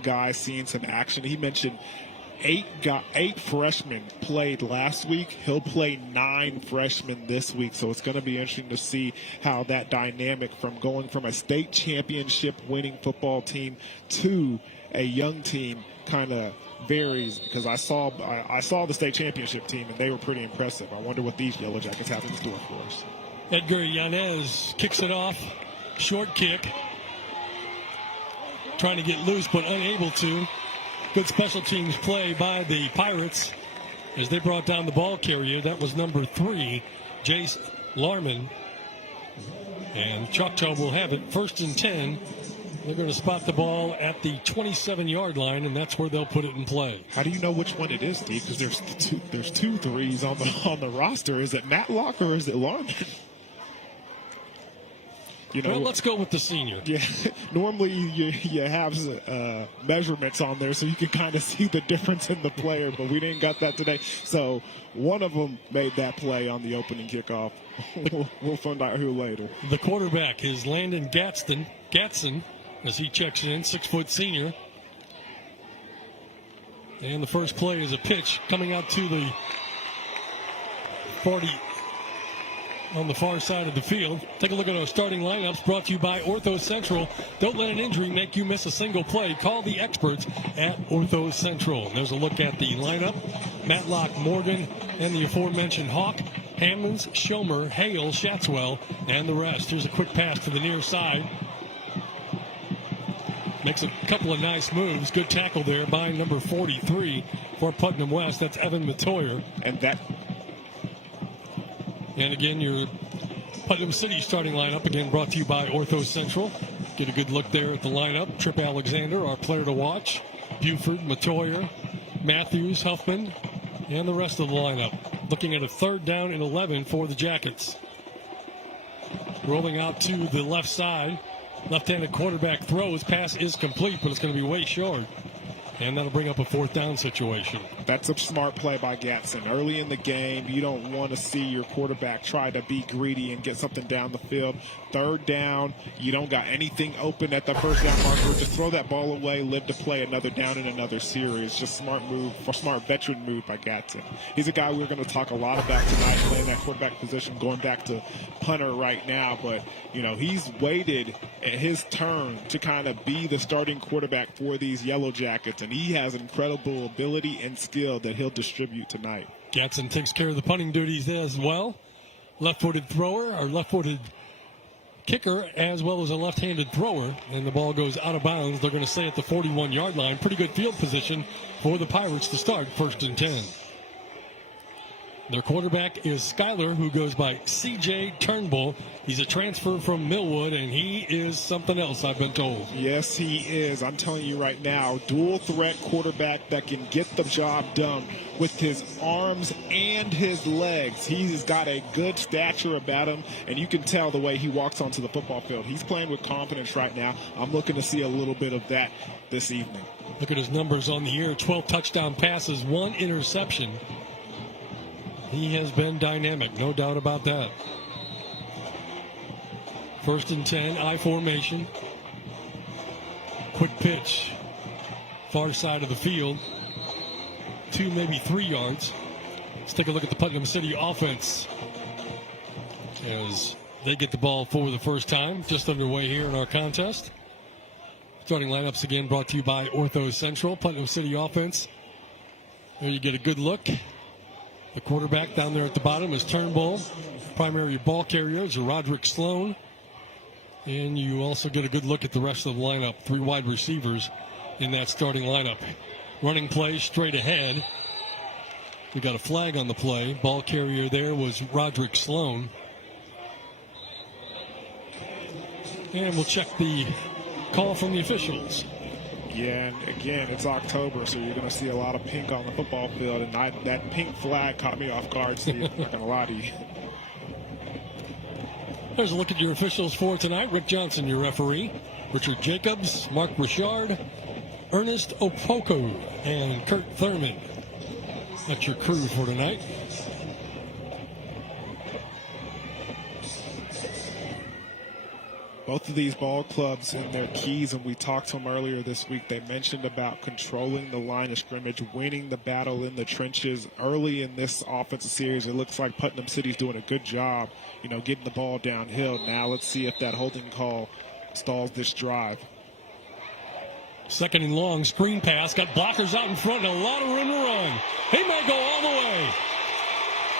young guys seeing some action. He mentioned 8 freshmen played last week. He'll play 9 freshmen this week. So it's going to be interesting to see how that dynamic from going from a state championship winning football team to a young team kind of varies, because I saw the state championship team and they were pretty impressive. I wonder what these Yellow Jackets have in store for us. Edgar Yanez kicks it off. Short kick. Trying to get loose but unable to. Good special teams play by the Pirates as they brought down the ball carrier. That was number 3, Jace Larman. And Choctaw will have it. 1st and 10. They're going to spot the ball at the 27-yard line, and that's where they'll put it in play. How do you know which one it is, Steve? Because there's two threes on the roster. Is it Matlock or is it Larman? Well, let's go with the senior. Yeah, normally you have measurements on there so you can kind of see the difference in the player, but we didn't got that today. So one of them made that play on the opening kickoff. We'll find out who later. The quarterback is Landon Gatson, as he checks in, 6-foot senior. And the first play is a pitch coming out to the 40 on the far side of the field. Take a look at our starting lineups, brought to you by Ortho Central. Don't let an injury make you miss a single play. Call the experts at Ortho Central. And there's a look at the lineup. Matlock, Morgan, and the aforementioned Hawk, Hammonds, Schomer, Hale, Shatswell, and the rest. Here's a quick pass to the near side. Makes a couple of nice moves. Good tackle there by number 43 for Putnam West. That's Evan Matoyer. And again, your Putnam City starting lineup, again brought to you by Ortho Central. Get a good look there at the lineup. Trip Alexander, our player to watch. Buford, Matoyer, Matthews, Huffman, and the rest of the lineup. Looking at a 3rd down and 11 for the Jackets. Rolling out to the left side. Left-handed quarterback throws. Pass is complete, but it's going to be way short. And that'll bring up a 4th down situation. That's a smart play by Gatson. Early in the game, you don't want to see your quarterback try to be greedy and get something down the field. 3rd down, you don't got anything open at the 1st down marker. Just throw that ball away, live to play another down in another series. Just smart veteran move by Gatson. He's a guy we're going to talk a lot about tonight, playing that quarterback position, going back to punter right now. But, he's waited at his turn to kind of be the starting quarterback for these Yellow Jackets. And he has incredible ability and skill that he'll distribute tonight. Gatson takes care of the punting duties as well. Left-footed thrower, or left-footed kicker, as well as a left-handed thrower. And the ball goes out of bounds. They're going to stay at the 41-yard line. Pretty good field position for the Pirates to start 1st and 10. Their quarterback is Skyler, who goes by C.J. Turnbull. He's a transfer from Millwood, and he is something else, I've been told. Yes, he is. I'm telling you right now, dual-threat quarterback that can get the job done with his arms and his legs. He's got a good stature about him, and you can tell the way he walks onto the football field. He's playing with confidence right now. I'm looking to see a little bit of that this evening. Look at his numbers on the year. 12 touchdown passes, 1 interception. He has been dynamic, no doubt about that. 1st and 10, I formation. Quick pitch. Far side of the field. 2, maybe 3 yards. Let's take a look at the Putnam City offense as they get the ball for the first time. Just underway here in our contest. Starting lineups again brought to you by Ortho Central. Putnam City offense. There you get a good look. The quarterback down there at the bottom is Turnbull. Primary ball carriers are Roderick Sloan. And you also get a good look at the rest of the lineup. 3 wide receivers in that starting lineup. Running play straight ahead. We got a flag on the play. Ball carrier there was Roderick Sloan. And we'll check the call from the officials. Yeah, and again, it's October, so you're going to see a lot of pink on the football field, and that pink flag caught me off guard, Steve. I'm not going to lie to you. There's a look at your officials for tonight. Rick Johnson, your referee. Richard Jacobs, Mark Richard, Ernest Opoko, and Kurt Thurman. That's your crew for tonight. Both of these ball clubs in their keys, and we talked to them earlier this week, they mentioned about controlling the line of scrimmage, winning the battle in the trenches. Early in this offensive series, it looks like Putnam City's doing a good job, getting the ball downhill. Now let's see if that holding call stalls this drive. Second and long, screen pass, got blockers out in front, and a lot of room to run. He may go all the way.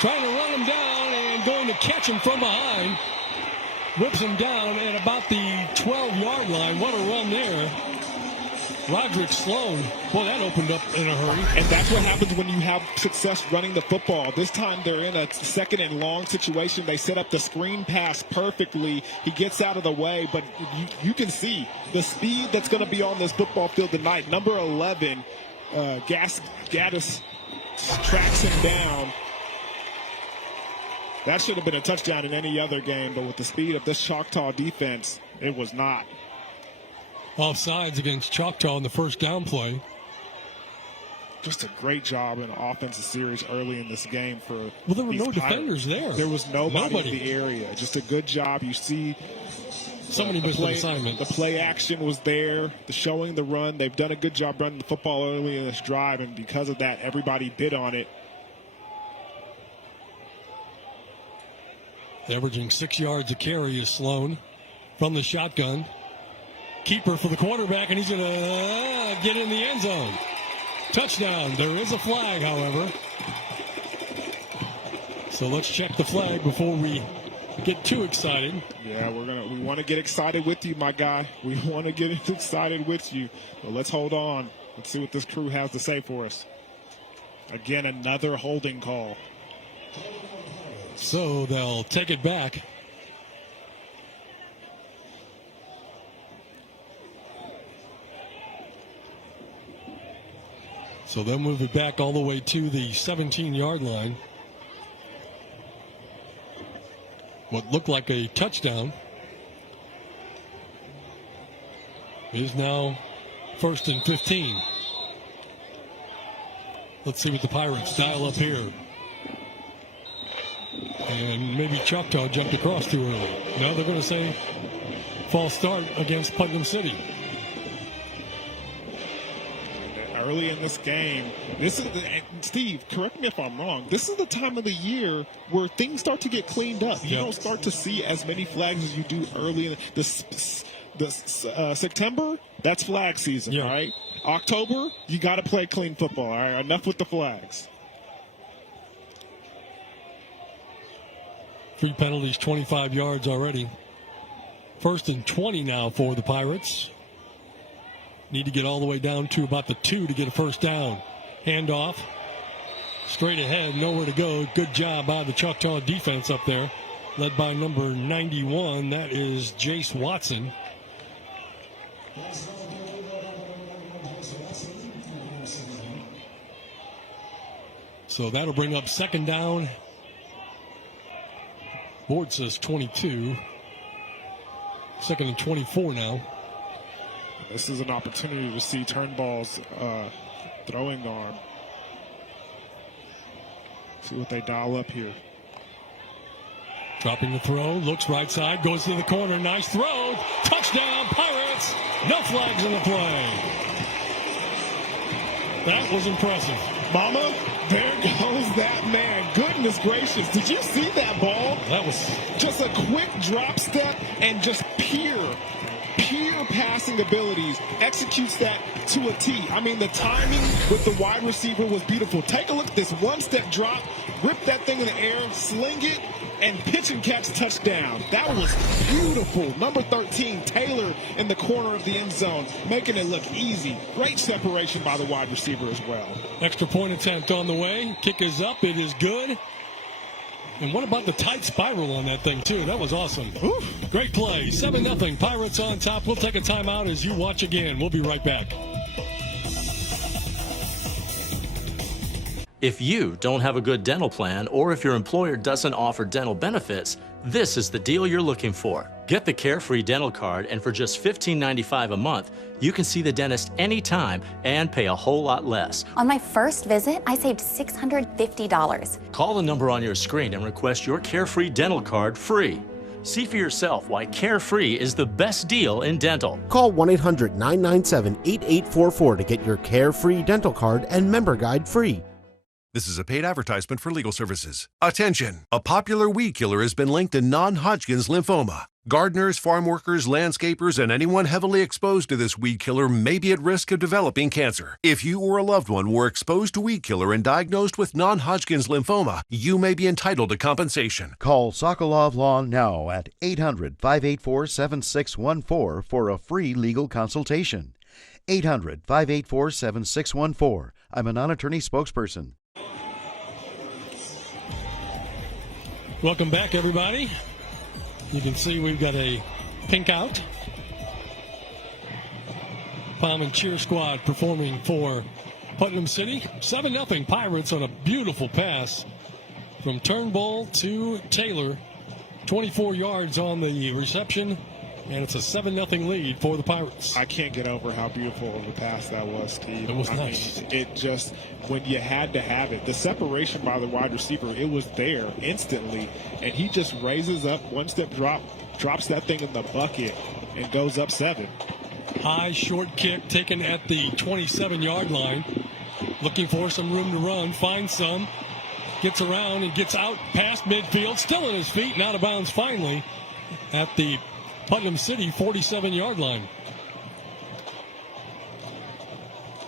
Trying to run him down and going to catch him from behind. Whips him down at about the 12-yard line. What a run there. Roderick Sloan. Boy, that opened up in a hurry. And that's what happens when you have success running the football. This time they're in a second and long situation. They set up the screen pass perfectly. He gets out of the way, but you can see the speed that's going to be on this football field tonight. Number 11, Gaddis tracks him down. That should have been a touchdown in any other game, but with the speed of this Choctaw defense, it was not. Offsides against Choctaw in the first down play. Just a great job in the offensive series early in this game for Well, there were no Pirates. Defenders there. There was nobody in the area. Just a good job. You see somebody missed an assignment. The play action was there, the showing the run. They've done a good job running the football early in this drive, and because of that, everybody bid on it. Averaging 6 yards a carry is Sloan from the shotgun. Keeper for the quarterback, and he's going to get in the end zone. Touchdown. There is a flag, however. So let's check the flag before we get too excited. Yeah, we want to get excited with you, my guy. We want to get excited with you. But let's hold on. Let's see what this crew has to say for us. Again, another holding call. So they'll take it back. So they'll move it back all the way to the 17-yard line. What looked like a touchdown is now 1st and 15. Let's see what the Pirates dial up here. And maybe Choctaw jumped across too early. Now they're going to say false start against Putnam City. Early in this game, Steve, correct me if I'm wrong, this is the time of the year where things start to get cleaned up. You don't start to see as many flags as you do early in September. That's flag season, right? October, you got to play clean football. All right, enough with the flags. 3 penalties, 25 yards already. 1st and 20 now for the Pirates. Need to get all the way down to about the 2 to get a first down. Handoff. Straight ahead, nowhere to go. Good job by the Choctaw defense up there. Led by number 91. That is Jace Watson. So that'll bring up 2nd down. Board says 22. 2nd and 24 now. This is an opportunity to see Turnbull's throwing arm. See what they dial up here. Dropping the throw, looks right side, goes to the corner, nice throw. Touchdown, Pirates! No flags in the play. That was impressive. Mama, there goes that man. Goodness gracious. Did you see that ball? That was just a quick drop step and just pure passing abilities. Executes that to a T. I mean, the timing with the wide receiver was beautiful. Take a look at this one-step drop, rip that thing in the air, sling it, and pitch and catch touchdown. That was beautiful. Number 13, Taylor, in the corner of the end zone, making it look easy. Great separation by the wide receiver as well. Extra point attempt on the way. Kick is up. It is good. And what about the tight spiral on that thing, too? That was awesome. Oof. Great play. 7-0. Pirates on top. We'll take a timeout as you watch again. We'll be right back. If you don't have a good dental plan, or if your employer doesn't offer dental benefits, this is the deal you're looking for. Get the Carefree Dental Card, and for just $15.95 a month, you can see the dentist anytime and pay a whole lot less. On my first visit, I saved $650. Call the number on your screen and request your Carefree Dental Card free. See for yourself why Carefree is the best deal in dental. Call 1-800-997-8844 to get your Carefree dental card and member guide free. This is a paid advertisement for legal services. Attention! A popular weed killer has been linked to non-Hodgkin's lymphoma. Gardeners, farm workers, landscapers, and anyone heavily exposed to this weed killer may be at risk of developing cancer. If you or a loved one were exposed to weed killer and diagnosed with non-Hodgkin's lymphoma, you may be entitled to compensation. Call Sokolov Law now at 800-584-7614 for a free legal consultation. 800-584-7614. I'm a non-attorney spokesperson. Welcome back, everybody. You can see we've got a pink out. Palm and Cheer Squad performing for Putnam City. 7-0 Pirates on a beautiful pass from Turnbull to Taylor. 24 yards on the reception, and it's a 7-0 lead for the Pirates. I can't get over how beautiful of a pass that was, Steve. It was nice. It just, when you had to have it, the separation by the wide receiver, it was there instantly, and he just raises up, one step drop, drops that thing in the bucket, and goes up 7. High short kick taken at the 27-yard line. Looking for some room to run, finds some, gets around and gets out past midfield, still on his feet, and out of bounds finally at the Putnam City 47-yard line.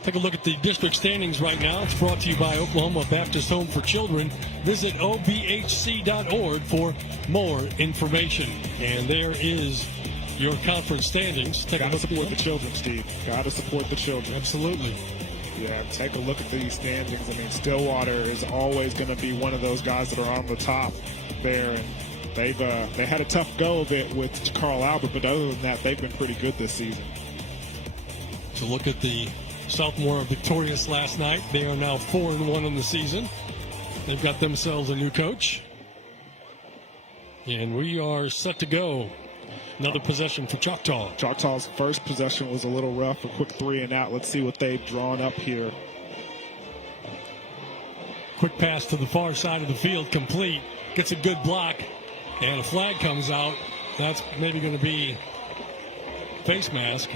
Take a look at the district standings right now. It's brought to you by Oklahoma Baptist Home for Children. Visit obhc.org for more information. And there is your conference standings. Take a look support the children, Steve. Got to support the children. Absolutely. Yeah, take a look at these standings. I mean, Stillwater is always going to be one of those guys that are on the top there, and they had a tough go of it with Carl Albert, but other than that, they've been pretty good this season. So look at the Southmore victorious last night. They are now 4-1 in the season. They've got themselves a new coach. And we are set to go. Another possession for Choctaw. Choctaw's first possession was a little rough, a quick 3 and out. Let's see what they've drawn up here. Quick pass to the far side of the field, complete. Gets a good block, and a flag comes out. That's maybe going to be face mask.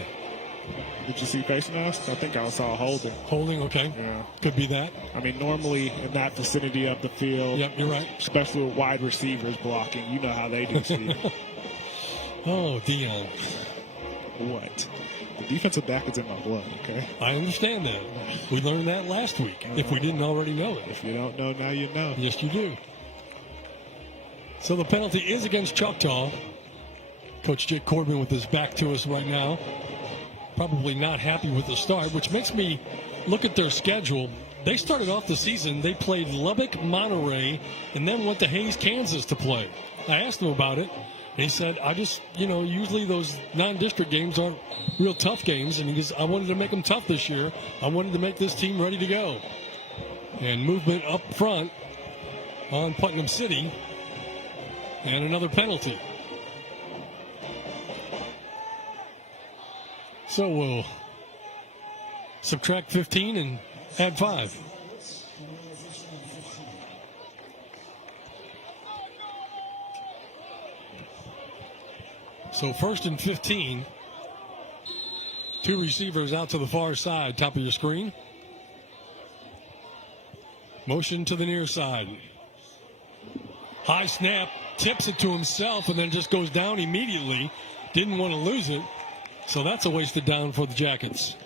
Did you see face mask? I think I saw a holding. Holding, okay. Yeah. Could be that. I mean, normally in that vicinity of the field, yep, you're right. Especially with wide receivers blocking, you know how they do, Steve. Oh, Dion. What? The defensive back is in my blood, okay? I understand that. We learned that last week, if we didn't already know it. If you don't know, now you know. Yes, you do. So the penalty is against Choctaw. Coach Jake Corbin with his back to us right now. Probably not happy with the start, which makes me look at their schedule. They started off the season, they played Lubbock, Monterey, and then went to Hayes, Kansas to play. I asked him about it. And he said, usually those non-district games aren't real tough games. And he goes, I wanted to make them tough this year. I wanted to make this team ready to go. And movement up front on Putnam City. And another penalty. So we'll subtract 15 and add 5. So 1st and 15. 2 receivers out to the far side, top of your screen. Motion to the near side. High snap, tips it to himself, and then just goes down immediately. Didn't want to lose it. So that's a wasted down for the Jackets.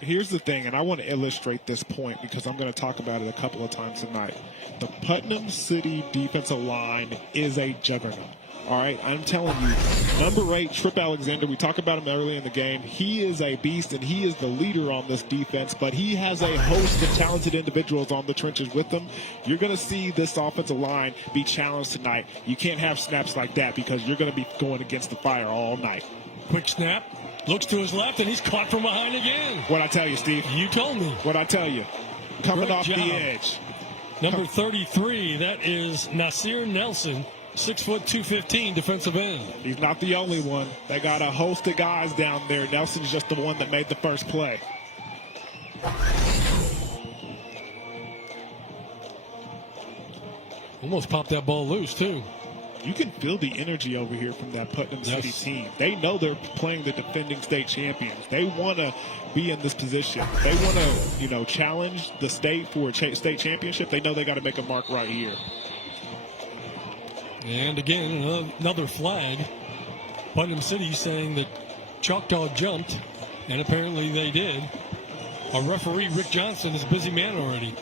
Here's the thing, and I want to illustrate this point because I'm going to talk about it a couple of times tonight. The Putnam City defensive line is a juggernaut. All right, I'm telling you, number 8, Tripp Alexander, we talked about him early in the game. He is a beast, and he is the leader on this defense, but he has a host of talented individuals on the trenches with him. You're going to see this offensive line be challenged tonight. You can't have snaps like that because you're going to be going against the fire all night. Quick snap, looks to his left, and he's caught from behind again. What'd I tell you, Steve? You told me. What'd I tell you? Coming Great off job. the edge. Number 33, that is Nasir Nelson. 6 foot 215 defensive end. He's not the only one. They got a host of guys down there. Nelson's just the one that made the first play. Almost popped that ball loose, too. You can feel the energy over here from that Putnam City team. They know they're playing the defending state champions. They want to be in this position. They want to, challenge the state for a state championship. They know they got to make a mark right here. And again, another flag. Putnam City saying that Choctaw jumped, and apparently they did. Our referee, Rick Johnson, is a busy man already.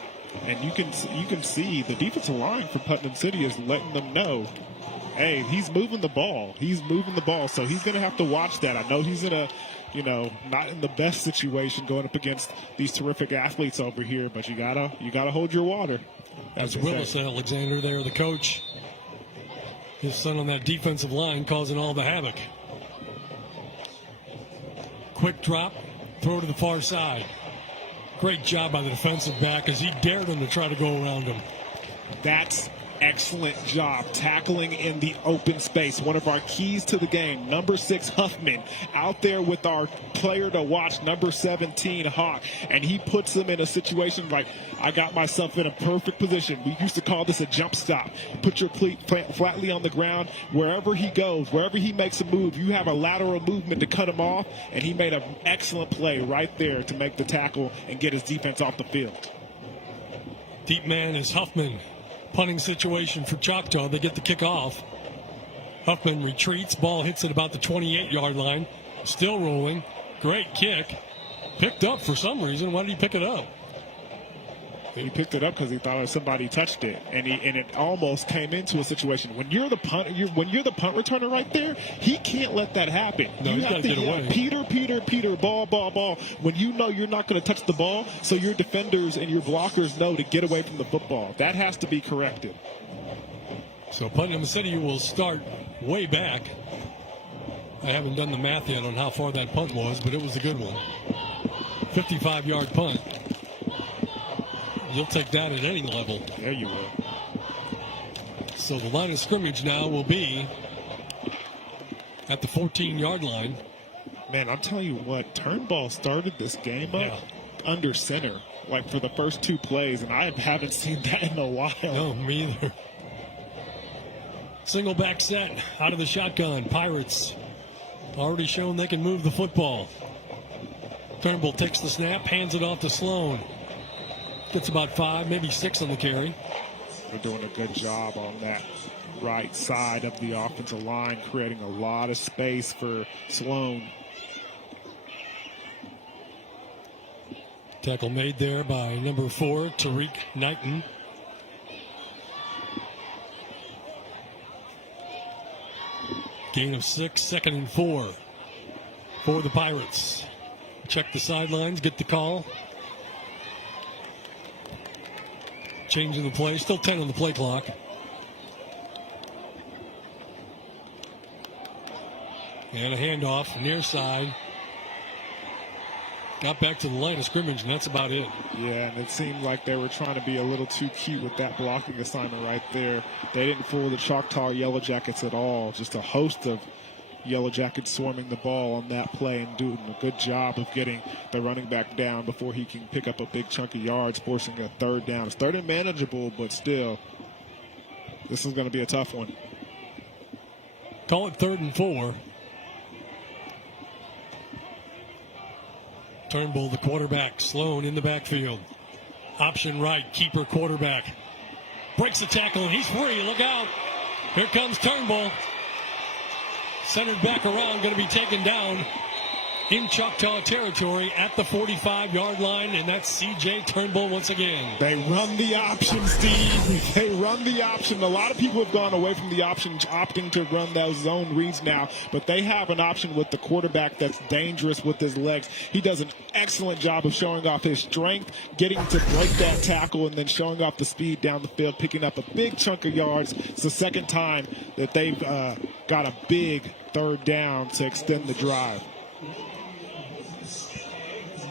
And you can see the defensive line for Putnam City is letting them know, hey, he's moving the ball. He's moving the ball, so he's going to have to watch that. I know he's in a, not in the best situation going up against these terrific athletes over here, but you gotta hold your water. That's Willis Alexander there, the coach. His son on that defensive line causing all the havoc. Quick drop, throw to the far side. Great job by the defensive back as he dared him to try to go around him. That's excellent job tackling in the open space. One of our keys to the game. Number 6, Huffman, out there with our player to watch, number 17, Hawk. And he puts him in a situation like, I got myself in a perfect position. We used to call this a jump stop. Put your cleat flatly on the ground. Wherever he goes, wherever he makes a move, you have a lateral movement to cut him off. And he made an excellent play right there to make the tackle and get his defense off the field. Deep man is Huffman. Punting situation for Choctaw. They get the kickoff. Huffman retreats. Ball hits at about the 28-yard line. Still rolling. Great kick. Picked up for some reason. Why did he pick it up? He picked it up because he thought somebody touched it, and it almost came into a situation. When you're the punt returner right there, he can't let that happen. No, you he's got to get away. Peter, ball. When you know you're not going to touch the ball, so your defenders and your blockers know to get away from the football. That has to be corrected. So Putnam City will start way back. I haven't done the math yet on how far that punt was, but it was a good one. 55-yard punt. You'll take that at any level. There you will. So the line of scrimmage now will be at the 14-yard line. Man, I'm telling you what, Turnbull started this game up under center, like for the first 2 plays, and I haven't seen that in a while. No, me either. Single back set out of the shotgun. Pirates already shown they can move the football. Turnbull takes the snap, hands it off to Sloan. Gets about 5, maybe 6 on the carry. They're doing a good job on that right side of the offensive line, creating a lot of space for Sloan. Tackle made there by number 4, Tariq Knighton. Gain of 6, 2nd and 4 for the Pirates. Check the sidelines, get the call. Changing the play, still 10 on the play clock. And a handoff near side. Got back to the line of scrimmage, and that's about it. Yeah, and it seemed like they were trying to be a little too cute with that blocking assignment right there. They didn't fool the Choctaw Yellow Jackets at all. Just a host of Yellow Jackets swarming the ball on that play and doing a good job of getting the running back down before he can pick up a big chunk of yards, forcing a 3rd down. It's 3rd and manageable, but still, this is going to be a tough one. Call it 3rd and 4. Turnbull, the quarterback. Sloan in the backfield. Option right, keeper quarterback. Breaks the tackle, and he's free. Look out. Here comes Turnbull. Centered back around, going to be taken down in Choctaw territory at the 45-yard line, and that's C.J. Turnbull once again. They run the option, Steve. They run the option. A lot of people have gone away from the option, opting to run those zone reads now, but they have an option with the quarterback that's dangerous with his legs. He does an excellent job of showing off his strength, getting to break that tackle, and then showing off the speed down the field, picking up a big chunk of yards. It's the second time that they've got a big 3rd down to extend the drive.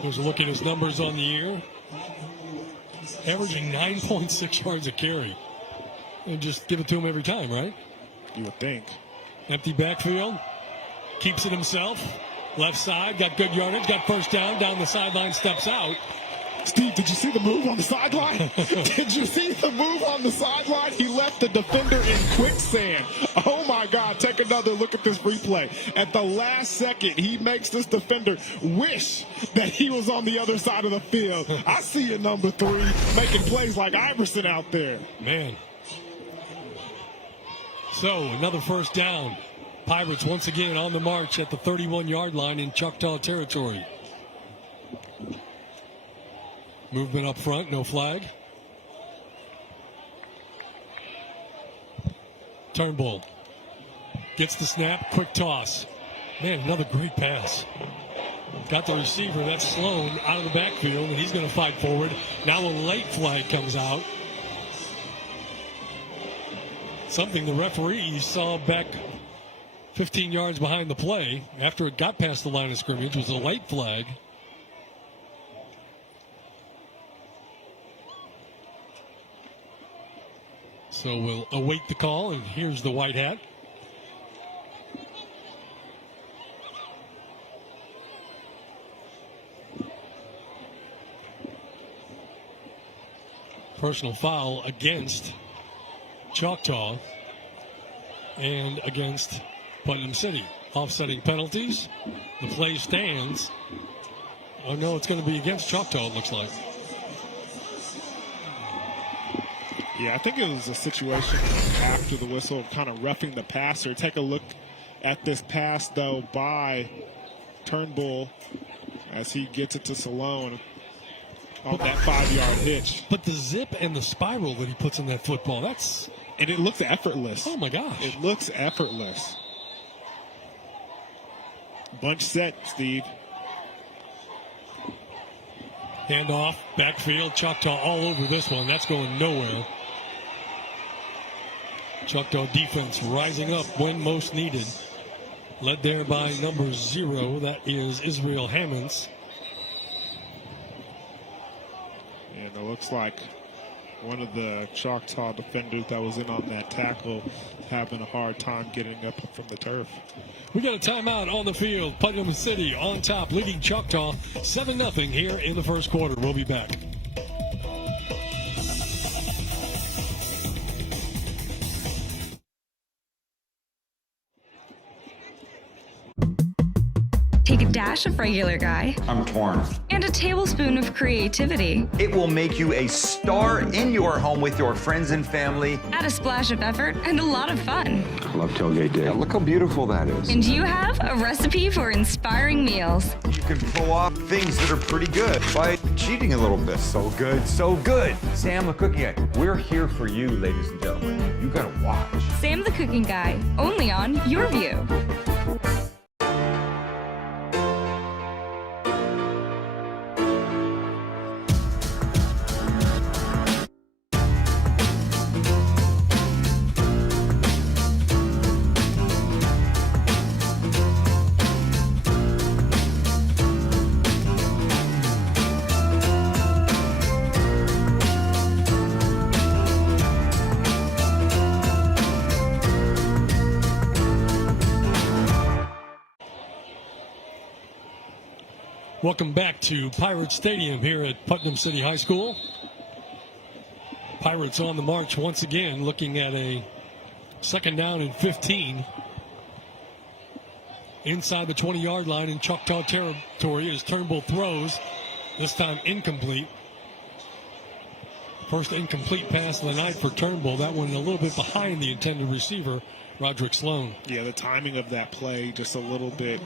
Was looking at his numbers on the year, averaging 9.6 yards a carry. And just give it to him every time, right? You would think. Empty backfield, keeps it himself. Left side, got good yardage, got 1st down the sideline, steps out. Steve, did you see the move on the sideline? Did you see the move on the sideline? He left the defender in quicksand. Oh, my God. Take another look at this replay. At the last second, he makes this defender wish that he was on the other side of the field. I see you, number 3, making plays like Iverson out there. Man. So, another first down. Pirates once again on the march at the 31-yard line in Choctaw territory. Movement up front, no flag. Turnbull gets the snap, quick toss. Man, another great pass. Got the receiver, that's Sloan, out of the backfield, and he's going to fight forward. Now a late flag comes out. Something the referee saw back 15 yards behind the play after it got past the line of scrimmage was a late flag. So we'll await the call, and here's the white hat. Personal foul against Choctaw and against Putnam City. Offsetting penalties. The play stands. Oh, no, it's going to be against Choctaw, it looks like. Yeah, I think it was a situation after the whistle, kind of roughing the passer. Take a look at this pass, though, by Turnbull as he gets it to Salone on that 5-yard hitch. But the zip and the spiral that he puts in that football, that's... And it looks effortless. Oh, my gosh. It looks effortless. Bunch set, Steve. Handoff, backfield, Choctaw all over this one. That's going nowhere. Choctaw defense rising up when most needed. Led there by number 0. That is Israel Hammonds. And it looks like one of the Choctaw defenders that was in on that tackle having a hard time getting up from the turf. We got a timeout on the field. Putnam City on top, leading Choctaw 7-0 here in the first quarter. We'll be back. Take a dash of regular guy. I'm torn. And a tablespoon of creativity. It will make you a star in your home with your friends and family. Add a splash of effort and a lot of fun. I love tailgate day. Look how beautiful that is. And you have a recipe for inspiring meals. You can pull off things that are pretty good by cheating a little bit. So good, so good. Sam the Cooking Guy. We're here for you, ladies and gentlemen. You gotta watch. Sam the Cooking Guy, only on Your View. Welcome back to Pirate Stadium here at Putnam City High School. Pirates on the march once again, looking at a 2nd down and 15. Inside the 20-yard line in Choctaw territory as Turnbull throws, this time incomplete. First incomplete pass of the night for Turnbull. That one a little bit behind the intended receiver, Roderick Sloan. Yeah, the timing of that play just a little bit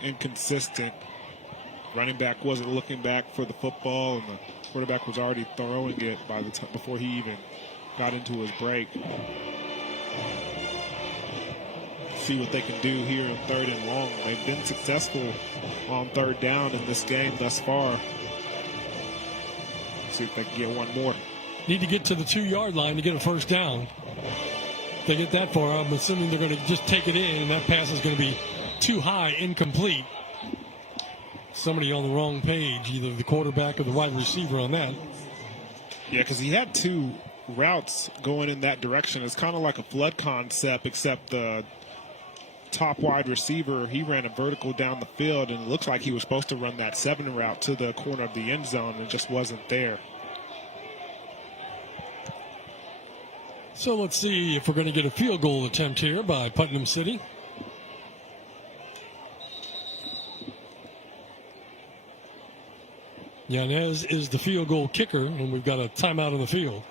inconsistent. Running back wasn't looking back for the football, and the quarterback was already throwing it by the time before he even got into his break. See what they can do here in 3rd and long. They've been successful on 3rd down in this game thus far. See if they can get one more. Need to get to the 2-yard line to get a first down. If they get that far, I'm assuming they're going to just take it in, and that pass is going to be too high, incomplete. Somebody on the wrong page, either the quarterback or the wide receiver on that. Yeah, because he had 2 routes going in that direction. It's kind of like a flood concept, except the top wide receiver, he ran a vertical down the field, and it looks like he was supposed to run that 7 route to the corner of the end zone and just wasn't there. So let's see if we're going to get a field goal attempt here by Putnam City. Yanez is the field goal kicker, and we've got a timeout on the field.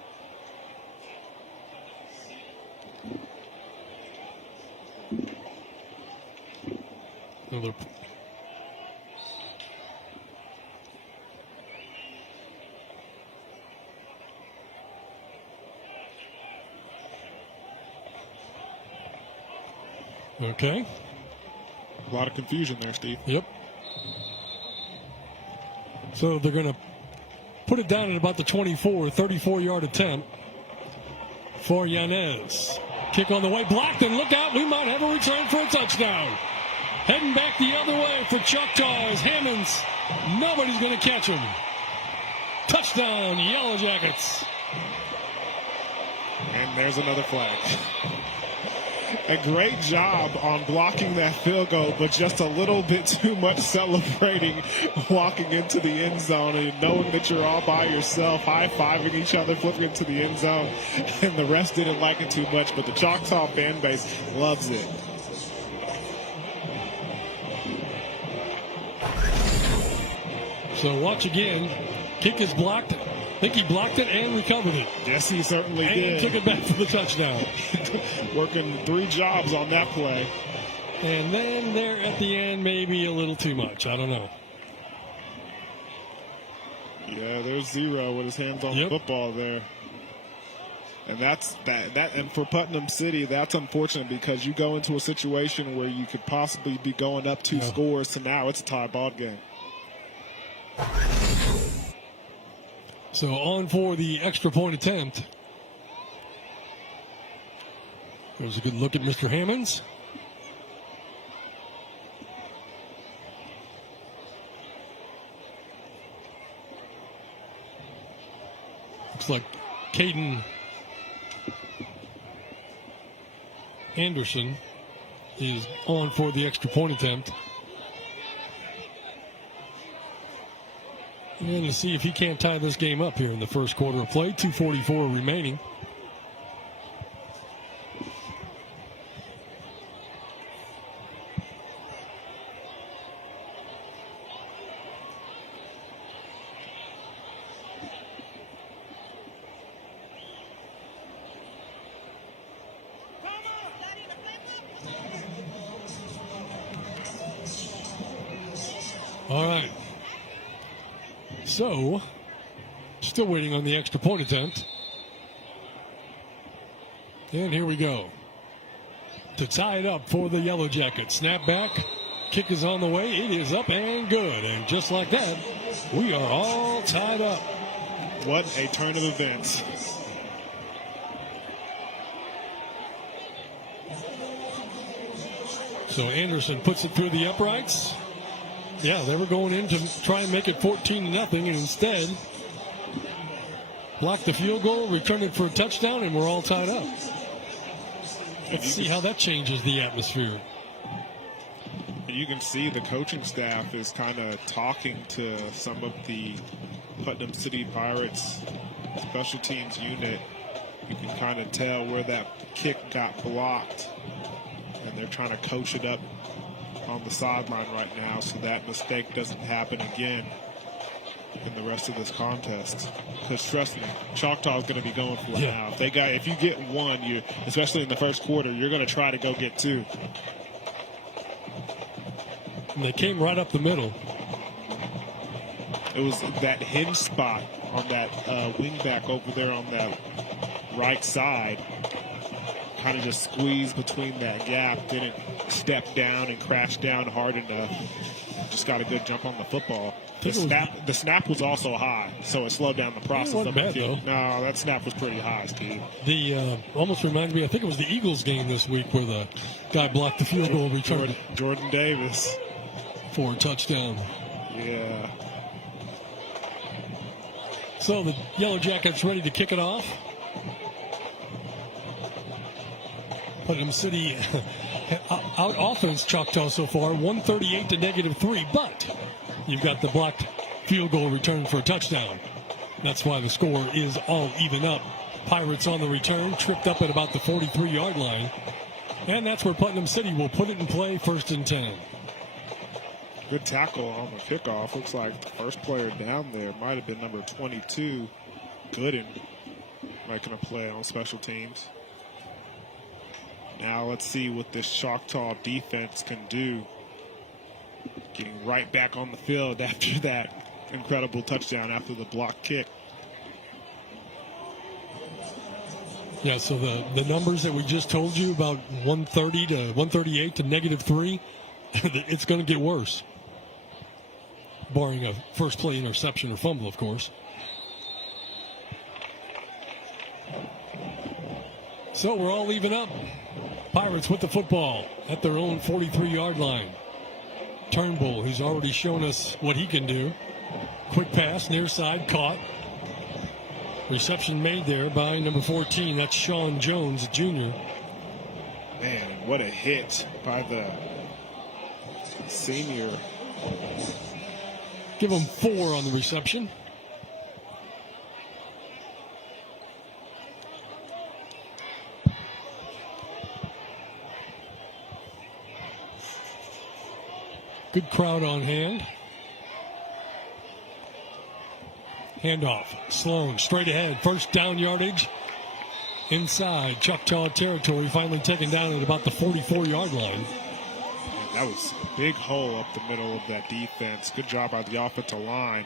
Another. Okay. A lot of confusion there, Steve. Yep. So they're going to put it down at about the 24, 34-yard attempt for Yanez. Kick on the way, blocked, and look out, we might have a return for a touchdown. Heading back the other way for Choctaw is Hammonds. Nobody's going to catch him. Touchdown, Yellow Jackets. And there's another flag. A great job on blocking that field goal, but just a little bit too much celebrating walking into the end zone and knowing that you're all by yourself, high-fiving each other, flipping into the end zone, and the rest didn't like it too much, but the Choctaw fan base loves it. So watch again. Kick is blocked. I think he blocked it and recovered it. Yes, he certainly and did. And took it back for the touchdown. Working 3 jobs on that play. And then there at the end, maybe a little too much. I don't know. Yeah, there's Zero with his hands on the football there. And that's that. And for Putnam City, that's unfortunate because you go into a situation where you could possibly be going up 2 scores to now it's a tie ball game. So on for the extra point attempt. There's a good look at Mr. Hammonds. Looks like Caden Anderson is on for the extra point attempt. And to see if he can't tie this game up here in the first quarter of play. 2:44 remaining. All right. So, still waiting on the extra point attempt. And here we go. To tie it up for the Yellow Jackets. Snap back. Kick is on the way. It is up and good. And just like that, we are all tied up. What a turn of events. So Anderson puts it through the uprights. Yeah, they were going in to try and make it 14-0, and instead blocked the field goal, returned it for a touchdown, and we're all tied up. Let's see how that changes the atmosphere. You can see the coaching staff is kind of talking to some of the Putnam City Pirates special teams unit. You can kind of tell where that kick got blocked, and they're trying to coach it up on the sideline right now so that mistake doesn't happen again in the rest of this contest. Because trust me, Choctaw is going to be going for it now. If you get 1, especially in the first quarter, you're going to try to go get 2. And they came right up the middle. It was that hinge spot on that wing back over there on that right side. Kind of just squeezed between that gap, didn't step down and crash down hard enough. Just got a good jump on the football. The snap was also high, so it slowed down the process of the field. No, that snap was pretty high, Steve. The almost reminded me, I think it was the Eagles game this week where the guy blocked the field goal return. Jordan Davis. For a touchdown. Yeah. So the Yellow Jackets ready to kick it off. Putnam City Out offense, Choctaw so far, 138 to -3, but you've got the blocked field goal return for a touchdown. That's why the score is all even up. Pirates on the return, tripped up at about the 43-yard line. And that's where Putnam City will put it in play, 1st and 10. Good tackle on the kickoff. Looks like the first player down there might have been number 22, Gooden, making a play on special teams. Now let's see what this Choctaw defense can do. Getting right back on the field after that incredible touchdown after the block kick. Yeah, so the numbers that we just told you about 130 to 138 to -3, it's going to get worse. Barring a first play interception or fumble, of course. So we're all even up. Pirates with the football at their own 43-yard line. Turnbull, who's already shown us what he can do. Quick pass, near side, caught. Reception made there by number 14. That's Sean Jones, Jr. Man, what a hit by the senior. Give him 4 on the reception. Good crowd on hand. Handoff. Sloan straight ahead. First down yardage. Inside Choctaw territory. Finally taken down at about the 44-yard line. That was a big hole up the middle of that defense. Good job by the offensive line.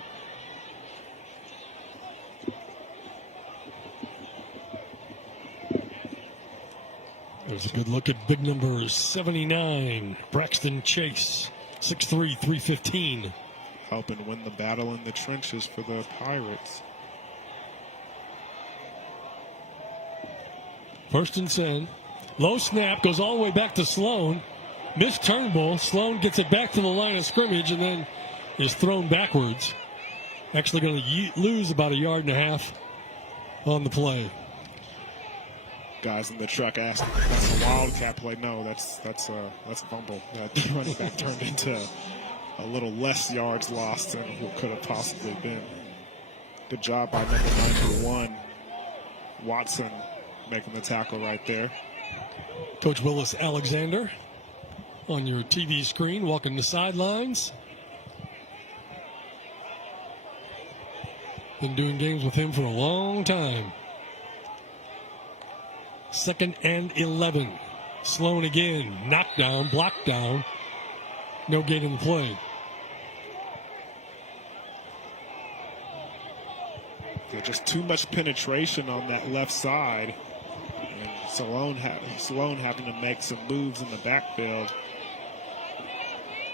There's a good look at big number 79, Braxton Chase, 6'3", 315. Helping win the battle in the trenches for the Pirates. 1st and 10. Low snap, goes all the way back to Sloan. Missed Turnbull. Sloan gets it back to the line of scrimmage and then is thrown backwards. Actually going to lose about 1.5 yards on the play. Guys in the truck asked, "That's a wildcat play?" No, that's a fumble. The running back turned into a little less yards lost than what could have possibly been. Good job by number 91, Watson, making the tackle right there. Coach Willis Alexander on your TV screen, walking the sidelines. Been doing games with him for a long time. 2nd and 11. Sloan again. Knockdown, blocked down. No gain in the play. Yeah, just too much penetration on that left side. And Sloan having to make some moves in the backfield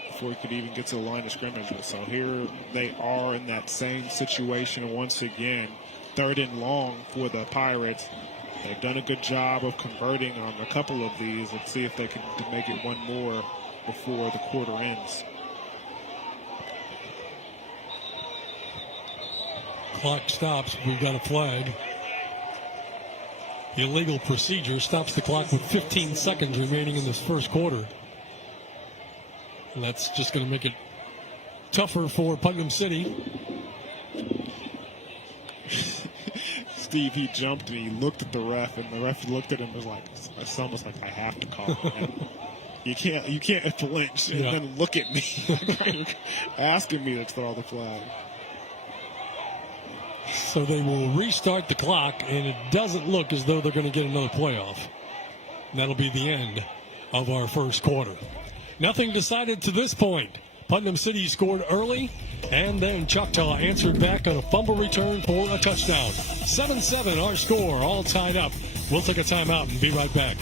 before he could even get to the line of scrimmage. So here they are in that same situation once again. 3rd and long for the Pirates. They've done a good job of converting on a couple of these. Let's see if they can make it one more before the quarter ends. Clock stops. We've got a flag. Illegal procedure stops the clock with 15 seconds remaining in this first quarter. And that's just going to make it tougher for Putnam City. Steve, he jumped and he looked at the ref, and the ref looked at him and was like, it's almost like I have to call him. You can't flinch and then look at me asking me to throw the flag. So they will restart the clock, and it doesn't look as though they're going to get another playoff. And that'll be the end of our first quarter. Nothing decided to this point. Putnam City scored early, and then Choctaw answered back on a fumble return for a touchdown. 7-7 our score, all tied up. We'll take a timeout and be right back.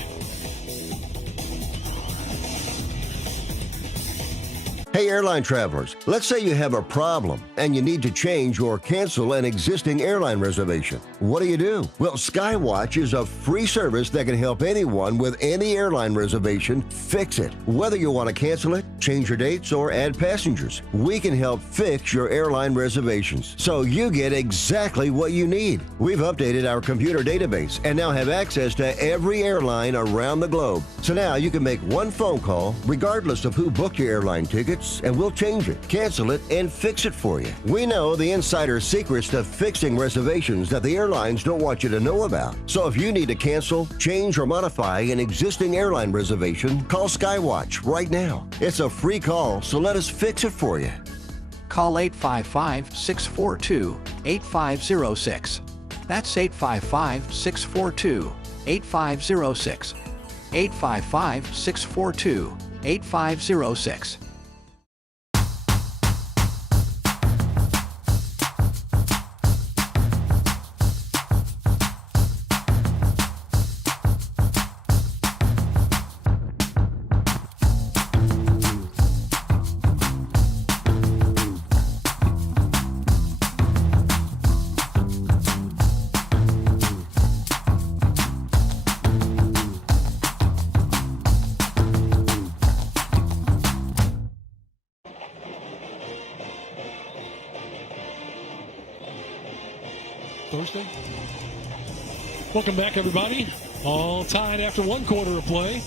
Hey, airline travelers, let's say you have a problem and you need to change or cancel an existing airline reservation. What do? Well, Skywatch is a free service that can help anyone with any airline reservation fix it. Whether you want to cancel it, change your dates, or add passengers, we can help fix your airline reservations so you get exactly what you need. We've updated our computer database and now have access to every airline around the globe. So now you can make one phone call regardless of who booked your airline tickets, and we'll change it, cancel it, and fix it for you. We know the insider secrets to fixing reservations that the airlines don't want you to know about. So if you need to cancel, change, or modify an existing airline reservation, call Skywatch right now. It's a free call, so let us fix it for you. Call 855-642-8506. That's 855-642-8506. 855-642-8506. Thursday. Welcome back, everybody. All tied after one quarter of play.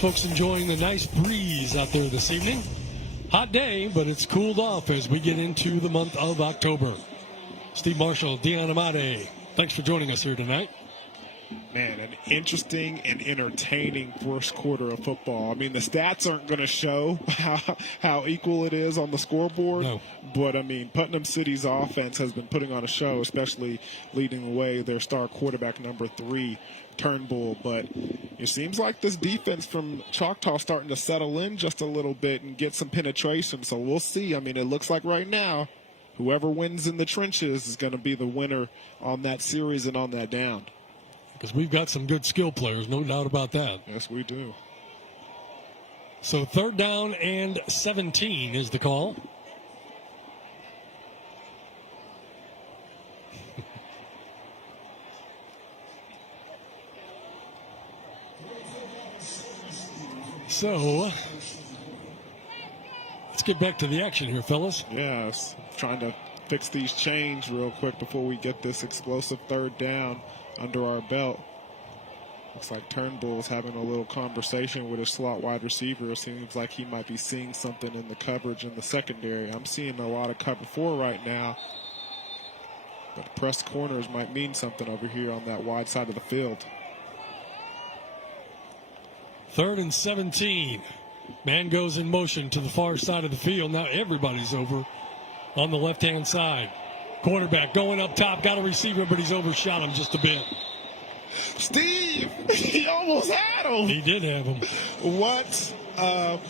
Folks enjoying the nice breeze out there this evening. Hot day, but it's cooled off as we get into the month of October. Steve Marshall, Dion Amade, thanks for joining us here tonight. Man, an interesting and entertaining first quarter of football. I mean, the stats aren't going to show how equal it is on the scoreboard. No. But, I mean, Putnam City's offense has been putting on a show, especially leading the way their star quarterback, number 3, Turnbull. But it seems like this defense from Choctaw starting to settle in just a little bit and get some penetration. So we'll see. I mean, it looks like right now, whoever wins in the trenches is going to be the winner on that series and on that down. Because we've got some good skill players, no doubt about that. Yes, we do. So 3rd down and 17 is the call. So let's get back to the action here, fellas. Yes, trying to fix these chains real quick before we get this explosive 3rd down under our belt. Looks like Turnbull's having a little conversation with his slot wide receiver. It seems like he might be seeing something in the coverage in the secondary. I'm seeing a lot of cover 4 right now, but pressed corners might mean something over here on that wide side of the field. 3rd and 17. Man goes in motion to the far side of the field. Now everybody's over on the left-hand side. Quarterback going up top, got a receiver, but he's overshot him just a bit. Steve, he almost had him. He did have him. What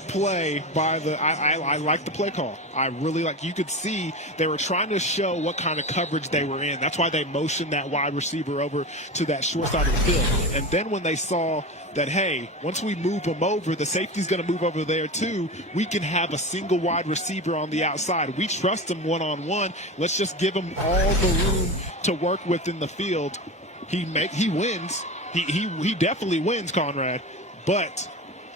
play by the I like the play call. I really like. You could see they were trying to show what kind of coverage they were in. That's why they motioned that wide receiver over to that short side of the field. And then when they saw that, hey, once we move him over, the safety's going to move over there too. We can have a single wide receiver on the outside. We trust him one-on-one. Let's just give him all the room to work with in the field. He wins. He definitely wins, Conrad. But,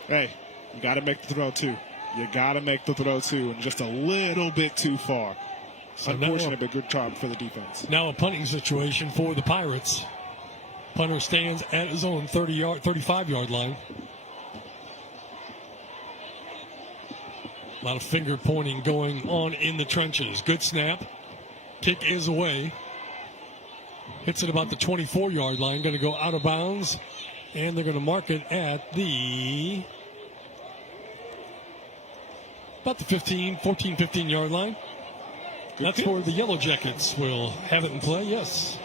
hey, you got to make the throw too. You got to make the throw too, and just a little bit too far. So unfortunate, but good job for the defense. Now a punting situation for the Pirates. Punter stands at his own 35-yard line. A lot of finger pointing going on in the trenches. Good snap. Kick is away. Hits it about the 24-yard line. Going to go out of bounds. And they're going to mark it at the about the 15-yard line. Good That's kick. where the Yellow Jackets will have it in play, yes.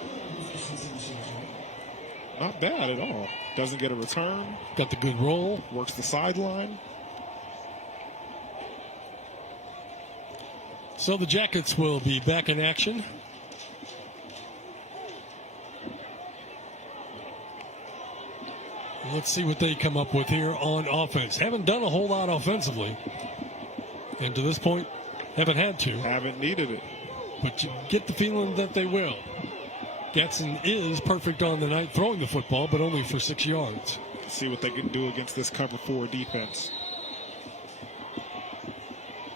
Not bad at all. Doesn't get a return. Got the good roll. Works the sideline. So the Jackets will be back in action. Let's see what they come up with here on offense. Haven't done a whole lot offensively. And to this point, haven't had to. Haven't needed it. But you get the feeling that they will. Getson is perfect on the night throwing the football, but only for 6 yards. See what they can do against this cover 4 defense.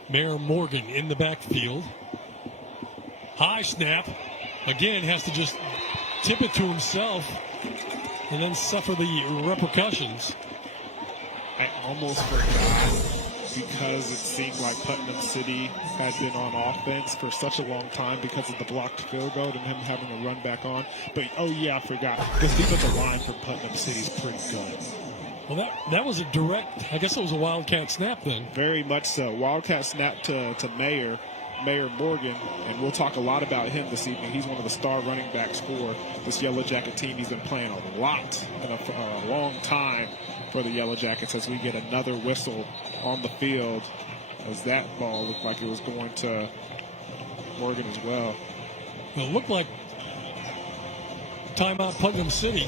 Mayor Morgan in the backfield. High snap. Again, has to just tip it to himself and then suffer the repercussions. I almost forgot, because it seemed like Putnam City had been on offense for such a long time because of the blocked field goal and him having to run back on. But, oh yeah, I forgot. This defensive line for Putnam City is pretty good. Well, that was a direct, I guess it was a Wildcat snap then. Very much so. Wildcat snap to Mayor Morgan, and we'll talk a lot about him this evening. He's one of the star running backs for this Yellow Jacket team. He's been playing a lot in a long time for the Yellow Jackets, as we get another whistle on the field, as that ball looked like it was going to Morgan as well. It looked like timeout Putnam City.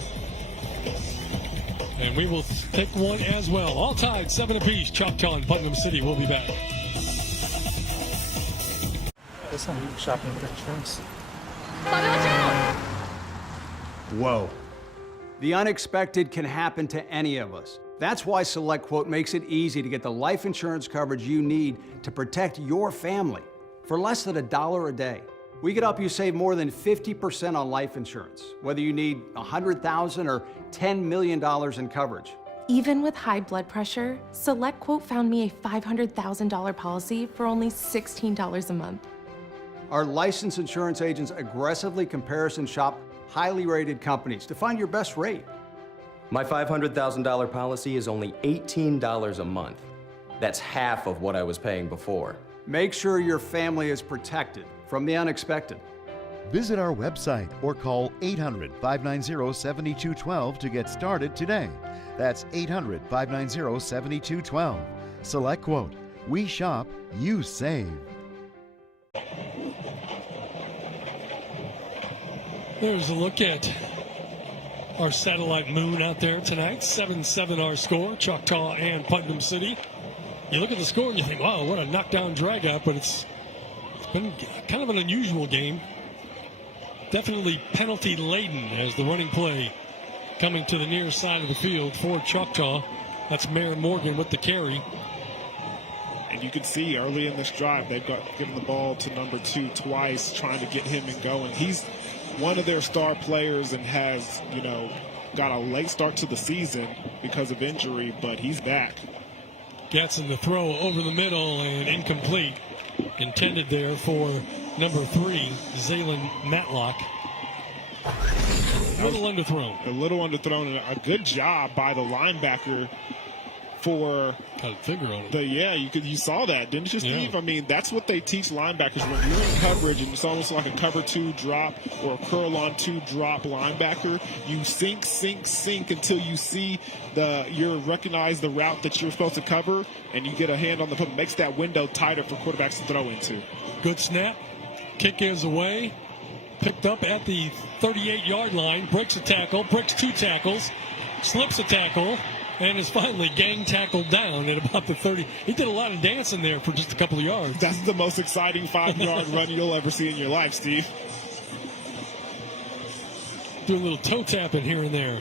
And we will take one as well. All tied, 7 apiece. Choctaw and Putnam City will be back. Shopping for insurance. Whoa. The unexpected can happen to any of us. That's why SelectQuote makes it easy to get the life insurance coverage you need to protect your family for less than $1 a day. We could help you save more than 50% on life insurance, whether you need $100,000 or $10 million in coverage. Even with high blood pressure, SelectQuote found me a $500,000 policy for only $16 a month. Our licensed insurance agents aggressively comparison shop highly rated companies to find your best rate. My $500,000 policy is only $18 a month. That's half of what I was paying before. Make sure your family is protected from the unexpected. Visit our website or call 800-590-7212 to get started today. That's 800-590-7212. SelectQuote. We shop, you save. There's a look at our satellite moon out there tonight. 7-7 our score, Choctaw and Putnam City. You look at the score and you think, wow, what a knockdown drag-out, but it's been kind of an unusual game. Definitely penalty-laden as the running play coming to the near side of the field for Choctaw. That's Mayor Morgan with the carry. And you can see early in this drive, they've given the ball to number 2 twice, trying to get him and going. He's one of their star players and has, got a late start to the season because of injury, but he's back. Getson the throw over the middle and incomplete. Intended there for number 3, Zaylen Matlock. A little underthrown. A little underthrown, and a good job by the linebacker for got a figure on it. You saw that, didn't you, Steve? Yeah. I mean, that's what they teach linebackers when you're in coverage and it's almost like a cover 2 drop or a curl on 2 drop linebacker. You sink until you see you recognize the route that you're supposed to cover, and you get a hand on the foot. Makes that window tighter for quarterbacks to throw into. Good snap. Kick is away. Picked up at the 38-yard line. Breaks a tackle. Breaks 2 tackles. Slips a tackle. And is finally gang tackled down at about the 30. He did a lot of dancing there for just a couple of yards. That's the most exciting 5-yard run you'll ever see in your life, Steve. Do a little toe tapping here and there.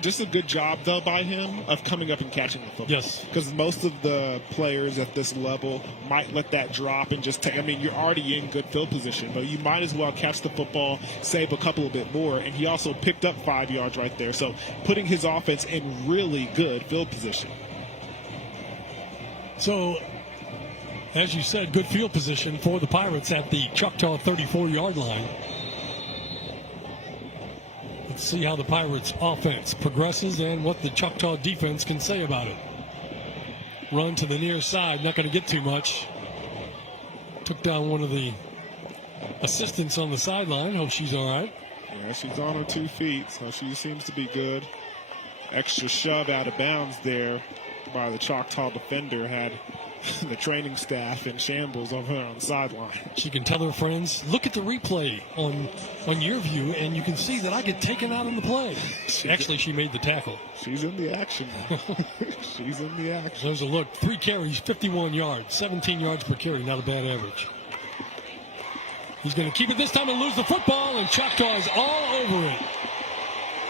Just a good job, though, by him of coming up and catching the football. Yes. Because most of the players at this level might let that drop and just take. I mean, you're already in good field position, but you might as well catch the football, save a couple of bit more. And he also picked up 5 yards right there. So putting his offense in really good field position. So, as you said, good field position for the Pirates at the Choctaw 34-yard line. Let's see how the Pirates offense progresses and what the Choctaw defense can say about it. Run to the near side, not going to get too much. Took down one of the assistants on the sideline. Hope she's all right. Yeah, she's on her 2 feet, so she seems to be good. Extra shove out of bounds there by the Choctaw defender had the training staff in shambles over there on the sideline. She can tell her friends, look at the replay on YurView, and you can see that I get taken out on the play. Actually, she made the tackle. She's in the action. She's in the action. There's a look. 3 carries, 51 yards, 17 yards per carry. Not a bad average. He's going to keep it this time and lose the football, and Choctaw is all over it.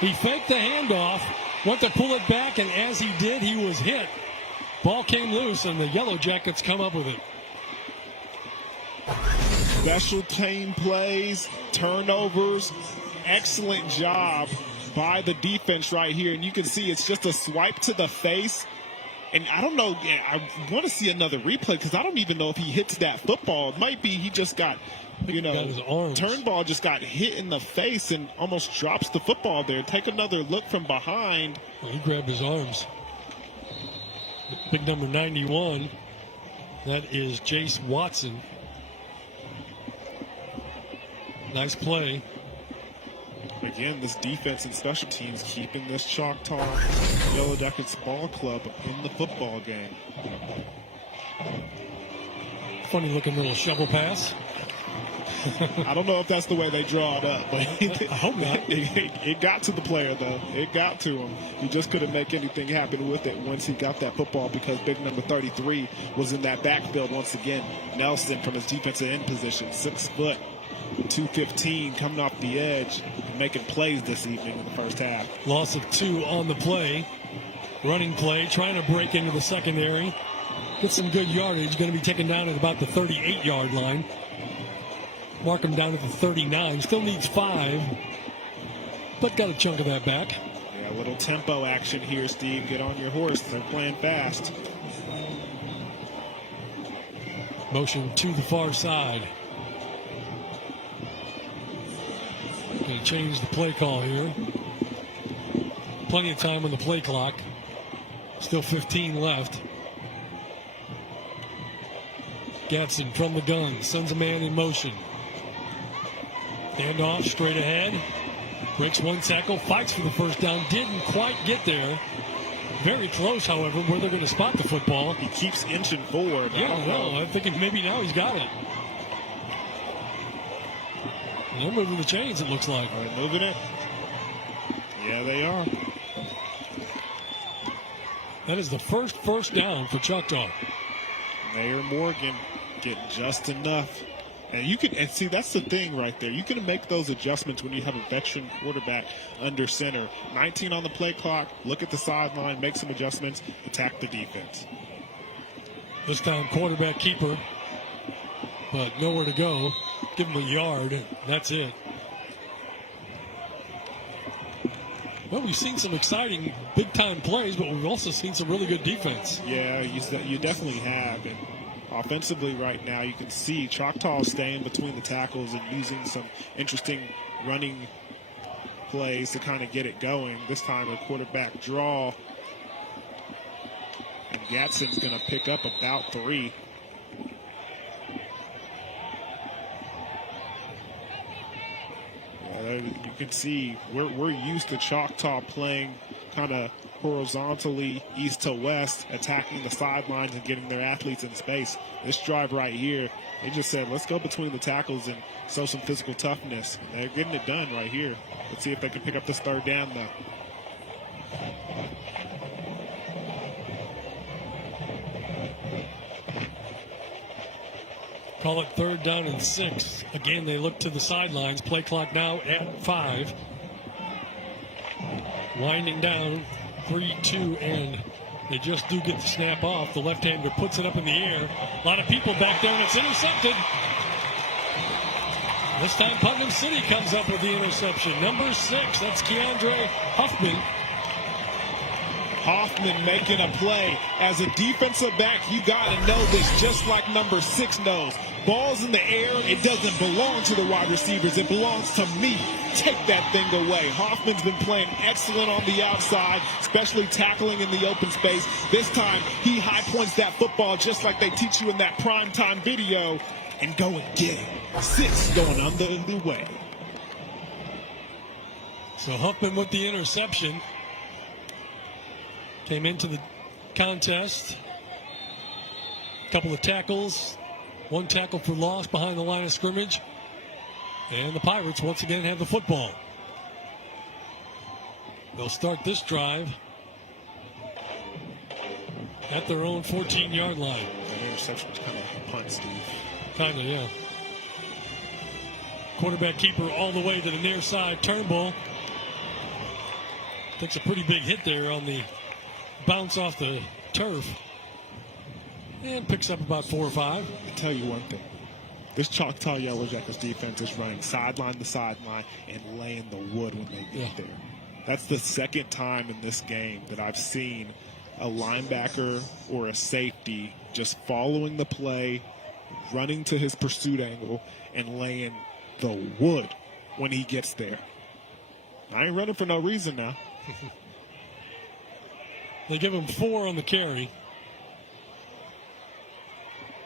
He faked the handoff, went to pull it back, and as he did, he was hit. Ball came loose, and the Yellow Jackets come up with it. Special team plays, turnovers, excellent job by the defense right here. And you can see it's just a swipe to the face. And I don't know, I want to see another replay because I don't even know if he hits that football. It might be he just got, Turnbull just got hit in the face and almost drops the football there. Take another look from behind. Well, he grabbed his arms. Big number 91. That is Jace Watson. Nice play. Again, this defense and special teams keeping this Choctaw Yellow Jackets ball club in the football game. Funny looking little shovel pass. I don't know if that's the way they draw it up, but I hope not. It got to the player, though. It got to him. He just couldn't make anything happen with it once he got that football because big number 33 was in that backfield once again. Nelson from his defensive end position, 6 foot, 215, coming off the edge, making plays this evening in the first half. Loss of 2 on the play. Running play, trying to break into the secondary. Get some good yardage. Going to be taken down at about the 38-yard line. Mark him down at the 39. Still needs 5, but got a chunk of that back. Yeah, a little tempo action here, Steve. Get on your horse. They're playing fast. Motion to the far side. Going to change the play call here. Plenty of time on the play clock. Still 15 left. Gatson from the gun. Sends a man in motion. Handoff straight ahead. Breaks 1 tackle. Fights for the first down. Didn't quite get there. Very close, however, where they're going to spot the football. He keeps inching forward. Yeah, I'm thinking maybe now he's got it. And they're moving the chains, it looks like. Are they moving it? Yeah, they are. That is the first down for Choctaw. Mayor Morgan getting just enough. And see, that's the thing right there. You can make those adjustments when you have a veteran quarterback under center. 19 on the play clock. Look at the sideline, make some adjustments, attack the defense. This time quarterback keeper, but nowhere to go. Give him a yard. That's it. Well, we've seen some exciting big-time plays, but we've also seen some really good defense. Yeah, you definitely have. And offensively right now, you can see Choctaw staying between the tackles and using some interesting running plays to kind of get it going. This time a quarterback draw. And Gadsden's going to pick up about 3. You can see we're used to Choctaw playing kind of horizontally east to west, attacking the sidelines and getting their athletes in space. This drive right here, they just said, let's go between the tackles and show some physical toughness. And they're getting it done right here. Let's see if they can pick up this 3rd down, though. Call it 3rd down and 6. Again, they look to the sidelines. Play clock now at 5. Winding down, 3-2, and they just do get the snap off. The left-hander puts it up in the air. A lot of people back there, and it's intercepted. This time, Putnam City comes up with the interception. Number 6, that's Keandre Huffman. Hoffman making a play. As a defensive back, you got to know this just like number 6 knows. Ball's in the air, it doesn't belong to the wide receivers. It belongs to me. Take that thing away. Hoffman's been playing excellent on the outside, especially tackling in the open space. This time, he high points that football just like they teach you in that primetime video and go and get it. 6 going under the way. So Huffman with the interception. Came into the contest Couple of tackles, one tackle for loss behind the line of scrimmage. And the Pirates once again have the football. They'll start this drive at their own 14-yard line. That interception was kind of a punt, Steve. Kind of, yeah. Quarterback keeper all the way to the near side. Turnbull takes a pretty big hit there on the bounce off the turf. And picks up about 4 or 5. I'll tell you one thing. This Choctaw Yellow Jackets defense is running sideline to sideline and laying the wood when they get there. That's the second time in this game that I've seen a linebacker or a safety just following the play, running to his pursuit angle, and laying the wood when he gets there. I ain't running for no reason now. They give him 4 on the carry.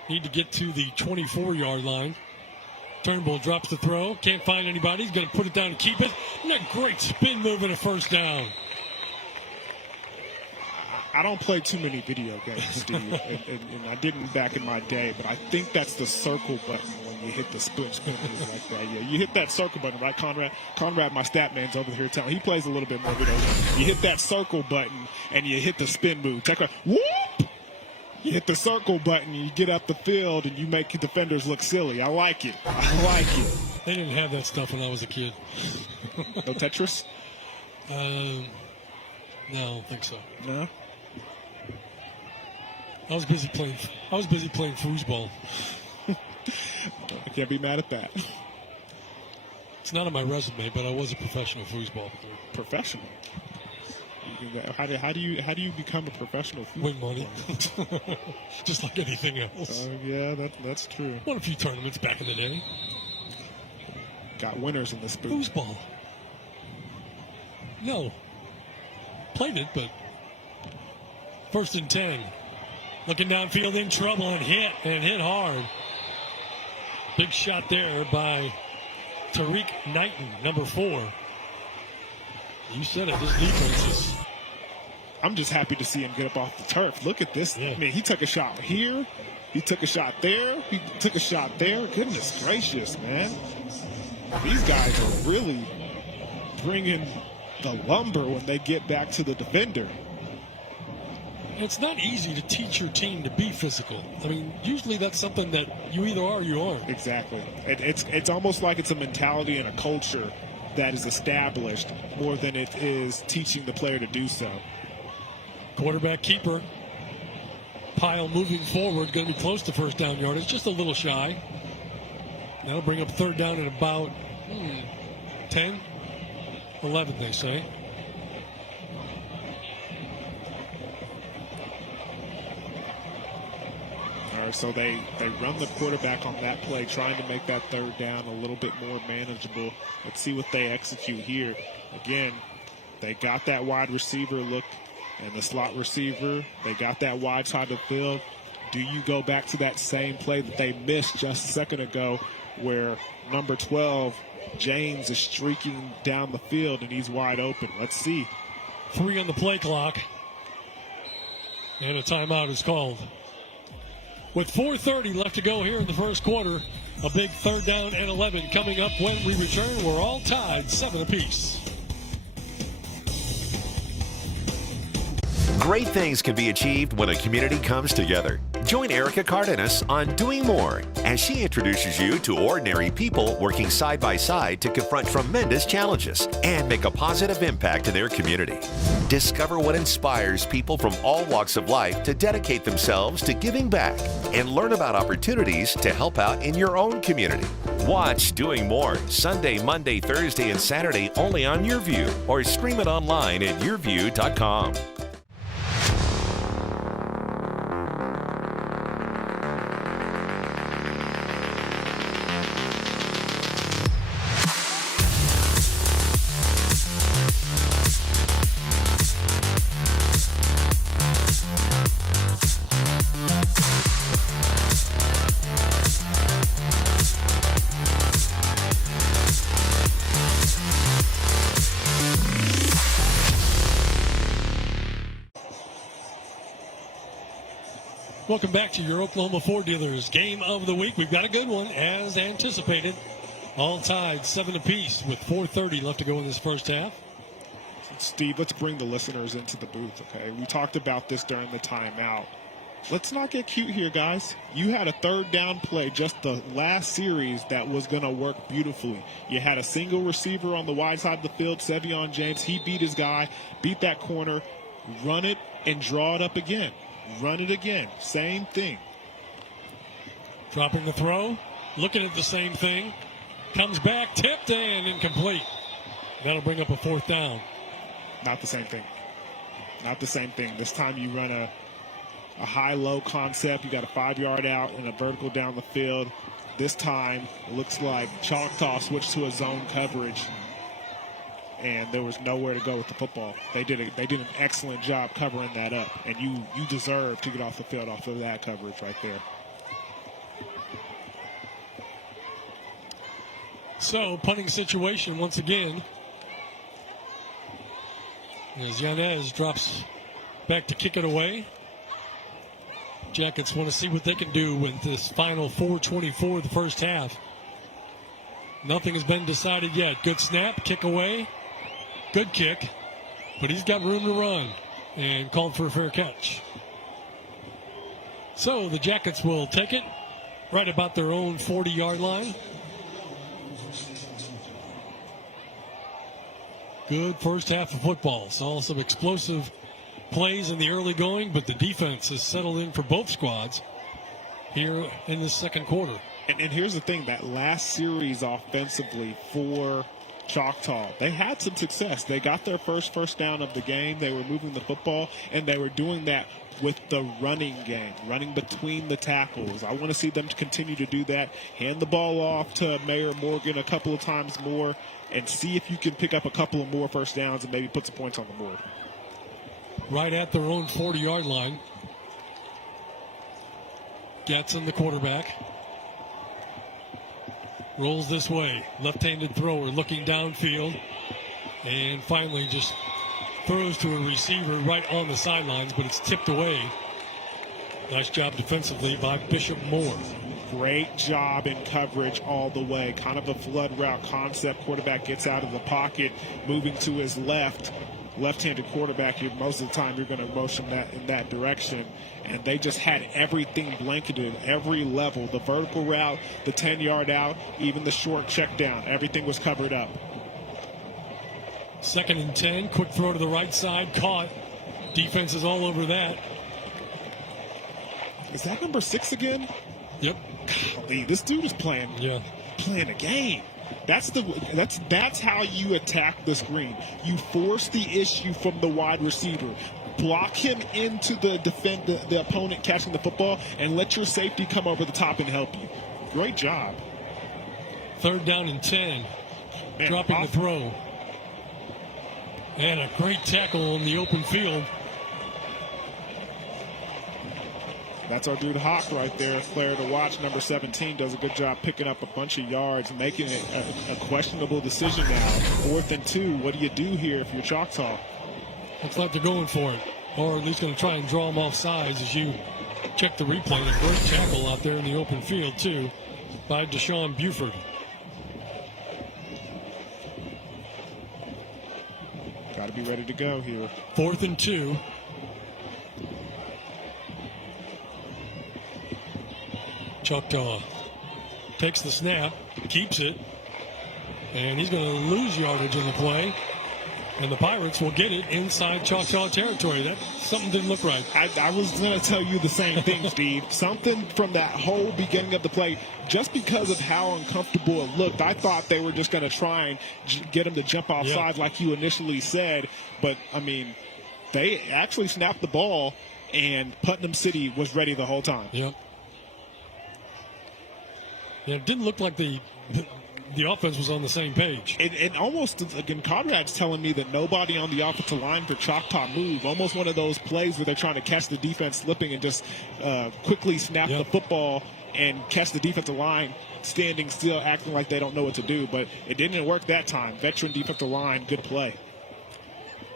Need to get to the 24-yard line. Turnbull drops the throw. Can't find anybody. He's going to put it down and keep it. And a great spin move and a first down. I don't play too many video games, Steve, and I didn't back in my day, but I think that's the circle button when you hit the spin move like that. Yeah, you hit that circle button, right, Conrad? Conrad, my stat man's over here telling. He plays a little bit more video games. You hit that circle button and you hit the spin move. Check out, whoop! You hit the circle button, you get up the field, and you make defenders look silly. I like it. I like it. They didn't have that stuff when I was a kid. No Tetris? No, I don't think so. No? I was busy playing foosball. I can't be mad at that. It's not on my resume, but I was a professional foosball player. Professional? How do you become a professional football Win money. Just like anything else. Yeah, that's true. Won a few tournaments back in the day. Got winners in this booth. Foosball. No. Played it, but 1st and 10. Looking downfield, in trouble, and hit hard. Big shot there by Tariq Knighton, number 4. You said it, this defense is... I'm just happy to see him get up off the turf. Look at this. Yeah. I mean, he took a shot here. He took a shot there. He took a shot there. Goodness gracious, man. These guys are really bringing the lumber when they get back to the defender. It's not easy to teach your team to be physical. I mean, usually that's something that you either are or you aren't. Exactly. It's almost like it's a mentality and a culture that is established more than it is teaching the player to do so. Quarterback keeper. Pile moving forward, going to be close to first down yardage, just a little shy. That'll bring up 3rd down at about 10, 11, they say. All right, so they run the quarterback on that play, trying to make that 3rd down a little bit more manageable. Let's see what they execute here. Again, they got that wide receiver look and the slot receiver. They got that wide side of the field. Do you go back to that same play that they missed just a second ago where number 12, James, is streaking down the field and he's wide open? Let's see. 3 on the play clock. And a timeout is called. With 4:30 left to go here in the first quarter, a big 3rd down and 11 coming up when we return. We're all tied 7 apiece. Great things can be achieved when a community comes together. Join Erica Cardenas on Doing More as she introduces you to ordinary people working side by side to confront tremendous challenges and make a positive impact in their community. Discover what inspires people from all walks of life to dedicate themselves to giving back and learn about opportunities to help out in your own community. Watch Doing More Sunday, Monday, Thursday, and Saturday only on YurView or stream it online at yourview.com. Welcome back to your Oklahoma Ford Dealers Game of the Week. We've got a good one, as anticipated. All tied, 7 apiece, with 4:30 left to go in this first half. Steve, let's bring the listeners into the booth, okay? We talked about this during the timeout. Let's not get cute here, guys. You had a third down play just the last series that was going to work beautifully. You had a single receiver on the wide side of the field, Sevion James. He beat his guy, beat that corner, run it, and draw it up again. Run it again. Same thing. Dropping the throw, looking at the same thing. Comes back, tipped, and incomplete. That'll bring up a 4th down. Not the same thing. Not the same thing. This time you run a high-low concept. You got a 5-yard out and a vertical down the field. This time, it looks like Choctaw switched to a zone coverage, and there was nowhere to go with the football. They did an excellent job covering that up, and you deserve to get off the field off of that coverage right there. So, punting situation once again. As Yanez drops back to kick it away. Jackets want to see what they can do with this final 4:24 of the first half. Nothing has been decided yet. Good snap, kick away. Good kick, but he's got room to run and called for a fair catch. So the Jackets will take it right about their own 40-yard line. Good first half of football. Saw some explosive plays in the early going, but the defense has settled in for both squads here in the second quarter. And here's the thing, that last series offensively for Choctaw, they had some success. They got their first down of the game. They were moving the football, and they were doing that with the running game, running between the tackles. I want to see them continue to do that. Hand the ball off to Mayor Morgan a couple of times more and see if you can pick up a couple of more first downs and maybe put some points on the board. Right at their own 40-yard line. Gatson, the quarterback, rolls this way. Left-handed thrower looking downfield. And finally just throws to a receiver right on the sidelines, but it's tipped away. Nice job defensively by Bishop Moore. Great job in coverage all the way. Kind of a flood route concept. Quarterback gets out of the pocket, moving to his left. Left-handed quarterback, most of the time you're going to motion that in that direction. And they just had everything blanketed, every level. The vertical route, the 10-yard out, even the short check down. Everything was covered up. 2nd and 10. Quick throw to the right side. Caught. Defense is all over that. Is that number 6 again? Yep. Golly, this dude is playing a game. That's how you attack the screen. You force the issue from the wide receiver. Block him into the opponent catching the football, and let your safety come over the top and help you. Great job. 3rd down and 10. Man, dropping the throw. And a great tackle on the open field. That's our dude Hawk right there. Player to watch. Number 17 does a good job picking up a bunch of yards, making it a questionable decision now. 4th and 2. What do you do here if you're Choctaw? Looks like they're going for it, or at least going to try and draw them off sides as you check the replay. A great tackle out there in the open field, too, by Deshaun Buford. Got to be ready to go here. 4th and 2. Choctaw takes the snap, keeps it, and he's going to lose yardage in the play. And the Pirates will get it inside Choctaw territory. That something didn't look right. I was going to tell you the same thing, Steve. Something from that whole beginning of the play, just because of how uncomfortable it looked, I thought they were just going to try and get him to jump off sides like you initially said. But, I mean, they actually snapped the ball, and Putnam City was ready the whole time. Yep. Yeah, it didn't look like the offense was on the same page. It almost, again, Conrad's telling me that nobody on the offensive line for Choctaw moved. Almost one of those plays where they're trying to catch the defense slipping and just quickly snap the football and catch the defensive line standing still, acting like they don't know what to do. But it didn't work that time. Veteran defensive line, good play.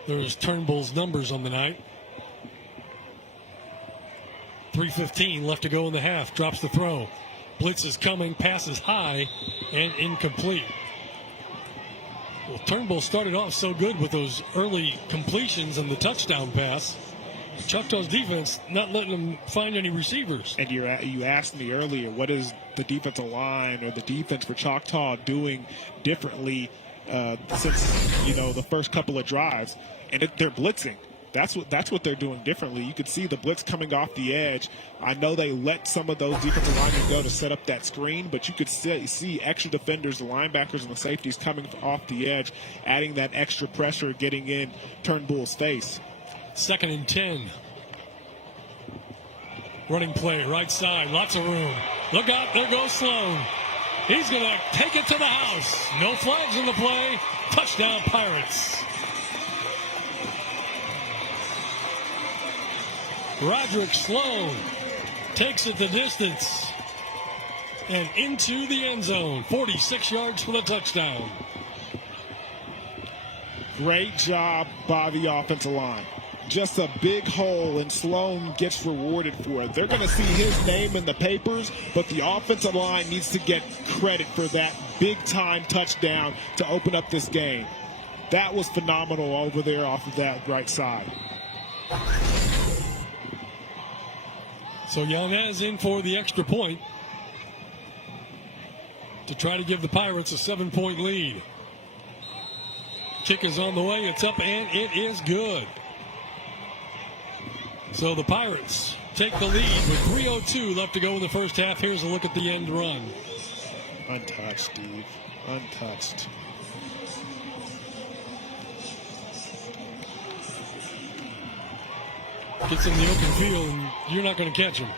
There's Turnbull's numbers on the night. 3:15 left to go in the half. Drops the throw. Blitz is coming. Passes high and incomplete. Well, Turnbull started off so good with those early completions and the touchdown pass. Choctaw's defense not letting them find any receivers. And you asked me earlier, what is the defensive line or the defense for Choctaw doing differently since the first couple of drives? And they're blitzing. That's what they're doing differently. You could see the blitz coming off the edge. I know they let some of those defensive linemen go to set up that screen, but you could see extra defenders, the linebackers and the safeties coming off the edge, adding that extra pressure, getting in Turnbull's face. 2nd and 10. Running play, right side, lots of room. Look out, there goes Sloan. He's going to take it to the house. No flags in the play. Touchdown, Pirates. Roderick Sloan takes it the distance and into the end zone. 46 yards for the touchdown. Great job by the offensive line. Just a big hole, and Sloan gets rewarded for it. They're going to see his name in the papers, but the offensive line needs to get credit for that big-time touchdown to open up this game. That was phenomenal over there off of that right side. So Yanez in for the extra point to try to give the Pirates a 7-point lead. Kick is on the way. It's up, and it is good. So the Pirates take the lead with 3:02 left to go in the first half. Here's a look at the end run. Untouched, Steve. Untouched. Gets in the open field, and you're not going to catch him.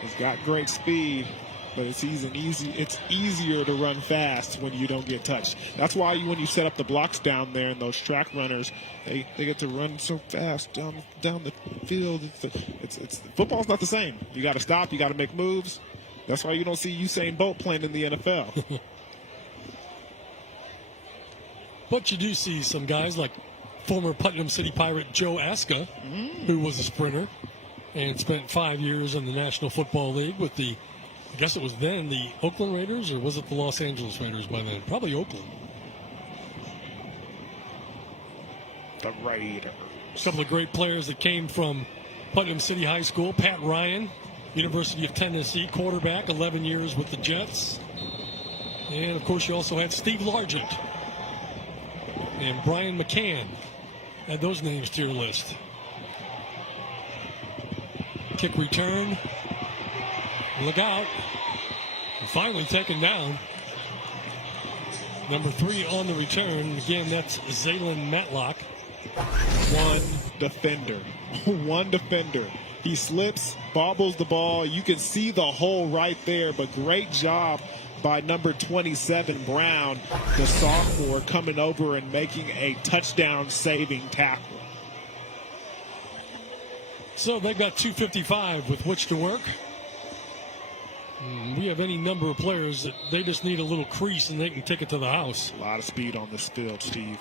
He's got great speed, but it's easier to run fast when you don't get touched. That's why when you set up the blocks down there and those track runners, they get to run so fast down the field. It's football's not the same. You got to stop. You got to make moves. That's why you don't see Usain Bolt playing in the NFL. But you do see some guys like former Putnam City Pirate Joe Aska, who was a sprinter and spent 5 years in the National Football League with I guess it was then the Oakland Raiders, or was it the Los Angeles Raiders by then? Probably Oakland. The Raiders. A couple of great players that came from Putnam City High School. Pat Ryan, University of Tennessee, quarterback, 11 years with the Jets. And, of course, you also had Steve Largent and Brian McCann. Add those names to your list. Kick return. Look out. And finally taken down. Number 3 on the return. Again, that's Zaylen Matlock. One defender. One defender. He slips, bobbles the ball. You can see the hole right there, but great job by number 27, Brown, the sophomore, coming over and making a touchdown-saving tackle. So they've got 2:55 with which to work. We have any number of players that they just need a little crease and they can take it to the house. A lot of speed on this field, Steve.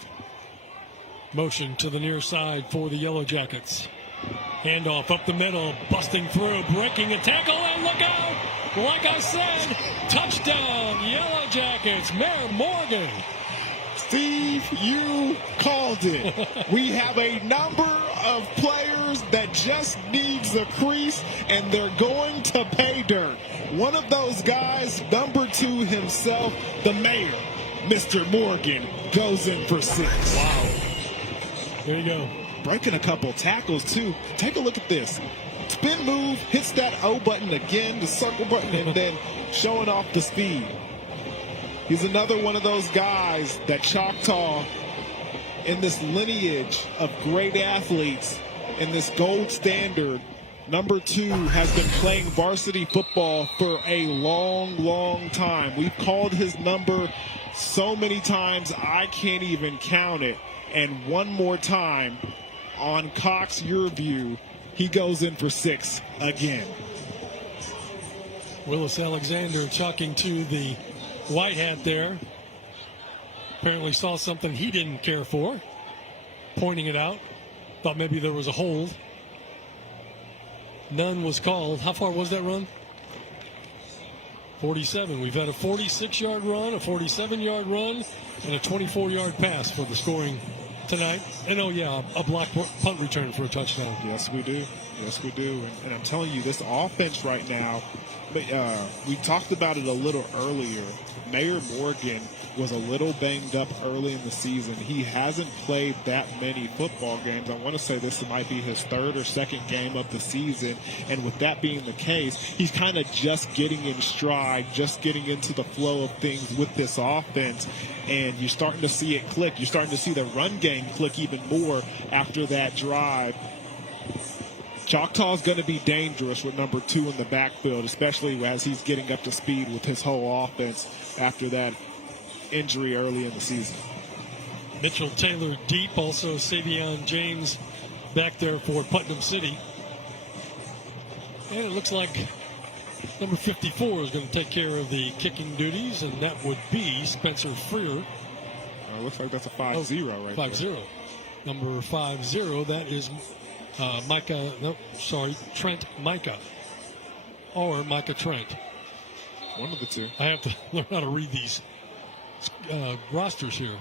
Motion to the near side for the Yellow Jackets. Handoff up the middle, busting through, breaking a tackle, and look out! Like I said, touchdown, Yellow Jackets, Mayor Morgan. Steve, you called it. We have a number of players that just needs a crease, and they're going to pay dirt. One of those guys, number 2 himself, the mayor, Mr. Morgan, goes in for 6. Wow. There you go. Breaking a couple tackles, too. Take a look at this. Spin move, hits that O button again, the circle button, and then showing off the speed. He's another one of those guys that Choctaw, in this lineage of great athletes, in this gold standard, number 2 has been playing varsity football for a long, long time. We've called his number so many times, I can't even count it. And one more time on watch.yurview, he goes in for 6 again. Willis Alexander talking to the white hat there. Apparently saw something he didn't care for, pointing it out. Thought maybe there was a hold. None was called. How far was that run? 47. We've had a 46-yard run, a 47-yard run, and a 24-yard pass for the scoring tonight. And, a block punt return for a touchdown. Yes, we do. Yes, we do. And I'm telling you, this offense right now, we talked about it a little earlier. Mayor Morgan was a little banged up early in the season. He hasn't played that many football games. I want to say this might be his third or second game of the season. And with that being the case, he's kind of just getting in stride, just getting into the flow of things with this offense. And you're starting to see it click. You're starting to see the run game click even more after that drive. Choctaw's going to be dangerous with number 2 in the backfield, especially as he's getting up to speed with his whole offense after that injury early in the season. Mitchell Taylor deep, also Savion James back there for Putnam City. And it looks like number 54 is going to take care of the kicking duties, and that would be Spencer Freer. Looks like that's a 5-0 right 5-0. there. Number 5-0, that is Trent Micah. Or Micah Trent. One of the two. I have to learn how to read these rosters here.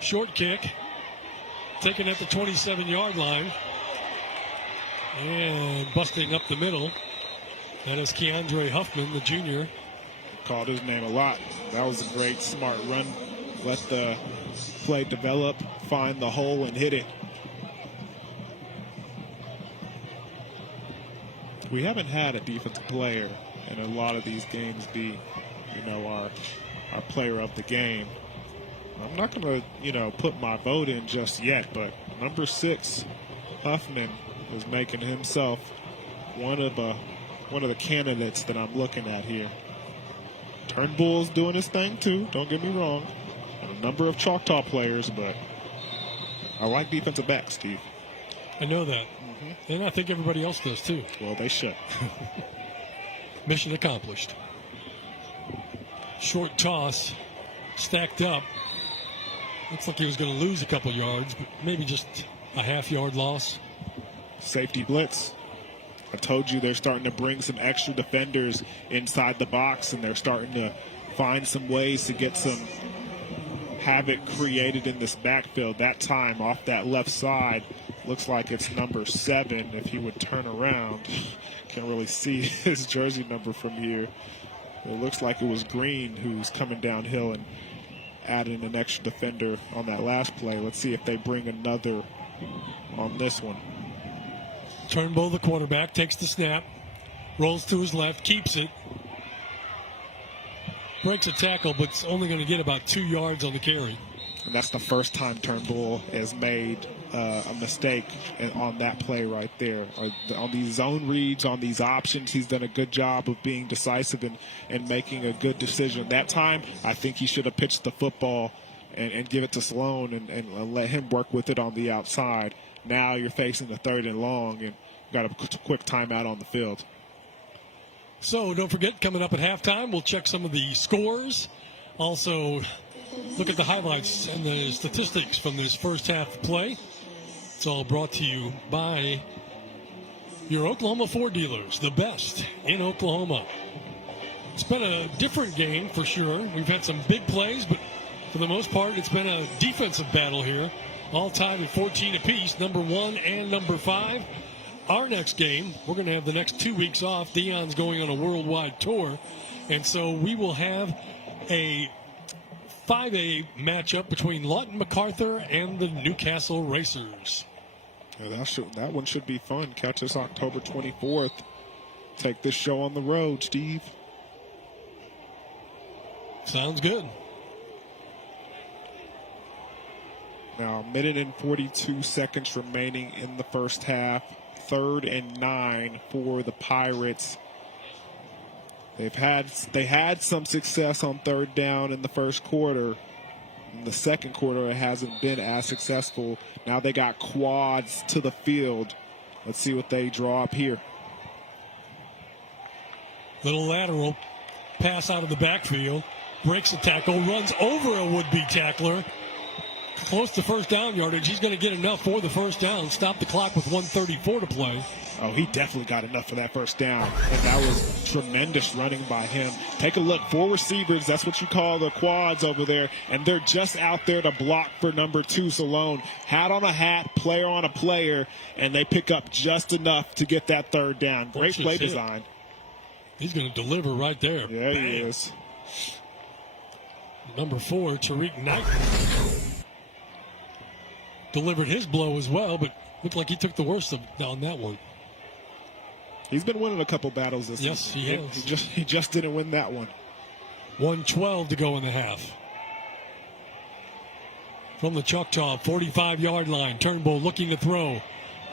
Short kick. Taken at the 27-yard line. And busting up the middle. That is Keandre Huffman, the junior. Called his name a lot. That was a great, smart run. Let the play develop, find the hole, and hit it. We haven't had a defensive player in a lot of these games be, our player of the game. I'm not going to, put my vote in just yet, but number 6, Huffman, is making himself one of the candidates that I'm looking at here. Turnbull's doing his thing too. Don't get me wrong. A number of Choctaw players, but I like defensive backs, Steve. I know that. And I think everybody else does too. Well, they should. Mission accomplished. Short toss, stacked up. Looks like he was going to lose a couple yards, but maybe just a half-yard loss. Safety blitz. I told you they're starting to bring some extra defenders inside the box, and they're starting to find some ways to get some havoc created in this backfield. That time off that left side, looks like it's number 7. If he would turn around, can't really see his jersey number from here. It looks like it was Green who's coming downhill and adding an extra defender on that last play. Let's see if they bring another on this one. Turnbull, the quarterback, takes the snap, rolls to his left, keeps it, breaks a tackle, but it's only going to get about 2 yards on the carry. And that's the first time Turnbull has made a mistake on that play right there. On these zone reads, on these options, he's done a good job of being decisive and making a good decision. That time, I think he should have pitched the football and give it to Sloan and let him work with it on the outside. Now you're facing the 3rd and long and got a quick timeout on the field. So don't forget, coming up at halftime, we'll check some of the scores. Also, look at the highlights and the statistics from this first half play. It's all brought to you by your Oklahoma Ford dealers, the best in Oklahoma. It's been a different game for sure. We've had some big plays, but for the most part, it's been a defensive battle here. All tied at 14 apiece, number 1 and number 5. Our next game, we're going to have the next 2 weeks off. Deion's going on a worldwide tour, and so we will have a 5A matchup between Lawton MacArthur and the Newcastle Racers. Yeah, that one should be fun. Catch us October 24th. Take this show on the road, Steve. Sounds good. Now, 1 minute and 42 seconds remaining in the first half. 3rd and 9 for the Pirates. They had some success on 3rd down in the first quarter. In the second quarter, it hasn't been as successful. Now they got quads to the field. Let's see what they draw up here. Little lateral pass out of the backfield. Breaks a tackle, runs over a would-be tackler. close to first down yardage. He's going to get enough for the first down. Stop the clock with 1:34 to play. Oh, he definitely got enough for that first down. And that was tremendous running by him. Take a look. 4 receivers, that's what you call the quads over there. And they're just out there to block for number 2, Salone. Hat on a hat, player on a player, and they pick up just enough to get that third down. Great play design. He's going to deliver right there. Yeah, he is. Number 4, Tariq Knight, delivered his blow as well, but looked like he took the worst on that one. He's been winning a couple battles this season. Yes, he has. He just didn't win that one. 1:12 to go in the half. From the Choctaw 45-yard line, Turnbull looking to throw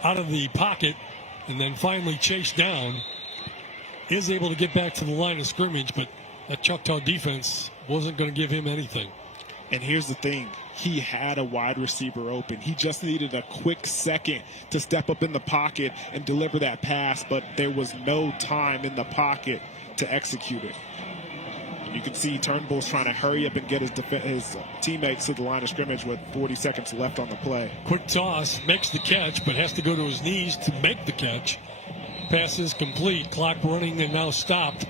out of the pocket and then finally chased down. Is able to get back to the line of scrimmage, but that Choctaw defense wasn't going to give him anything. And here's the thing. He had a wide receiver open. He just needed a quick second to step up in the pocket and deliver that pass, but there was no time in the pocket to execute it. You can see Turnbull's trying to hurry up and get his teammates to the line of scrimmage with 40 seconds left on the play. Quick toss, makes the catch, but has to go to his knees to make the catch. Pass is complete. Clock running and now stopped.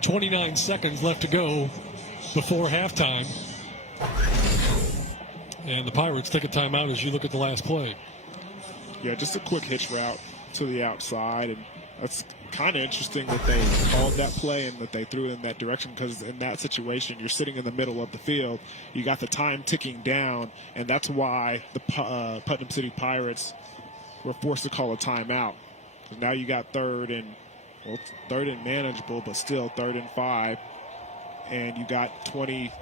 29 seconds left to go before halftime. And the Pirates take a timeout as you look at the last play. Yeah, just a quick hitch route to the outside. And that's kind of interesting that they called that play and that they threw it in that direction, because in that situation, you're sitting in the middle of the field. You got the time ticking down, and that's why the Putnam City Pirates were forced to call a timeout. Because now you got third and manageable, but still 3rd and 5. And you got 20.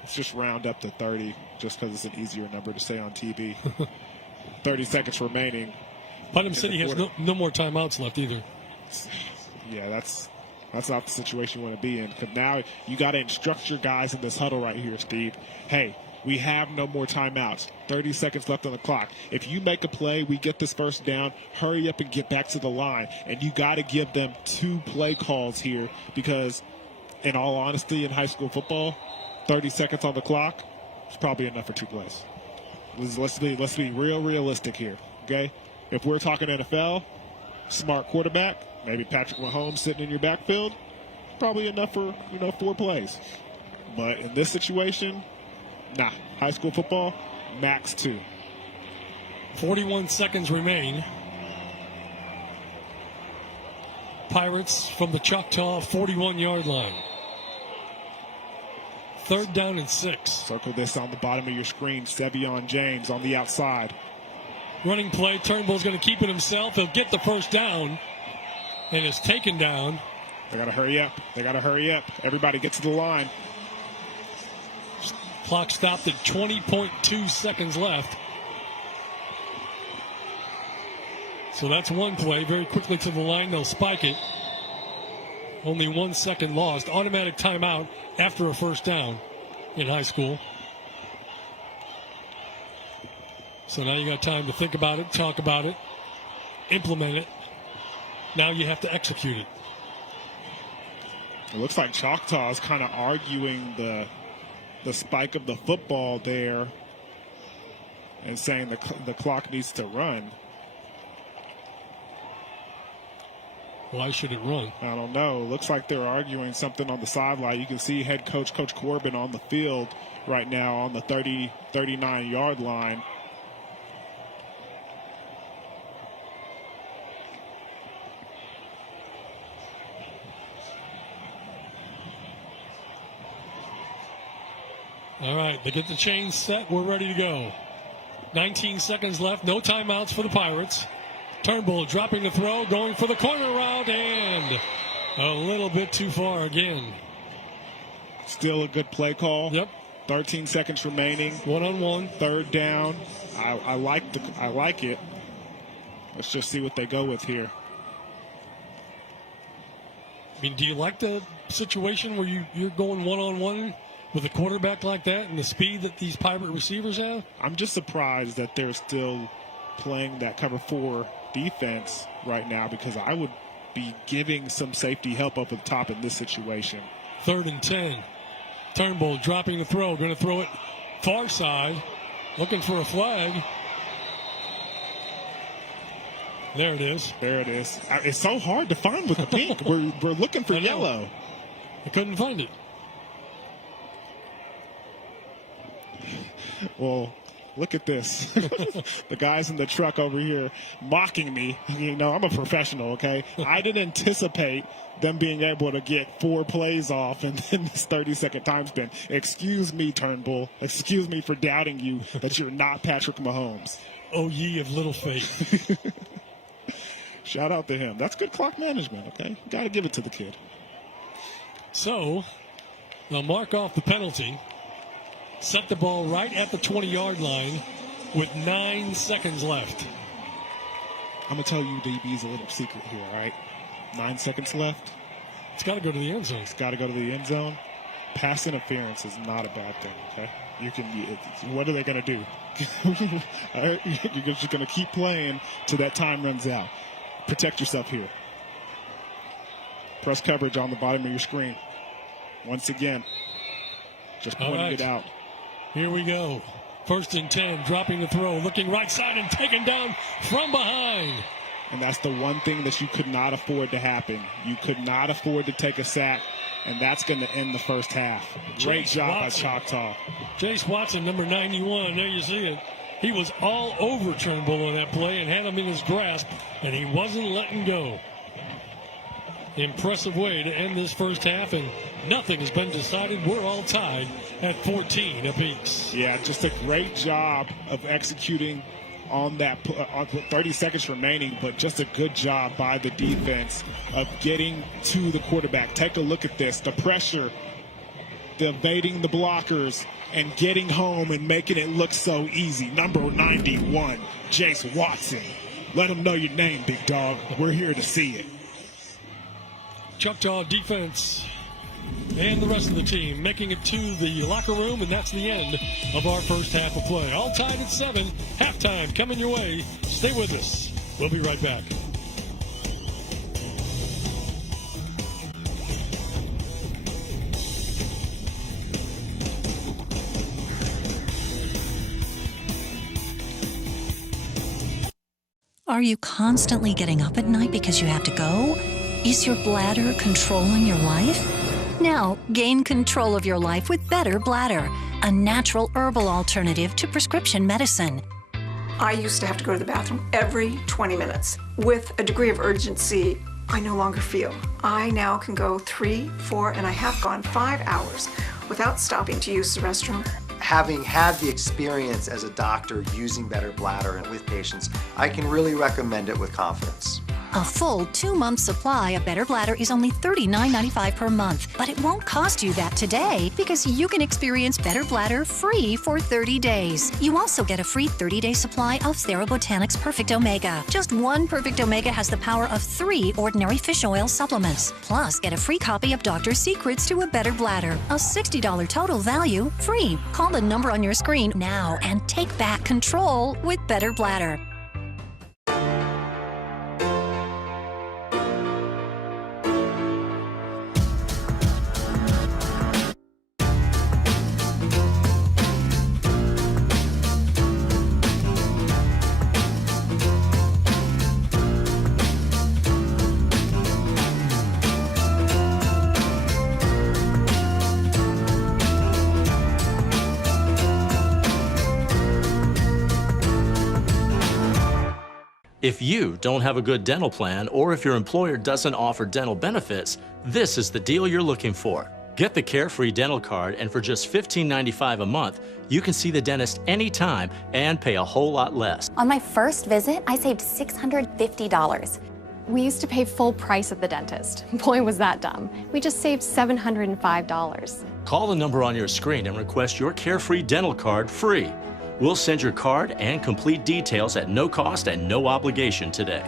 Let's just round up to 30 just because it's an easier number to say on TV. 30 seconds remaining. Putnam City has no more timeouts left either. Yeah, that's not the situation you want to be in, because now you got to instruct your guys in this huddle right here, Steve. Hey, we have no more timeouts. 30 seconds left on the clock. If you make a play, we get this first down, hurry up and get back to the line. And you got to give them 2 play calls here, because in all honesty, in high school football, 30 seconds on the clock is probably enough for 2 plays. Let's be real realistic here, okay? If we're talking NFL, smart quarterback, maybe Patrick Mahomes sitting in your backfield, probably enough for 4 plays. But in this situation, nah. High school football, max 2. 41 seconds remain. Pirates from the Choctaw 41-yard line. 3rd down and 6. Circle this on the bottom of your screen. Sevion James on the outside. Running play. Turnbull's going to keep it himself. He'll get the first down. And is taken down. They got to hurry up. Everybody get to the line. Clock stopped at 20.2 seconds left. So that's one play. Very quickly to the line. They'll spike it. Only 1 second lost. Automatic timeout after a first down in high school. So now you got time to think about it, talk about it, implement it. Now you have to execute it. It looks like Choctaw is kind of arguing the spike of the football there and saying the clock needs to run. Why should it run? I don't know. Looks like they're arguing something on the sideline. You can see head coach, Coach Corbin, on the field right now on the 39-yard line. All right, they get the chains set. We're ready to go. 19 seconds left. No timeouts for the Pirates. Turnbull dropping the throw, going for the corner route, and a little bit too far again. Still a good play call. Yep. 13 seconds remaining. 1-on-1. 3rd down. I like it. Let's just see what they go with here. I mean, do you like the situation where you're going 1-on-1 with a quarterback like that and the speed that these Pirate receivers have? I'm just surprised that they're still playing that cover 4 defense right now, because I would be giving some safety help up at the top in this situation. 3rd and 10. Turnbull dropping the throw, going to throw it far side. Looking for a flag. There it is. There it is. It's so hard to find with the pink. We're looking for yellow. I couldn't find it. Well, look at this. The guys in the truck over here mocking me. You know, I'm a professional, okay? I didn't anticipate them being able to get 4 plays off in this 30-second time span. Excuse me, Turnbull. Excuse me for doubting you that you're not Patrick Mahomes. Oh, ye of little faith. Shout out to him. That's good clock management, okay? Got to give it to the kid. So, they'll mark off the penalty. Set the ball right at the 20-yard line with 9 seconds left. I'm going to tell you DB's a little secret here, all right? 9 seconds left. It's got to go to the end zone. It's got to go to the end zone. Pass interference is not a bad thing, okay? What are they going to do? You're just going to keep playing till that time runs out. Protect yourself here. Press coverage on the bottom of your screen. Once again, just pointing it out. Here we go. 1st and 10, dropping the throw, looking right side and taken down from behind. And that's the one thing that you could not afford to happen. You could not afford to take a sack, and that's going to end the first half. Great job by Choctaw. Jace Watson, number 91, there you see it. He was all over Turnbull on that play and had him in his grasp, and he wasn't letting go. Impressive way to end this first half, and nothing has been decided. We're all tied at 14 apiece. Yeah, just a great job of executing on that, on 30 seconds remaining, but just a good job by the defense of getting to the quarterback. Take a look at this, the pressure, the evading the blockers, and getting home and making it look so easy. Number 91, Jace Watson. Let them know your name, big dog. We're here to see it. Choctaw defense and the rest of the team making it to the locker room, and that's the end of our first half of play. All tied at 7, halftime coming your way. Stay with us. We'll be right back. Are you constantly getting up at night because you have to go? Is your bladder controlling your life? Now, gain control of your life with Better Bladder, a natural herbal alternative to prescription medicine. I used to have to go to the bathroom every 20 minutes. With a degree of urgency, I no longer feel. I now can go 3, 4, and I have gone 5 hours without stopping to use the restroom. Having had the experience as a doctor using Better Bladder with patients, I can really recommend it with confidence. A full 2-month supply of Better Bladder is only $39.95 per month, but it won't cost you that today because you can experience Better Bladder free for 30 days. You also get a free 30-day supply of TheraBotanics Perfect Omega. Just one Perfect Omega has the power of 3 ordinary fish oil supplements. Plus, get a free copy of Doctor's Secrets to a Better Bladder. A $60 total value, free. Call the number on your screen now and take back control with Better Bladder. If you don't have a good dental plan, or if your employer doesn't offer dental benefits, this is the deal you're looking for. Get the Carefree Dental Card, and for just $15.95 a month, you can see the dentist anytime and pay a whole lot less. On my first visit, I saved $650. We used to pay full price at the dentist. Boy, was that dumb. We just saved $705. Call the number on your screen and request your Carefree Dental Card free. We'll send your card and complete details at no cost and no obligation today.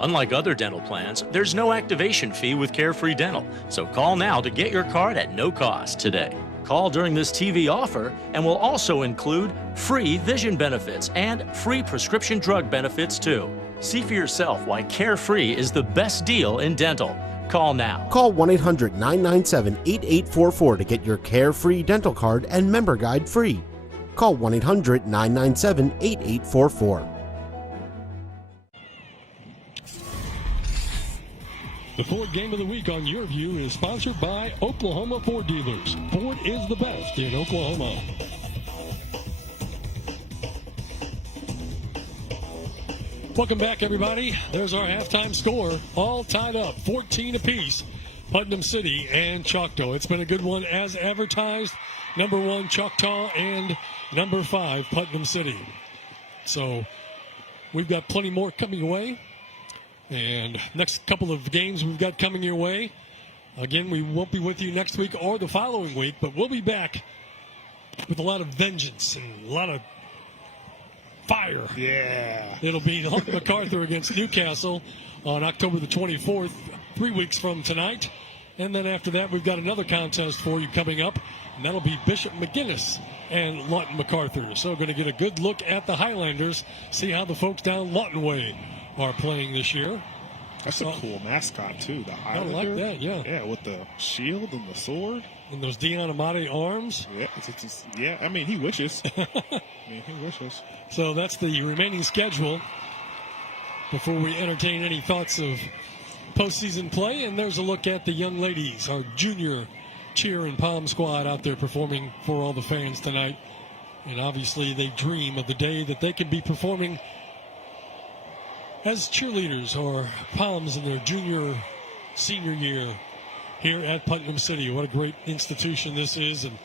Unlike other dental plans, there's no activation fee with Carefree Dental, so call now to get your card at no cost today. Call during this TV offer, and we'll also include free vision benefits and free prescription drug benefits too. See for yourself why Carefree is the best deal in dental. Call now. Call 1-800-997-8844 to get your Carefree Dental Card and member guide free. Call 1-800-997-8844. The Ford Game of the Week on Your View is sponsored by Oklahoma Ford Dealers. Ford is the best in Oklahoma. Welcome back, everybody. There's our halftime score. All tied up, 14 apiece. Putnam City and Choctaw. It's been a good one as advertised. Number 1, Choctaw, and number 5, Putnam City. So we've got plenty more coming away. And next couple of games we've got coming your way. Again, we won't be with you next week or the following week, but we'll be back with a lot of vengeance and a lot of fire. Yeah. It'll be Lawton MacArthur against Newcastle on October the 24th, 3 weeks from tonight. And then after that, we've got another contest for you coming up, and that'll be Bishop McGuinness and Lawton MacArthur. So going to get a good look at the Highlanders, see how the folks down Lawton Way are playing this year. That's a cool mascot, too. The Highlander. I like that, yeah. Yeah, with the shield and the sword. And those Dion Amate arms. Yeah, I mean, he wishes. He wishes. So that's the remaining schedule before we entertain any thoughts of postseason play. And there's a look at the young ladies, our junior cheer and pom squad out there performing for all the fans tonight. And obviously they dream of the day that they can be performing as cheerleaders or poms in their senior year here at Putnam City. What a great institution this is. And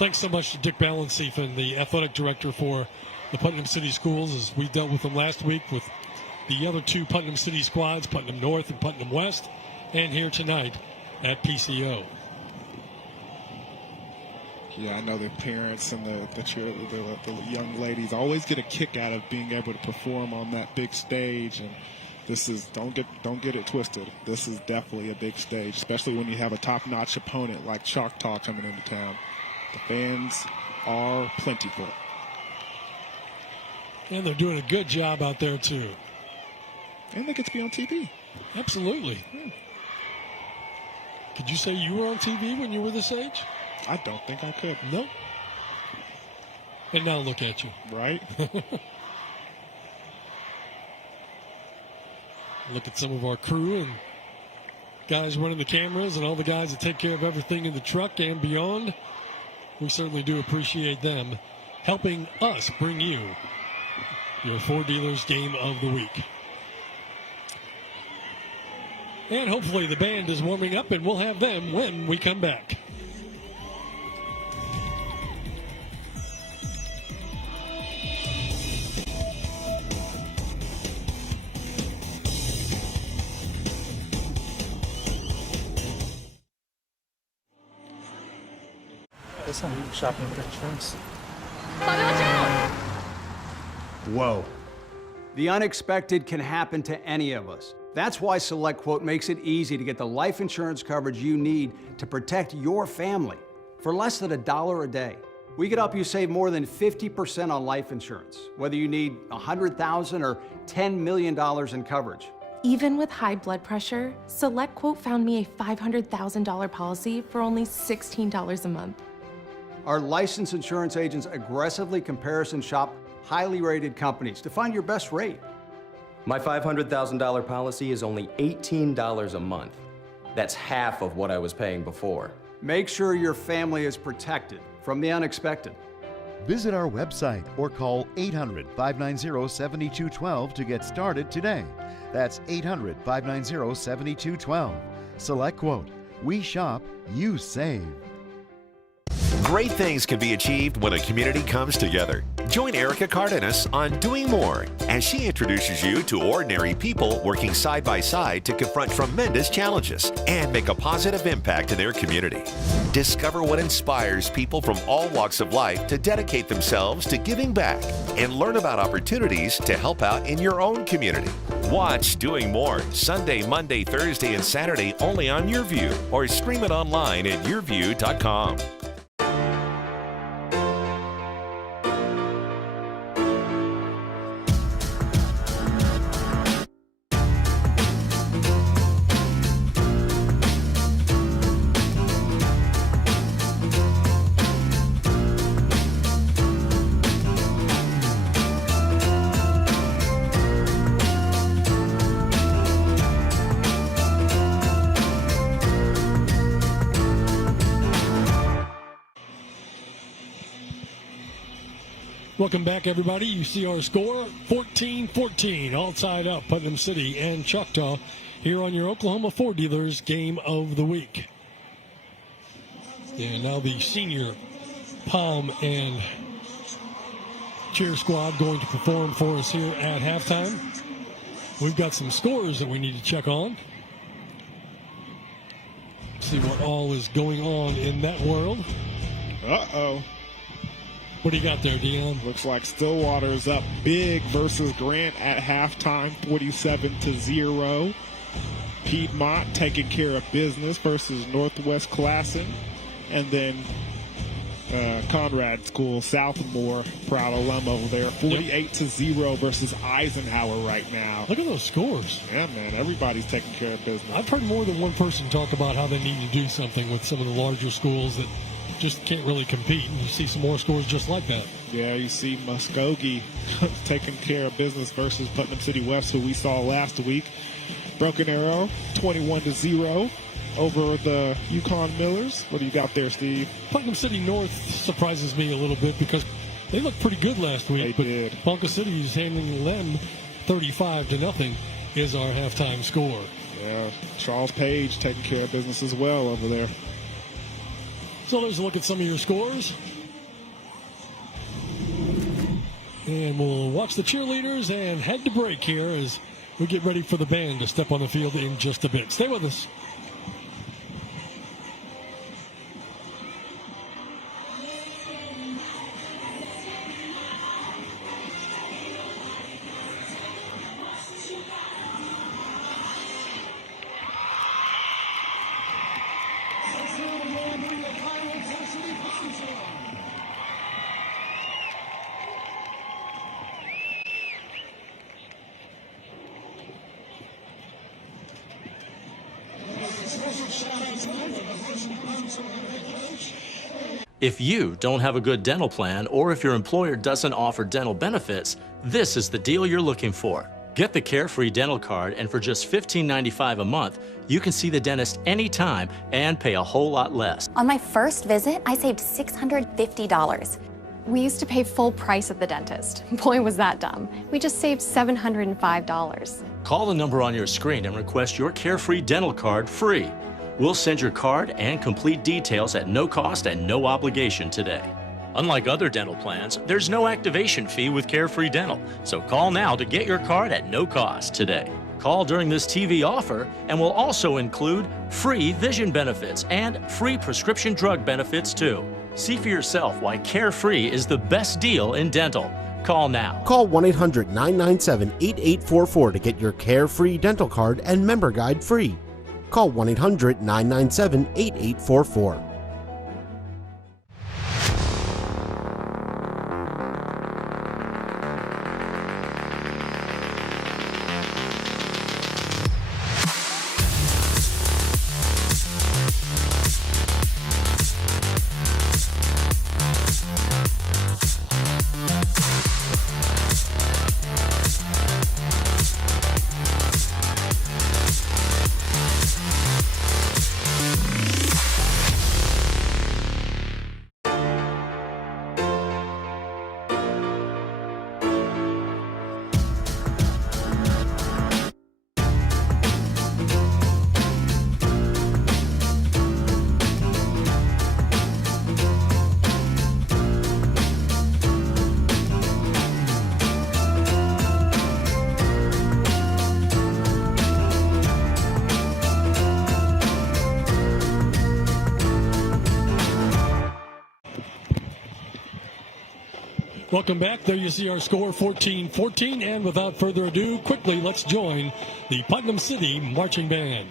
thanks so much to Dick Balancefin, the athletic director for the Putnam City Schools, as we dealt with them last week with the other 2 Putnam City squads, Putnam North and Putnam West, and here tonight at PCO. Yeah, I know the parents and the young ladies always get a kick out of being able to perform on that big stage, and this is don't get it twisted. This is definitely a big stage, especially when you have a top-notch opponent like Choctaw coming into town. The fans are plentiful, and they're doing a good job out there too. And they get to be on TV. Absolutely. Could you say you were on TV when you were this age? I don't think I could. Nope. And now look at you. Right? Look at some of our crew and guys running the cameras and all the guys that take care of everything in the truck and beyond. We certainly do appreciate them helping us bring you your Ford Dealers Game of the Week. And hopefully the band is warming up, and we'll have them when we come back. I'm shopping for insurance. Whoa. The unexpected can happen to any of us. That's why SelectQuote makes it easy to get the life insurance coverage you need to protect your family for less than $1 a day. We can help you save more than 50% on life insurance, whether you need $100,000 or $10 million in coverage. Even with high blood pressure, SelectQuote found me a $500,000 policy for only $16 a month. Our licensed insurance agents aggressively comparison shop highly rated companies to find your best rate. My $500,000 policy is only $18 a month. That's half of what I was paying before. Make sure your family is protected from the unexpected. Visit our website or call 800-590-7212 to get started today. That's 800-590-7212. SelectQuote. We shop, you save. Great things can be achieved when a community comes together. Join Erica Cardenas on Doing More as she introduces you to ordinary people working side by side to confront tremendous challenges and make a positive impact in their community. Discover what inspires people from all walks of life to dedicate themselves to giving back and learn about opportunities to help out in your own community. Watch Doing More Sunday, Monday, Thursday, and Saturday only on YurView, or stream it online at yourview.com. Welcome back, everybody. You see our score, 14-14, all tied up, Putnam City and Choctaw, here on your Oklahoma Ford Dealers Game of the Week. And now the senior Palm and cheer squad going to perform for us here at halftime. We've got some scores that we need to check on. See what all is going on in that world. Uh-oh. What do you got there, Dion? Looks like Stillwater's up big versus Grant at halftime, 47-0. Piedmont taking care of business versus Northwest Classen. And then Conrad School, Southmore, proud of Lem over there, 48-0 versus Eisenhower right now. Look at those scores. Yeah, man, everybody's taking care of business. I've heard more than one person talk about how they need to do something with some of the larger schools that just can't really compete, and you see some more scores just like that. Yeah, you see Muskogee taking care of business versus Putnam City West, who we saw last week. Broken Arrow, 21-0 over the Yukon Millers. What do you got there, Steve? Putnam City North surprises me a little bit because they looked pretty good last week. They did. Ponca City is handling them 35-0 is our halftime score. Yeah, Charles Page taking care of business as well over there. So there's a look at some of your scores. And we'll watch the cheerleaders and head to break here as we get ready for the band to step on the field in just a bit. Stay with us. If you don't have a good dental plan, or if your employer doesn't offer dental benefits, this is the deal you're looking for. Get the Carefree Dental Card, and for just $15.95 a month, you can see the dentist anytime and pay a whole lot less. On my first visit, I saved $650. We used to pay full price at the dentist. Boy, was that dumb. We just saved $705. Call the number on your screen and request your Carefree Dental Card free. We'll send your card and complete details at no cost and no obligation today. Unlike other dental plans, there's no activation fee with Carefree Dental, so call now to get your card at no cost today. Call during this TV offer and we'll also include free vision benefits and free prescription drug benefits too. See for yourself why Carefree is the best deal in dental. Call now. Call 1-800-997-8844 to get your Carefree Dental Card and member guide free. Call 1-800-997-8844. Welcome back. There you see our score, 14-14. And without further ado, quickly, let's join the Putnam City Marching Band.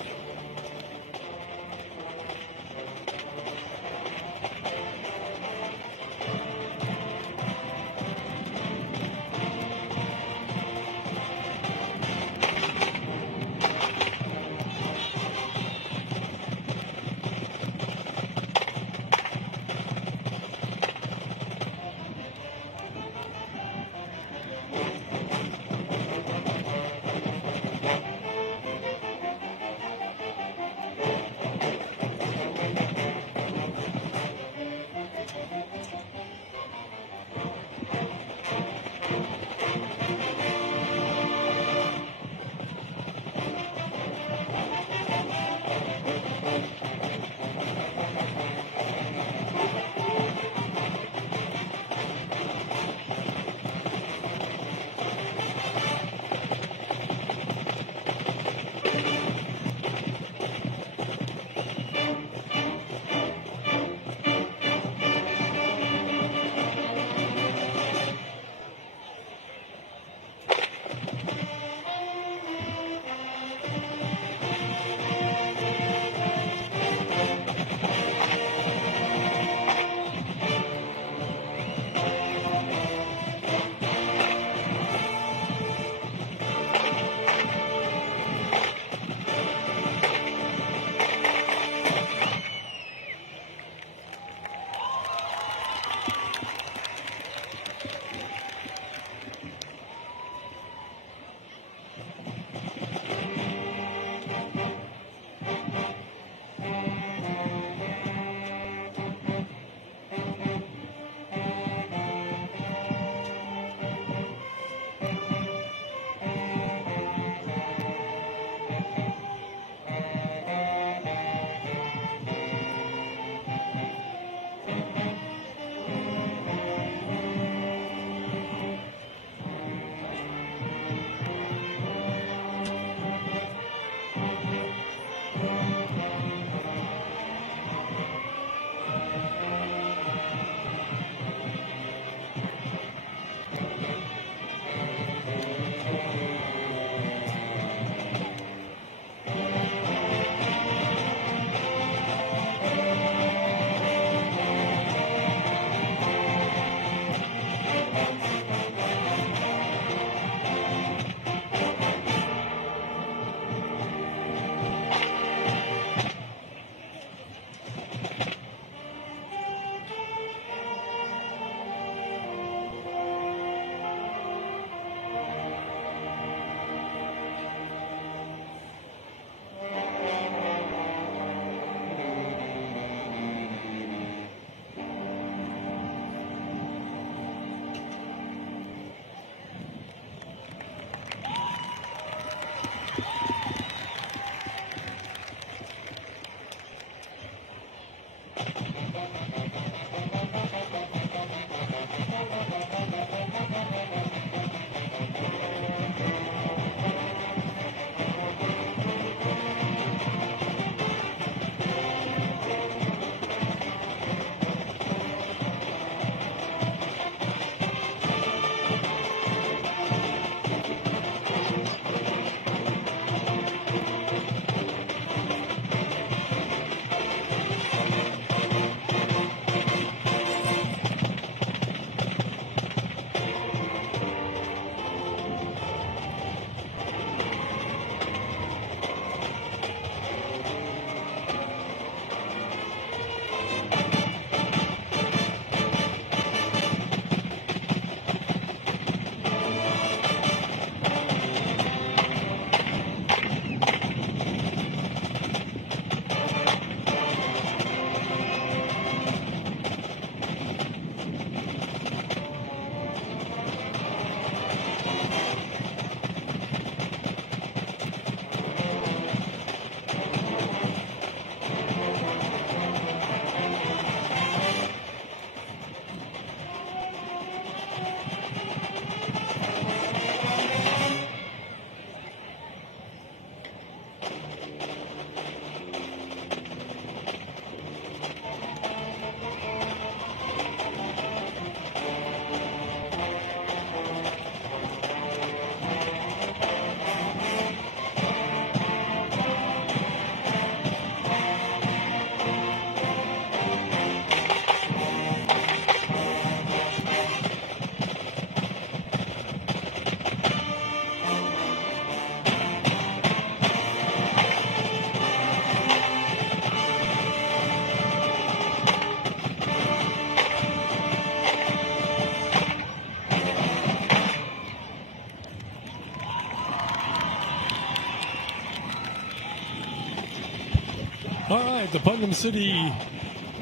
All right, the Putnam City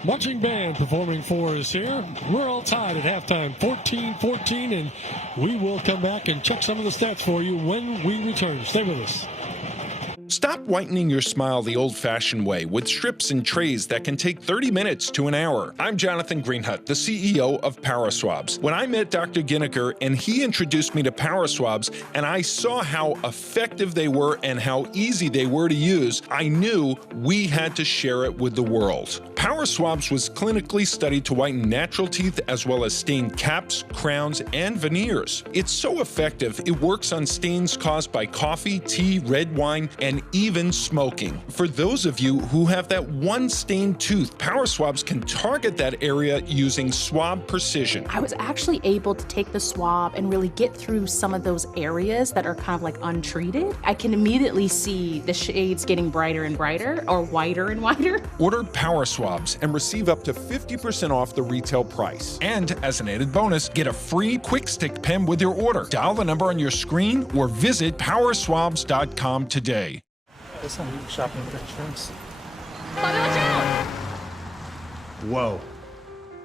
marching band performing for us here. We're all tied at halftime, 14-14, and we will come back and check some of the stats for you when we return. Stay with us. Stop whitening your smile the old-fashioned way with strips and trays that can take 30 minutes to an hour. I'm Jonathan Greenhut, the CEO of Power Swabs. When I met Dr. Ginniker and he introduced me to Power Swabs and I saw how effective they were and how easy they were to use, I knew we had to share it with the world. Power Swabs was clinically studied to whiten natural teeth as well as stain caps, crowns, and veneers. It's so effective, it works on stains caused by coffee, tea, red wine, and even smoking. For those of you who have that one stained tooth, Power Swabs can target that area using swab precision. I was actually able to take the swab and really get through some of those areas that are kind of like untreated. I can immediately see the shades getting brighter and brighter, or whiter and whiter. Order Power Swabs and receive up to 50% off the retail price. And as an added bonus, get a free quick stick pen with your order. Dial the number on your screen or visit powerswabs.com today. Listen, shopping for insurance. Whoa.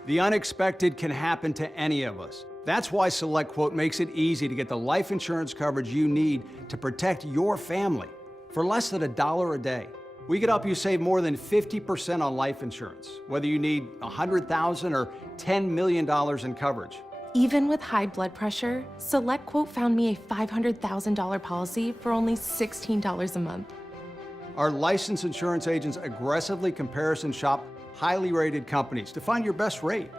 The unexpected can happen to any of us. That's why SelectQuote makes it easy to get the life insurance coverage you need to protect your family for less than $1 a day. We could help you save more than 50% on life insurance, whether you need $100,000 or $10 million in coverage. Even with high blood pressure, SelectQuote found me a $500,000 policy for only $16 a month. Our licensed insurance agents aggressively comparison shop highly rated companies to find your best rate.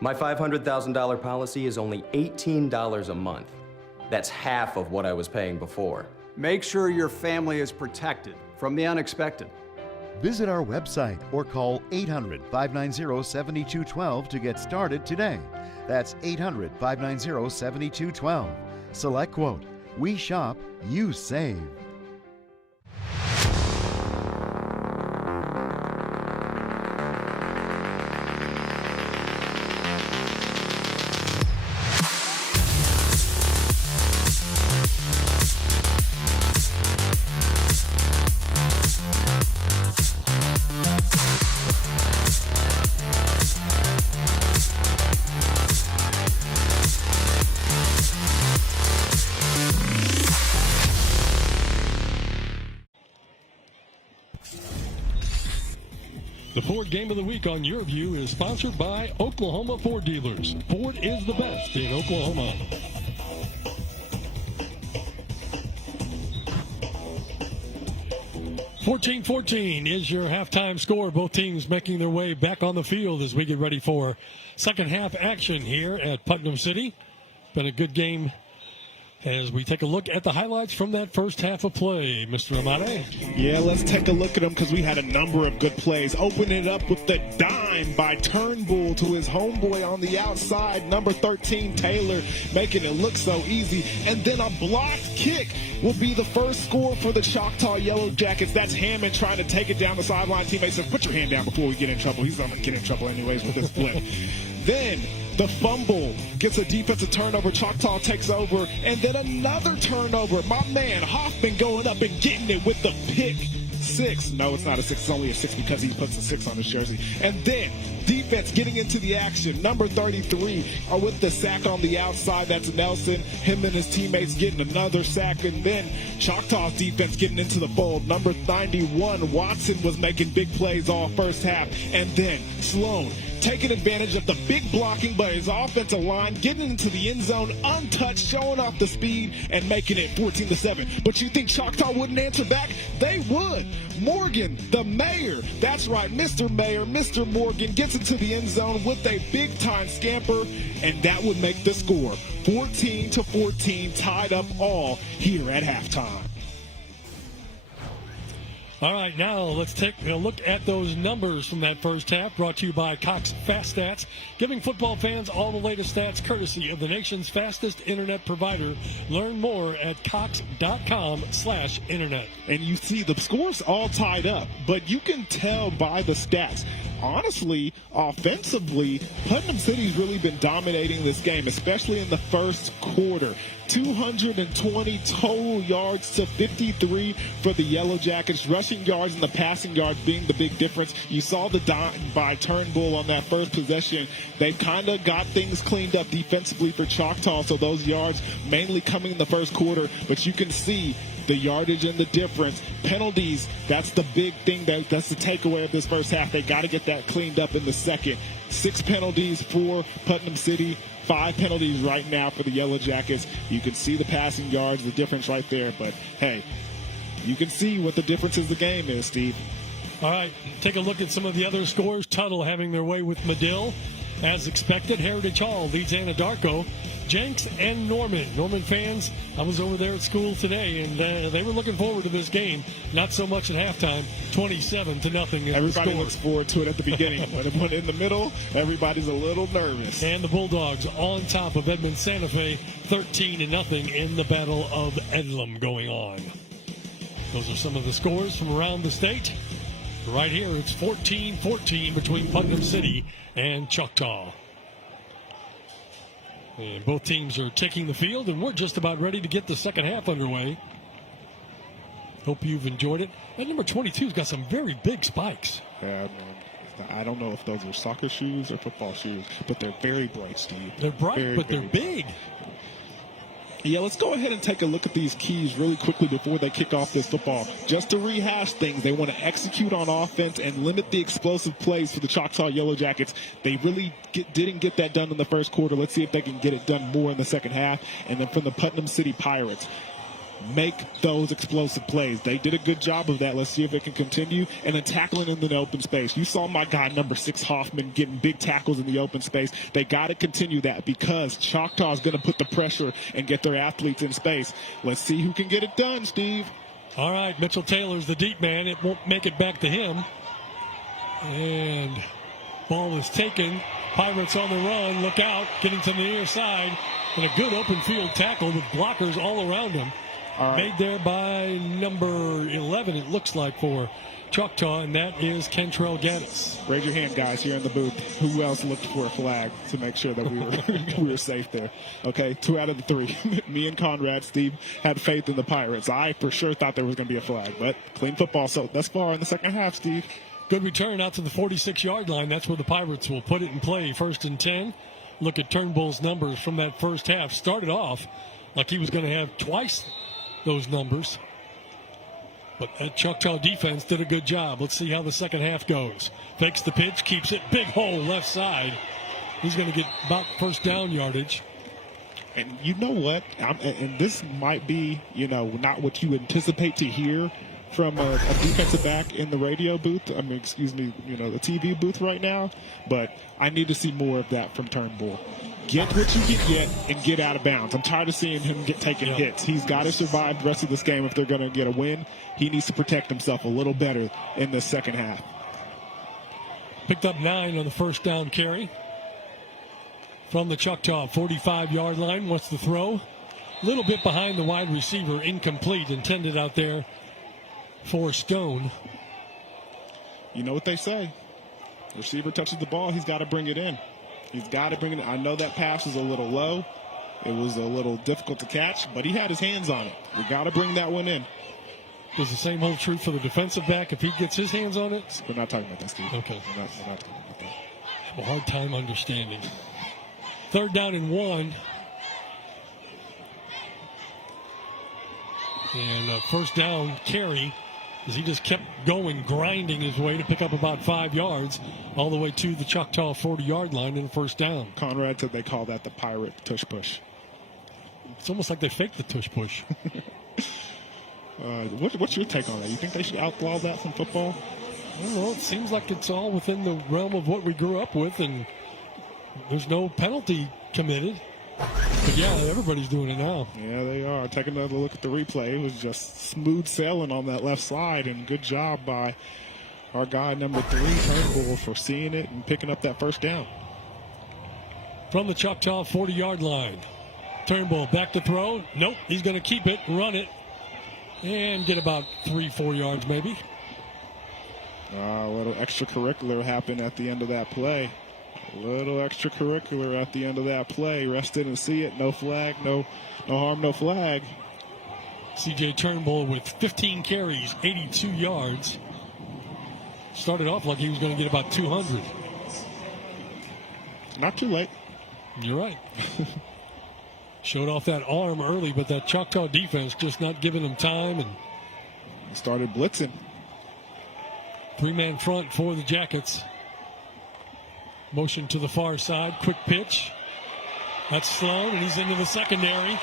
My $500,000 policy is only $18 a month. That's half of what I was paying before. Make sure your family is protected from the unexpected. Visit our website or call 800-590-7212 to get started today. That's 800-590-7212. SelectQuote. We shop, you save. The Ford Game of the Week on YurView is sponsored by Oklahoma Ford Dealers. Ford is the best in Oklahoma. "14-14 is your halftime score. Both teams making their way back on the field as we get ready for second half action here at Putnam City. Been a good game as we take a look at the highlights from that first half of play. Mr. Amade? Yeah, let's take a look at them because we had a number of good plays. Opening it up with the dime by Turnbull to his homeboy on the outside, number 13, Taylor, making it look so easy. And then a blocked kick will be the first score for the Choctaw Yellow Jackets. That's Hammond trying to take it down the sideline. Teammate says, put your hand down before we get in trouble. He's going to get in trouble anyways with this flip. Then the fumble gets a defensive turnover. Choctaw takes over. And then another turnover. My man Hoffman going up and getting it with the pick six. No, it's not a six. It's only a six because he puts a six on his jersey. And then defense getting into the action. Number 33 are with the sack on the outside. That's Nelson. Him and his teammates getting another sack. And then Choctaw's defense getting into the fold. Number 91, Watson was making big plays all first half. And then Sloan taking advantage of the big blocking by his offensive line, getting into the end zone untouched, showing off the speed, and making it 14-7. But you think Choctaw wouldn't answer back? They would. Morgan, the mayor, that's right, Mr. Mayor, Mr. Morgan gets into the end zone with a big-time scamper, and that would make the score 14-14, tied up all here at halftime. All right, now let's take a look at those numbers from that first half, brought to you by Cox Fast Stats, giving football fans all the latest stats courtesy of the nation's fastest internet provider. Learn more at cox.com/internet. And you see the scores all tied up, but you can tell by the stats. honestly, offensively, Putnam City's really been dominating this game, especially in the first quarter. 220 total yards to 53 for the Yellow Jackets. Rushing yards and the passing yards being the big difference. You saw the dime by Turnbull on that first possession. They've kind of got things cleaned up defensively for Choctaw, so those yards mainly coming in the first quarter. But you can see the yardage and the difference. Penalties, that's the big thing. That's the takeaway of this first half. They got to get that cleaned up in the second. 6 penalties for Putnam City. 5 penalties right now for the Yellow Jackets. You can see the passing yards, the difference right there. But, hey, you can see what the difference of the game is, Steve. All right, take a look at some of the other scores. Tuttle having their way with Medill. As expected, Heritage Hall leads Anadarko. Jenks and Norman. Norman fans, I was over there at school today, and they were looking forward to this game. Not so much at halftime, 27-0. Everybody looks forward to it at the beginning. But in the middle, everybody's a little nervous. And the Bulldogs on top of Edmond Santa Fe, 13-0 in the Battle of Edlam going on. Those are some of the scores from around the state. Right here, it's 14-14 between Putnam City and Choctaw. And both teams are taking the field, and we're just about ready to get the second half underway. Hope you've enjoyed it. And number 22's got some very big spikes. Yeah, I don't know if those are soccer shoes or football shoes, but they're very bright, Steve. They're bright, very, but they're big. Yeah, let's go ahead and take a look at these keys really quickly before they kick off this football. Just to rehash things, they want to execute on offense and limit the explosive plays for the Choctaw Yellow Jackets. They really didn't get that done in the first quarter. Let's see if they can get it done more in the second half. And then from the Putnam City Pirates, make those explosive plays. They did a good job of that. Let's see if they can continue. And then tackling in the open space. You saw my guy, number 6, Hoffman, getting big tackles in the open space. They got to continue that because Choctaw is going to put the pressure and get their athletes in space. Let's see who can get it done, Steve. All right, Mitchell Taylor's the deep man. It won't make it back to him. And ball is taken. Pirates on the run. Look out. Getting to the near side. And a good open field tackle with blockers all around him. Made there by number 11, it looks like, for Choctaw, and that is Kentrell Gaddis. Raise your hand, guys, here in the booth. Who else looked for a flag to make sure that we were safe there? Okay, 2 out of the 3. Me and Conrad, Steve, had faith in the Pirates. I for sure thought there was going to be a flag, but clean football so thus far in the second half, Steve. Good return out to the 46-yard line. That's where the Pirates will put it in play. 1st and 10. Look at Turnbull's numbers from that first half. Started off like he was going to have twice those numbers. But that Choctaw defense did a good job. Let's see how the second half goes. Fakes the pitch, keeps it. Big hole left side. He's going to get about first down yardage. And you know what? And this might be, not what you anticipate to hear from a defensive back in the radio booth. the TV booth right now. But I need to see more of that from Turnbull. Get what you can get and get out of bounds. I'm tired of seeing him get taking hits. He's got to survive the rest of this game if they're going to get a win. He needs to protect himself a little better in the second half. Picked up 9 on the first down carry. From the Choctaw 45-yard line, wants to throw. A little bit behind the wide receiver, incomplete, intended out there for Stone. You know what they say. The receiver touches the ball, he's got to bring it in. He's got to bring it in. I know that pass was a little low. It was a little difficult to catch, but he had his hands on it. We got to bring that one in. Does the same hold true for the defensive back if he gets his hands on it? We're not talking about that, Steve. Okay. We're not talking about that. I have a hard time understanding. 3rd down and 1. And first down carry as he just kept going, grinding his way to pick up about 5 yards all the way to the Choctaw 40-yard line in the first down. Conrad said they call that the pirate tush push. It's almost like they faked the tush push. What's your take on that? You think they should outlaw that from football? I don't know. It seems like it's all within the realm of what we grew up with, and there's no penalty committed. But yeah, everybody's doing it now. Yeah, they are. Take another look at the replay. It was just smooth sailing on that left side, and good job by our guy number 3, Turnbull, for seeing it and picking up that first down. From the Choctaw 40-yard line, Turnbull back to throw. Nope, he's going to keep it, run it, and get about 3-4 yards maybe. A little extracurricular happened at the end of that play. A little extracurricular at the end of that play. Refs didn't see it. No flag. No harm, no flag. C.J. Turnbull with 15 carries, 82 yards. Started off like he was going to get about 200. Not too late. You're right. Showed off that arm early, but that Choctaw defense just not giving them time and started blitzing. 3-man front for the Jackets. Motion to the far side, quick pitch. That's Sloan, and he's into the secondary.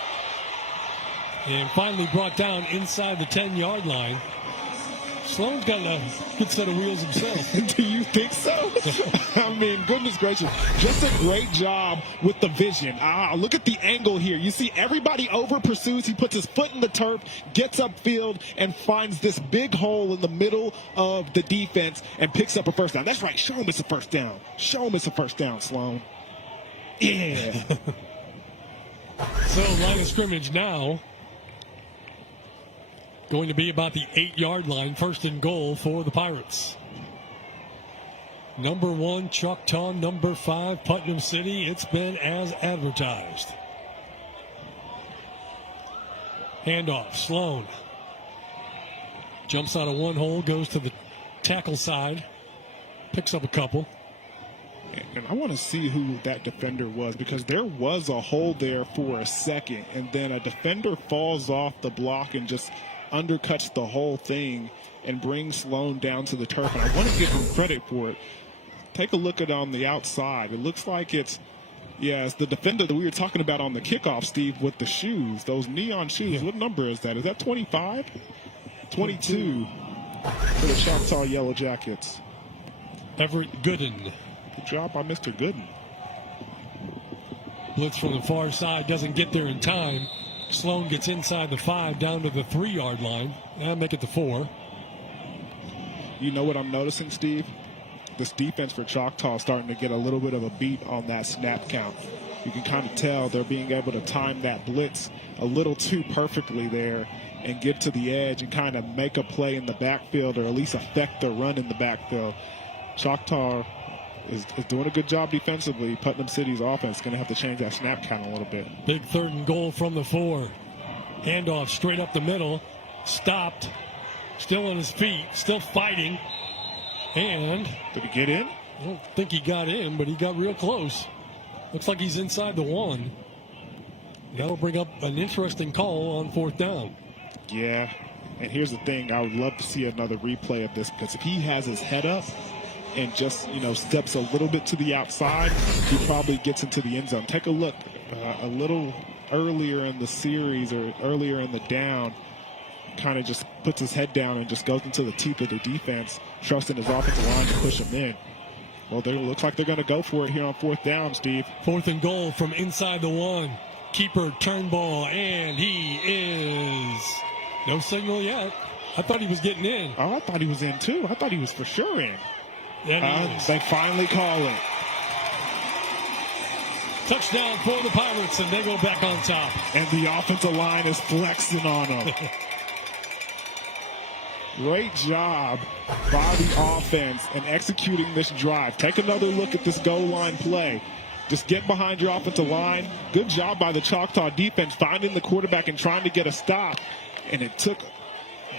And finally brought down inside the 10-yard line. Sloan's got a good set of wheels himself. Do you think so? I mean, goodness gracious. Just a great job with the vision. Look at the angle here. You see everybody over pursues. He puts his foot in the turf, gets upfield, and finds this big hole in the middle of the defense and picks up a first down. That's right. Show him it's a first down. Show him it's a first down, Sloan. Yeah. So, line of scrimmage now. Going to be about the 8-yard line, first and goal for the Pirates. Number 1, Choctaw. Number 5, Putnam City. It's been as advertised. Handoff, Sloan. Jumps out of one hole, goes to the tackle side. Picks up a couple. And I want to see who that defender was, because there was a hole there for a second, and then a defender falls off the block and just undercuts the whole thing and brings Sloan down to the turf. And I want to give him credit for it. Take a look at on the outside. It looks like it's the defender that we were talking about on the kickoff, Steve, with the shoes, those neon shoes. What number is that? Is that 25? 22 for the Choctaw Yellow Jackets. Everett Gooden. Good job by Mr. Gooden. Blitz from the far side, doesn't get there in time. Sloan gets inside the 5, down to the 3-yard line. Now make it the 4. You know what I'm noticing, Steve? This defense for Choctaw is starting to get a little bit of a beat on that snap count. You can kind of tell they're being able to time that blitz a little too perfectly there and get to the edge and kind of make a play in the backfield, or at least affect the run in the backfield. Choctaw is doing a good job defensively. Putnam City's offense is going to have to change that snap count a little bit. Big 3rd and goal from the 4. Handoff straight up the middle. Stopped. Still on his feet. Still fighting. And did he get in? I don't think he got in, but he got real close. Looks like he's inside the 1. That'll bring up an interesting call on 4th down. Yeah. And here's the thing. I would love to see another replay of this, because if he has his head up and just, steps a little bit to the outside, he probably gets into the end zone. Take a look a little earlier in the series, or earlier in the down, kind of just puts his head down and just goes into the teeth of the defense, trusting his offensive line to push him in. Well, it looks like they're going to go for it here on 4th down, Steve. 4th and goal from inside the 1. Keeper Turnbull, and he is... No signal yet. I thought he was getting in. Oh, I thought he was in too. I thought he was for sure in. Yeah, they finally call it. Touchdown for the Pirates, and they go back on top. And the offensive line is flexing on them. Great job by the offense in executing this drive. Take another look at this goal line play. Just get behind your offensive line. Good job by the Choctaw defense finding the quarterback and trying to get a stop. And it took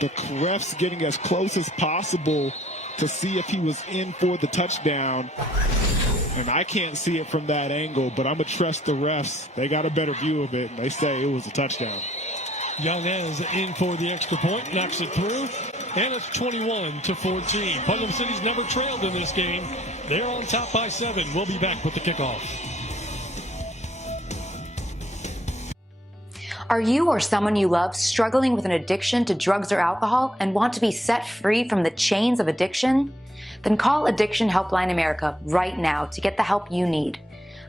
the refs getting as close as possible to see if he was in for the touchdown. And I can't see it from that angle, but I'm going to trust the refs. They got a better view of it, and they say it was a touchdown. Yanez in for the extra point, knocks it through, and it's 21-14. Putnam City's never trailed in this game. They're on top by 7. We'll be back with the kickoff. Are you or someone you love struggling with an addiction to drugs or alcohol and want to be set free from the chains of addiction? Then call Addiction Helpline America right now to get the help you need.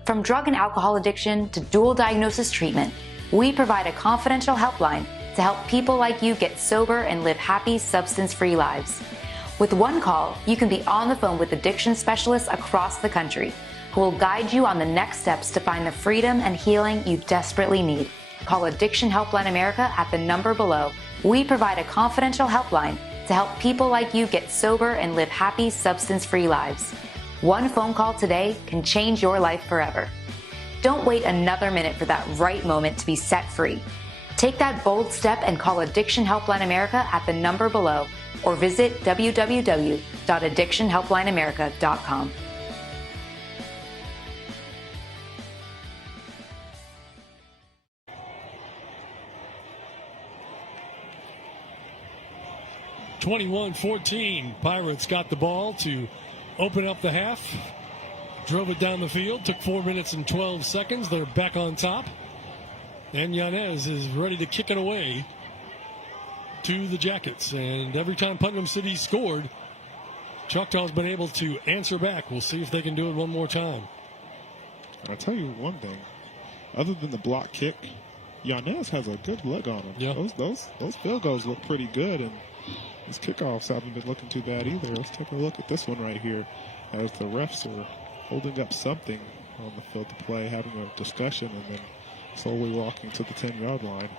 From drug and alcohol addiction to dual diagnosis treatment, we provide a confidential helpline to help people like you get sober and live happy, substance-free lives. With one call, you can be on the phone with addiction specialists across the country who will guide you on the next steps to find the freedom and healing you desperately need. Call Addiction Helpline America at the number below. We provide a confidential helpline to help people like you get sober and live happy, substance-free lives. One phone call today can change your life forever. Don't wait another minute for that right moment to be set free. Take that bold step and call Addiction Helpline America at the number below, or visit www.addictionhelplineamerica.com. (21-14). Pirates got the ball to open up the half. Drove it down the field. Took 4 minutes and 12 seconds. They're back on top. And Yanez is ready to kick it away to the Jackets. And every time Putnam City scored, Choctaw's been able to answer back. We'll see if they can do it one more time. I'll tell you one thing. Other than the block kick, Yanez has a good leg on him. Yeah. Those field goals look pretty good, and his kickoffs haven't been looking too bad either. Let's take a look at this one right here as the refs are holding up something on the field to play, having a discussion, and then slowly walking to the 10-yard line.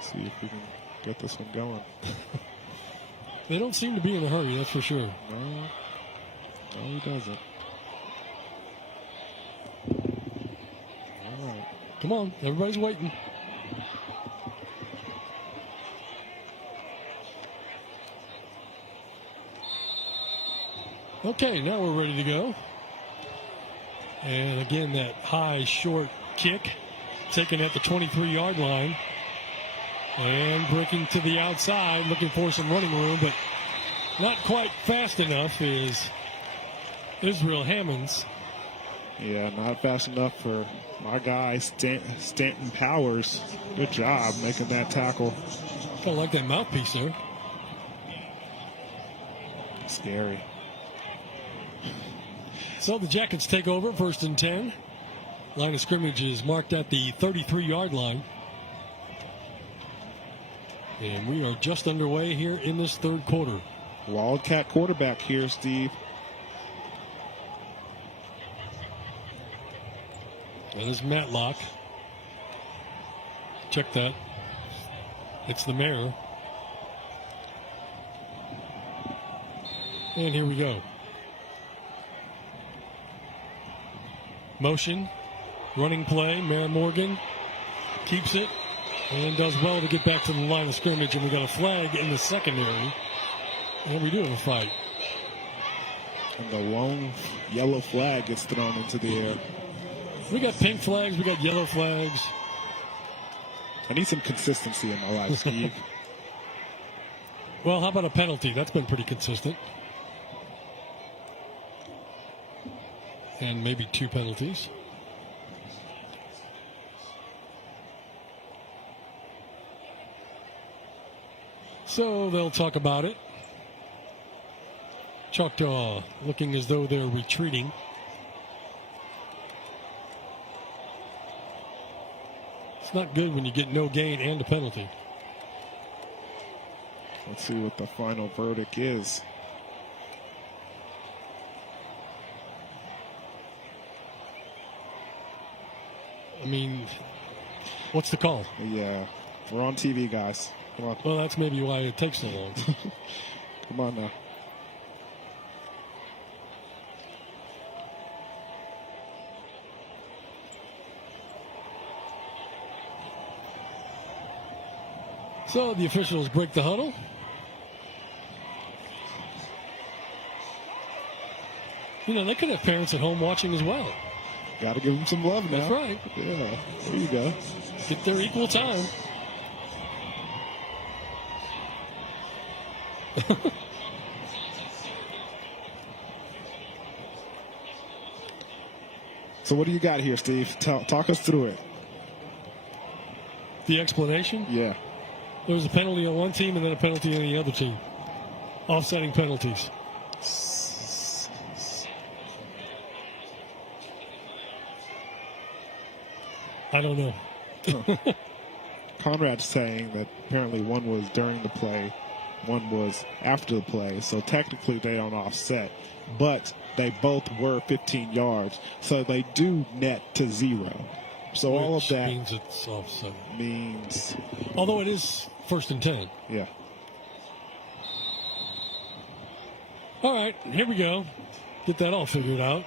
See if we can get this one going. They don't seem to be in a hurry, that's for sure. No, he doesn't. All right. Come on, everybody's waiting. Okay, now we're ready to go. And again, that high, short kick taken at the 23-yard line. And breaking to the outside, looking for some running room, but not quite fast enough is Israel Hammonds. Yeah, not fast enough for my guy, Stanton Powers. Good job making that tackle. Kind of like that mouthpiece there. Scary. So the Jackets take over, 1st and 10. Line of scrimmage is marked at the 33-yard line. And we are just underway here in this third quarter. Wildcat quarterback here, Steve. That is Matlock. Check that. It's the mayor. And here we go. Motion, running play. Mayor Morgan keeps it and does well to get back to the line of scrimmage. And we got a flag in the secondary. And we do have a fight. And the lone yellow flag gets thrown into the air. We got pink flags. We got yellow flags. I need some consistency in my life, Steve. Well, how about a penalty? That's been pretty consistent. And maybe 2 penalties. So they'll talk about it. Choctaw looking as though they're retreating. It's not good when you get no gain and a penalty. Let's see what the final verdict is. I mean, what's the call? Yeah, we're on TV, guys. Come on. Well, that's maybe why it takes so long. Come on now. So the officials break the huddle. You know, they could have parents at home watching as well. Got to give them some love now. That's right. Yeah, there you go. Get their equal time. So what do you got here, Steve? Talk us through it. The explanation? Yeah. There was a penalty on one team and then a penalty on the other team. Offsetting penalties. I don't know. Huh. Conrad's saying that apparently one was during the play, one was after the play, so technically they don't offset, but they both were 15 yards, so they do net to 0. So which all of that means it's offset. Means, although it is 1st and 10. Yeah. All right, here we go. Get that all figured out.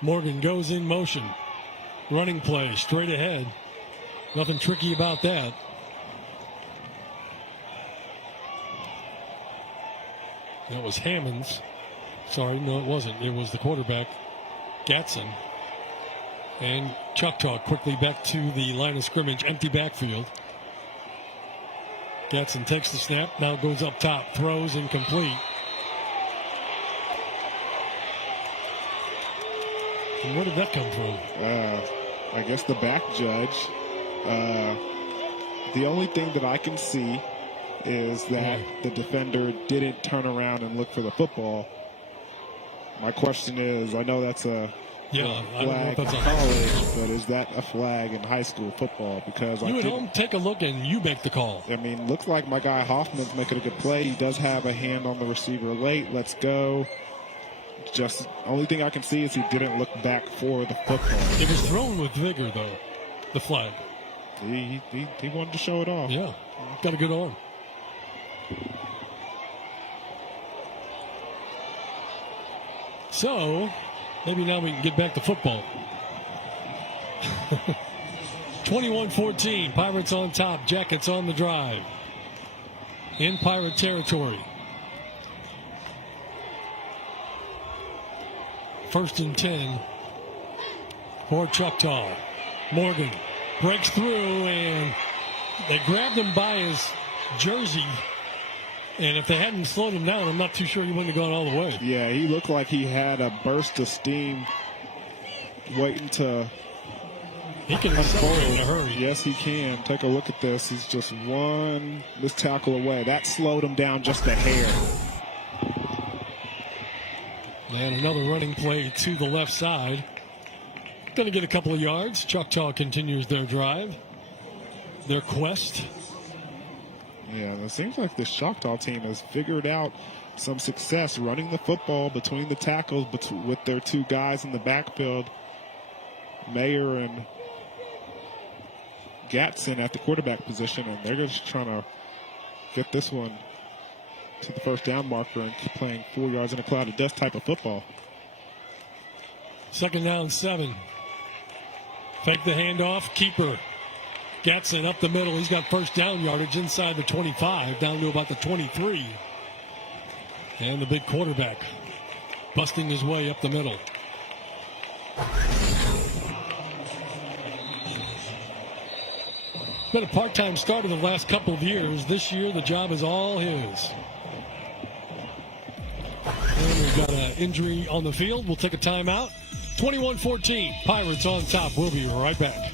Morgan goes in motion. Running play straight ahead. Nothing tricky about that. That was Hammonds. Sorry, no, it wasn't. It was the quarterback, Gatson. And Choctaw quickly back to the line of scrimmage. Empty backfield. Gatson takes the snap. Now goes up top. Throws incomplete. And where did that come from? I guess the back judge. The only thing that I can see is that the defender didn't turn around and look for the football. My question is, I know that's a flag in college, but is that a flag in high school football? Because you at home, take a look and you make the call. I mean, looks like my guy Hoffman's making a good play. He does have a hand on the receiver late. Let's go. Just only thing I can see is he didn't look back for the football. It was thrown with vigor, though, the flag. He wanted to show it off. Yeah, got a good arm. So, maybe now we can get back to football. 21-14, Pirates on top, Jackets on the drive. In Pirate territory. 1st and 10 for Choctaw. Morgan breaks through, and they grabbed him by his jersey. And if they hadn't slowed him down, I'm not too sure he wouldn't have gone all the way. Yeah, he looked like he had a burst of steam waiting to He can unfold in a hurry. Yes, he can. Take a look at this. He's just one missed tackle away. That slowed him down just a hair. And another running play to the left side. Going to get a couple of yards. Choctaw continues their drive, their quest. Yeah, it seems like this Choctaw team has figured out some success running the football between the tackles with their two guys in the backfield, Mayer and Gatson at the quarterback position, and they're just trying to get this one to the first down marker and keep playing 4 yards in a cloud of dust type of football. 2nd down, 7. Fake the handoff, keeper. Gatson up the middle. He's got first down yardage inside the 25, down to about the 23. And the big quarterback busting his way up the middle. Been a part-time starter the last couple of years. This year, the job is all his. And we've got an injury on the field. We'll take a timeout. 21-14, Pirates on top. We'll be right back.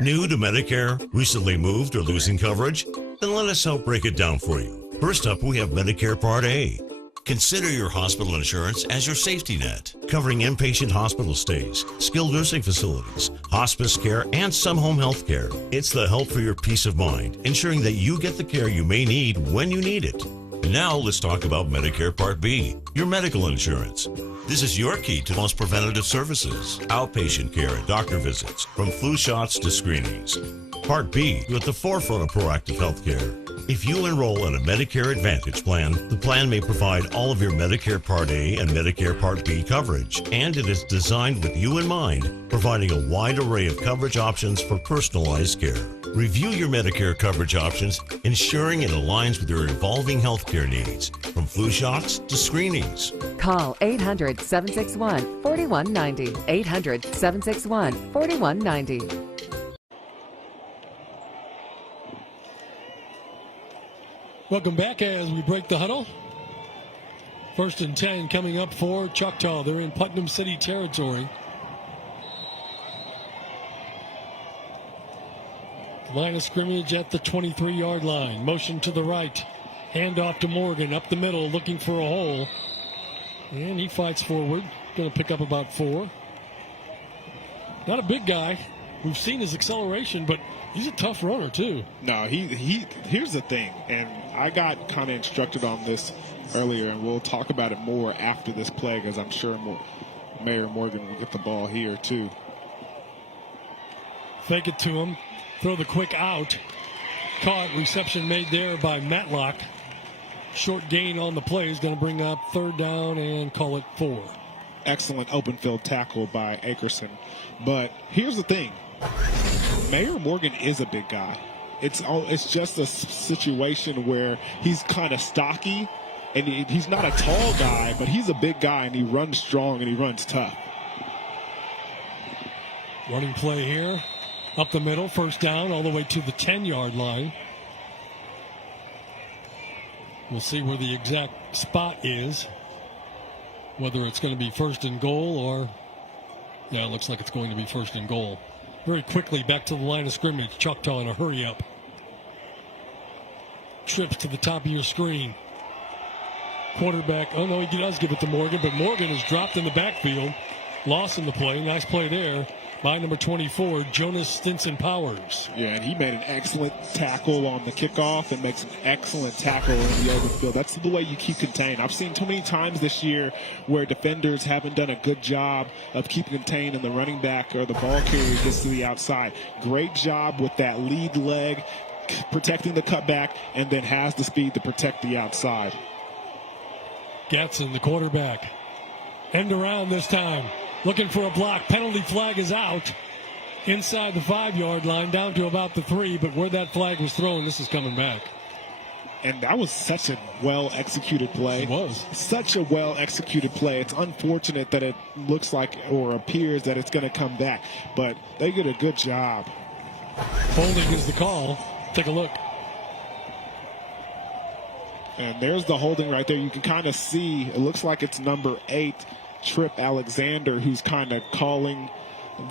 New to Medicare? Recently moved or losing coverage? Then let us help break it down for you. First up, we have Medicare Part A. Consider your hospital insurance as your safety net, covering inpatient hospital stays, skilled nursing facilities, hospice care, and some home health care. It's the help for your peace of mind, ensuring that you get the care you may need when you need it. And now let's talk about Medicare Part B, your medical insurance. This is your key to most preventative services, outpatient care and doctor visits, from flu shots to screenings. Part B, you're at the forefront of proactive health care. If you enroll in a Medicare Advantage plan, the plan may provide all of your Medicare Part A and Medicare Part B coverage, and it is designed with you in mind, providing a wide array of coverage options for personalized care. Review your Medicare coverage options, ensuring it aligns with your evolving healthcare needs, from flu shots to screenings. Call 800-761-4190. 800-761-4190. Welcome back as we break the huddle. 1st and 10 coming up for Choctaw. They're in Putnam City territory. Line of scrimmage at the 23-yard line. Motion to the right. Handoff to Morgan up the middle, looking for a hole. And he fights forward. Going to pick up about 4. Not a big guy. We've seen his acceleration, but he's a tough runner, too. No, here's the thing, and I got kind of instructed on this earlier, and we'll talk about it more after this play, because I'm sure Mayor Morgan will get the ball here, too. Fake it to him. Throw the quick out. caught. Reception made there by Matlock. Short gain on the play is going to bring up 3rd down and call it 4. Excellent open field tackle by Akerson. But here's the thing. Mayor Morgan is a big guy. It's just a situation where he's kind of stocky, and he's not a tall guy, but he's a big guy, and he runs strong and he runs tough. Running play here. Up the middle, 1st down, all the way to the 10-yard line. We'll see where the exact spot is. Whether it's going to be 1st and goal or... Yeah, it looks like it's going to be 1st and goal. Very quickly, back to the line of scrimmage. Choctaw in a hurry-up. Trips to the top of your screen. Quarterback, oh no, he does give it to Morgan, but Morgan is dropped in the backfield. Lost in the play. Nice play there by number 24, Jonas Stinson Powers. Yeah, and he made an excellent tackle on the kickoff and makes an excellent tackle in the open field. That's the way you keep contained. I've seen too many times this year where defenders haven't done a good job of keeping contained and the running back or the ball carrier gets to the outside. Great job with that lead leg, protecting the cutback, and then has the speed to protect the outside. Gatson, the quarterback. End around this time. Looking for a block. Penalty flag is out. Inside the 5-yard line, down to about the 3, but where that flag was thrown, this is coming back. And that was such a well-executed play. It was. Such a well-executed play. It's unfortunate that it looks like or appears that it's going to come back, but they did a good job. Holding is the call. Take a look. And there's the holding right there. You can kind of see, it looks like it's number 8, Trip Alexander, who's kind of calling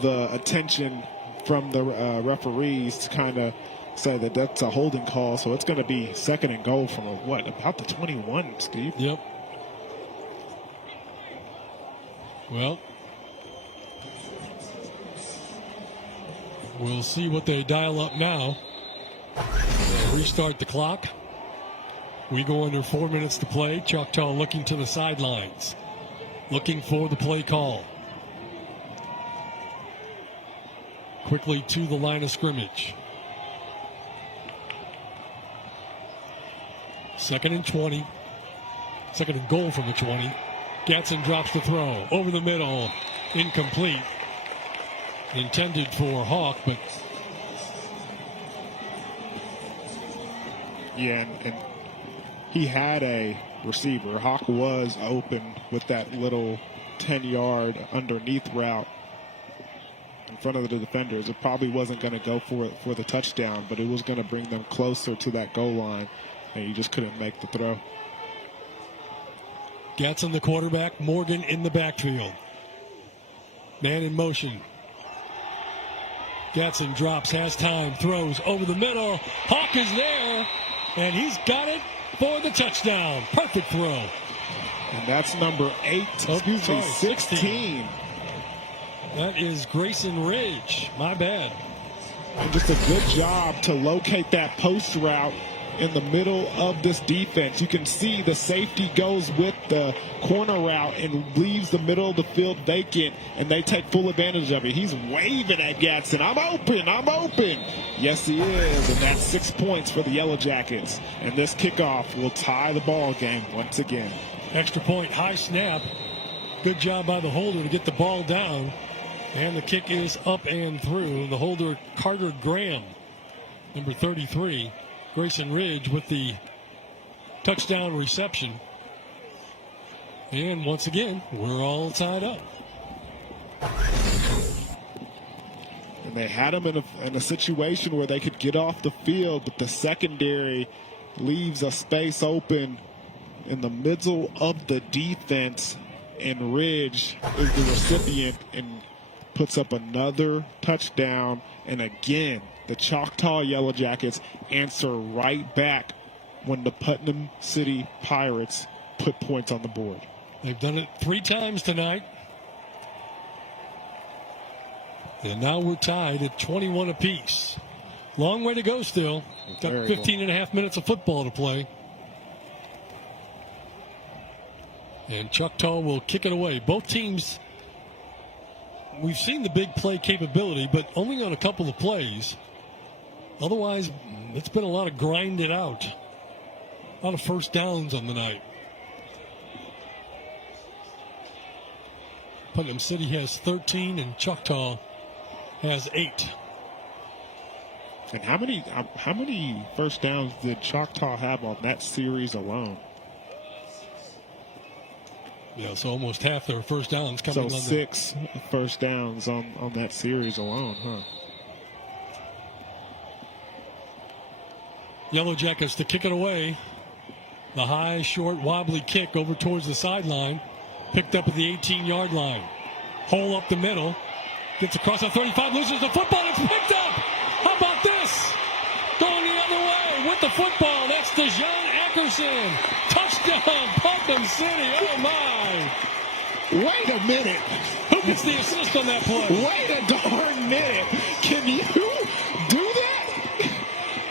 the attention from the referees to kind of say that that's a holding call. So it's going to be 2nd and goal from about the 21, Steve? Yep. Well, we'll see what they dial up now. They'll restart the clock. We go under 4 minutes to play. Choctaw looking to the sidelines, looking for the play call. Quickly to the line of scrimmage. 2nd and 20. 2nd and goal from the 20. Gatson drops the throw. Over the middle. Incomplete. Intended for Hawk, but... Yeah, and he had a receiver. Hawk was open with that little 10-yard underneath route in front of the defenders. It probably wasn't going to go for the touchdown, but it was going to bring them closer to that goal line, and he just couldn't make the throw. Gatson, the quarterback. Morgan in the backfield. Man in motion. Gatson drops, has time, throws over the middle. Hawk is there, and he's got it for the touchdown. Perfect throw. And that's number 16. That is Grayson Ridge. My bad. And just a good job to locate that post route in the middle of this defense. You can see the safety goes with the corner route and leaves the middle of the field vacant, and they take full advantage of it. He's waving at Gatson. I'm open. Yes, he is, and that's 6 points for the Yellow Jackets. And this kickoff will tie the ball game once again. Extra point, high snap. Good job by the holder to get the ball down. And the kick is up and through. The holder, Carter Graham, number 33. Grayson Ridge with the touchdown reception. And once again, we're all tied up. And they had him in a situation where they could get off the field, but the secondary leaves a space open in the middle of the defense, and Ridge is the recipient and puts up another touchdown. And again, the Choctaw Yellow Jackets answer right back when the Putnam City Pirates put points on the board. They've done it 3 times tonight. And now we're tied at 21 apiece. Long way to go still. Got 15 and a half minutes of football to play. And Choctaw will kick it away. Both teams, we've seen the big play capability, but only on a couple of plays. Otherwise, It's been a lot of grinded out. A lot of first downs on the night. Putnam City has 13 and Choctaw has 8. And how many first downs did Choctaw have on that series alone? Yeah, so almost half their first downs coming so on 6 first downs on that series alone, huh? Yellow Jackets to kick it away. The high, short, wobbly kick over towards the sideline. Picked up at the 18-yard line. Hole up the middle. Gets across the 35, loses the football. It's picked up. How about this? Going the other way with the football. That's DeJean Ackerson. Touchdown, Putnam City. Oh, my. Wait a minute. Who gets the assist on that play? Wait a darn minute. Can you do that?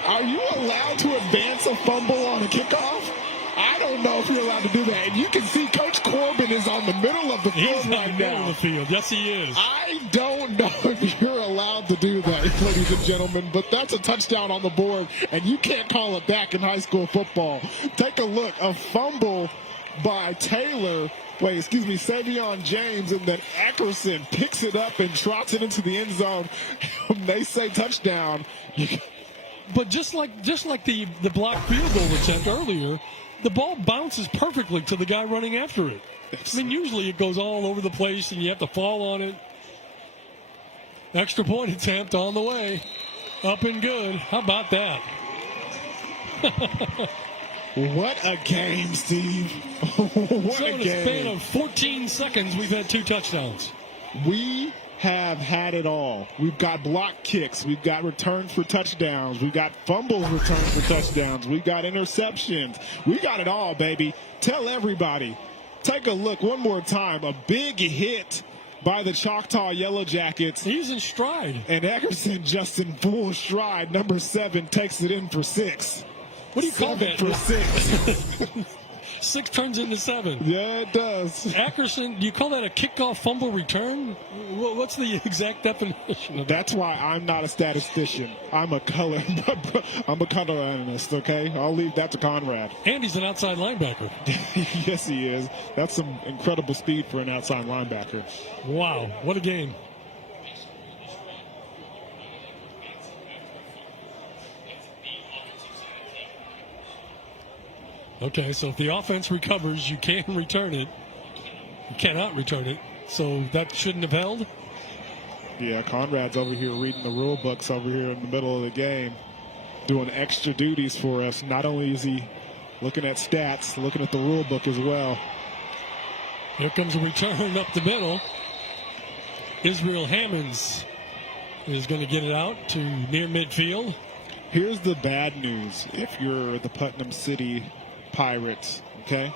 Are you allowed to advance a fumble on a kickoff? I don't know if you're allowed to do that. And you can see Coach Corbin is on the middle of the field right now. Of the field. Yes, he is. I don't know if you're allowed to do that, ladies and gentlemen, but that's a touchdown on the board, and you can't call it back in high school football. Take a look. A fumble by Savion James, and then Ackerson picks it up and trots it into the end zone. They say touchdown. But just like the blocked field goal attempt earlier, the ball bounces perfectly to the guy running after it. I mean, usually it goes all over the place and you have to fall on it. Extra point attempt on the way. Up and good. How about that? What a game, Steve. What a game. In a span of 14 seconds, we've had 2 touchdowns. We have had it all. We've got block kicks. We've got returns for touchdowns. We've got fumbles returned for touchdowns. We've got interceptions. We got it all, baby. Tell everybody. Take a look one more time. A big hit by the Choctaw Yellow Jackets. He's in stride. And Ackerson just in full stride. Number 7 takes it in for 6. What do you call that? For 6. 6 turns into 7. Yeah, it does. Ackerson, do you call that a kickoff fumble return? What's the exact definition of that? That's why I'm not a statistician. I'm a color analyst, okay? I'll leave that to Conrad. And he's an outside linebacker. Yes, he is. That's some incredible speed for an outside linebacker. Wow, what a game. Okay, so if the offense recovers, you can return it. You cannot return it, so that shouldn't have held. Yeah, Conrad's over here reading the rule books over here in the middle of the game, doing extra duties for us. Not only is he looking at stats, looking at the rule book as well. Here comes a return up the middle. Israel Hammonds is going to get it out to near midfield. Here's the bad news. If you're the Putnam City Pirates, okay?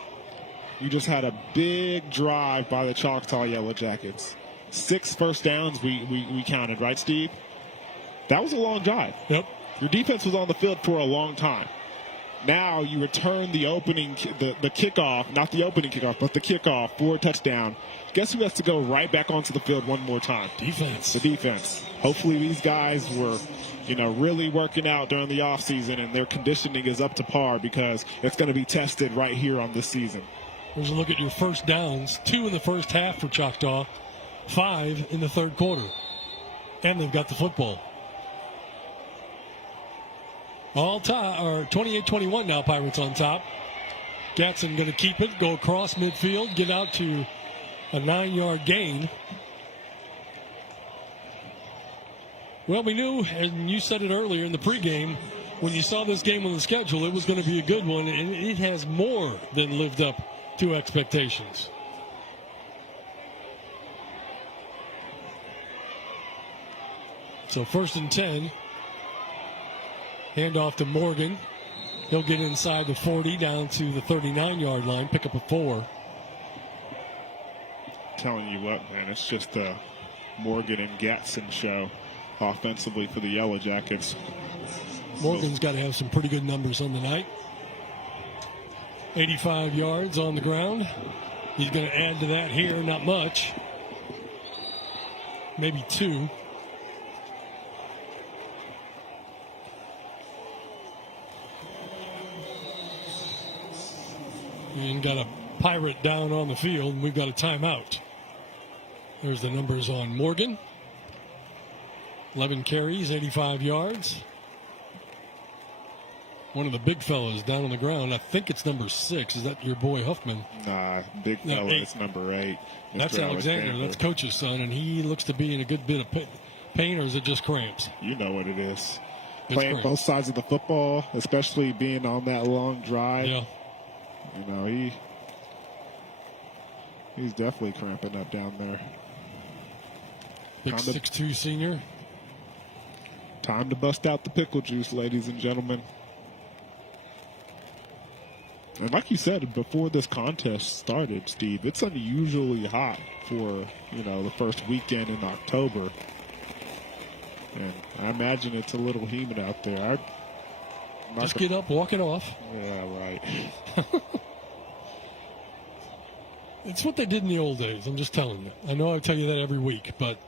You just had a big drive by the Choctaw Yellow Jackets. 6 first downs we counted, right, Steve? That was a long drive. Yep. Your defense was on the field for a long time. Now you return the kickoff, not the opening kickoff, but the kickoff for a touchdown. Guess who has to go right back onto the field one more time? Defense. The defense. Hopefully these guys were, really working out during the offseason and their conditioning is up to par because it's going to be tested right here on this season. Here's a look at your first downs. 2 in the first half for Choctaw, 5 in the third quarter. And they've got the football. All tie, or 28-21 now, Pirates on top. Gatson going to keep it, go across midfield, get out to a 9-yard gain. Well, we knew, and you said it earlier in the pregame, when you saw this game on the schedule, it was going to be a good one, and it has more than lived up to expectations. So 1st and 10. Hand off to Morgan. He'll get inside the 40 down to the 39-yard line, pick up a 4. Telling you what, man, it's just a Morgan and Gatson show offensively for the Yellow Jackets. Morgan's got to have some pretty good numbers on the night. 85 yards on the ground. He's going to add to that here, not much. Maybe 2. And got a Pirate down on the field, and we've got a timeout. There's the numbers on Morgan. 11 carries, 85 yards. One of the big fellas down on the ground. I think it's number 6. Is that your boy Huffman? Nah, big fella. It's number 8. That's Alexander. That's Coach's son, and he looks to be in a good bit of pain, or is it just cramps? You know what it is. It's Playing cramps. both sides of the football, especially being on that long drive. Yeah. You know, he's definitely cramping up down there. Big 6'2" senior. Time to bust out the pickle juice, ladies and gentlemen. And like you said, before this contest started, Steve, it's unusually hot for, the first weekend in October. And I imagine it's a little humid out there. Just get up, walk it off. Yeah, right. It's what they did in the old days. I'm just telling you. I know I tell you that every week, but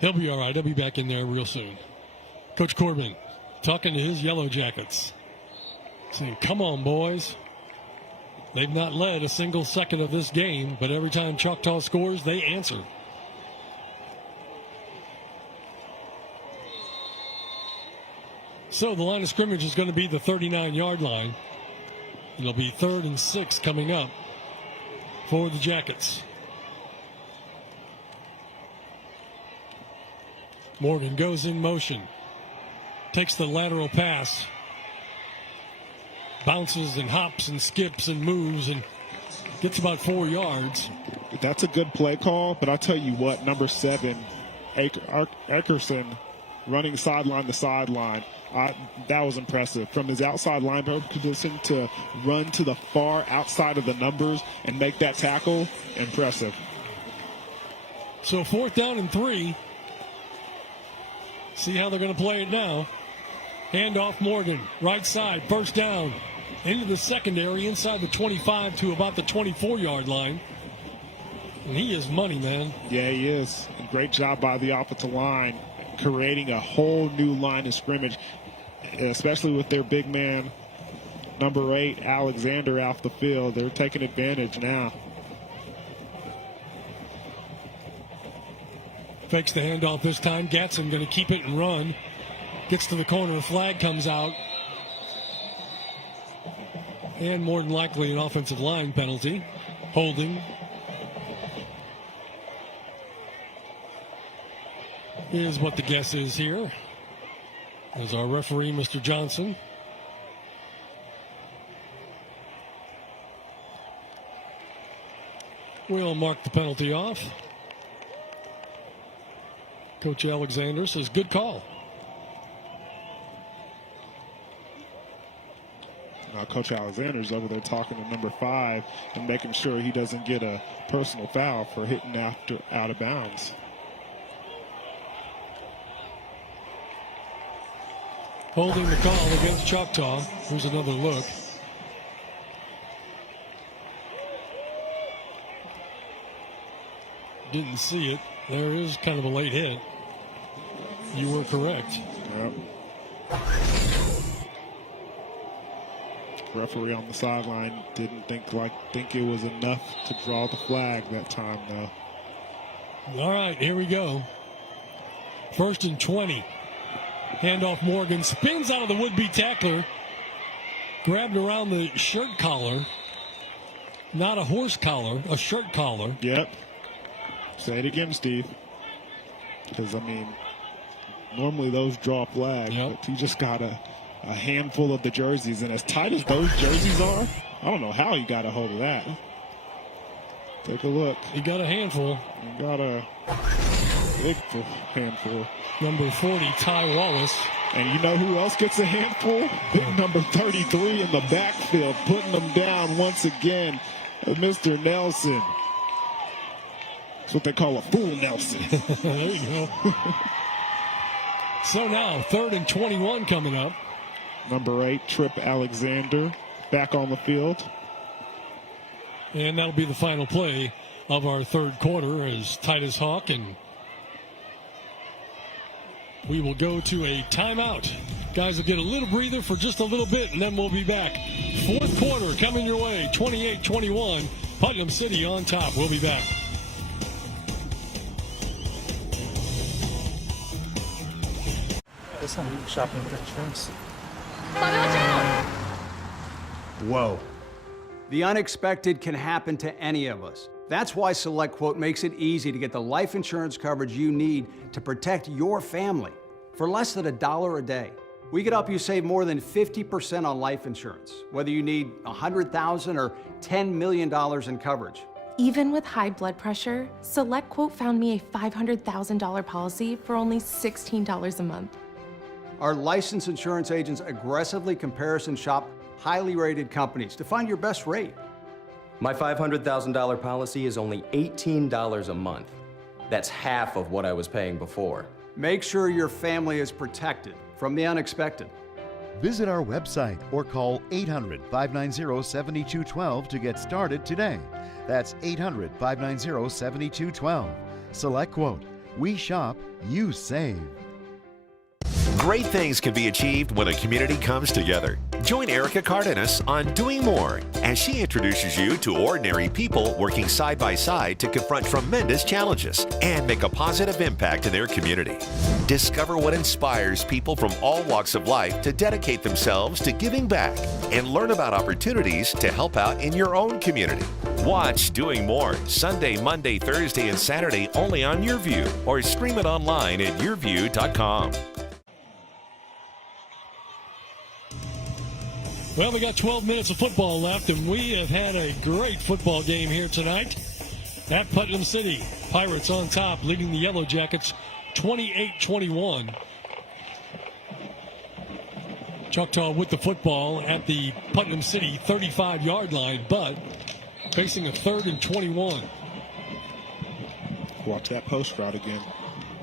he'll be all right. He'll be back in there real soon. Coach Corbin talking to his Yellow Jackets, saying, come on, boys. They've not led a single second of this game, but every time Choctaw scores, they answer. So the line of scrimmage is going to be the 39-yard line. It'll be 3rd and 6 coming up for the Jackets. Morgan goes in motion. Takes the lateral pass. Bounces and hops and skips and moves and gets about 4 yards. That's a good play call, but I'll tell you what, number 7, Eckerson, running sideline to sideline. That was impressive. From his outside linebacker position to run to the far outside of the numbers and make that tackle, impressive. So 4th down and 3. See how they're going to play it now. Handoff Morgan, right side, 1st down. Into the secondary, inside the 25 to about the 24-yard line. And he is money, man. Yeah, he is. Great job by the offensive line, creating a whole new line of scrimmage, especially with their big man, number 8, Alexander, off the field. They're taking advantage now. Fakes the handoff this time. Gatson going to keep it and run. Gets to the corner. Flag comes out. And more than likely an offensive line penalty. Holding. Is what the guess is here. As our referee, Mr. Johnson. We'll mark the penalty off. Coach Alexander says, good call. Now, Coach Alexander's over there talking to number 5 and making sure he doesn't get a personal foul for hitting out of bounds. Holding the call against Choctaw. Here's another look. Didn't see it. There is kind of a late hit. You were correct. Yep. Referee on the sideline didn't think it was enough to draw the flag that time, though. All right, here we go. 1st and 20. Handoff Morgan. Spins out of the would-be tackler. Grabbed around the shirt collar. Not a horse collar, a shirt collar. Yep. Say it again, Steve. Because, normally those draw flags, but he just got a handful of the jerseys. And as tight as those jerseys are, I don't know how he got a hold of that. Take a look. He got a handful. He got a big handful. Number 40, Ty Wallace. And you know who else gets a handful? Big number 33 in the backfield, putting them down once again. Mr. Nelson. That's what they call a fool Nelson. There you go. So now, 3rd and 21 coming up. Number 8, Trip Alexander, back on the field. And that'll be the final play of our 3rd quarter as Titus Hawk, and we will go to a timeout. Guys will get a little breather for just a little bit, and then we'll be back. Fourth quarter coming your way, 28-21. Putnam City on top. We'll be back. This one, shopping pictures. Whoa. The unexpected can happen to any of us. That's why SelectQuote makes it easy to get the life insurance coverage you need to protect your family for less than $1 a day. We can help you save more than 50% on life insurance, whether you need $100,000 or $10 million in coverage. Even with high blood pressure, SelectQuote found me a $500,000 policy for only $16 a month. Our licensed insurance agents aggressively comparison shop highly rated companies to find your best rate. My $500,000 policy is only $18 a month. That's half of what I was paying before. Make sure your family is protected from the unexpected. Visit our website or call 800-590-7212 to get started today. That's 800-590-7212. SelectQuote. We shop, you save. Great things can be achieved when a community comes together. Join Erica Cardenas on Doing More as she introduces you to ordinary people working side by side to confront tremendous challenges and make a positive impact in their community. Discover what inspires people from all walks of life to dedicate themselves to giving back and learn about opportunities to help out in your own community. Watch Doing More Sunday, Monday, Thursday, and Saturday only on YurView or stream it online at yourview.com. Well, we got 12 minutes of football left, and we have had a great football game here tonight at Putnam City. Pirates on top, leading the Yellow Jackets 28-21. Choctaw with the football at the Putnam City 35-yard line, but facing a 3rd and 21. Watch that post route again.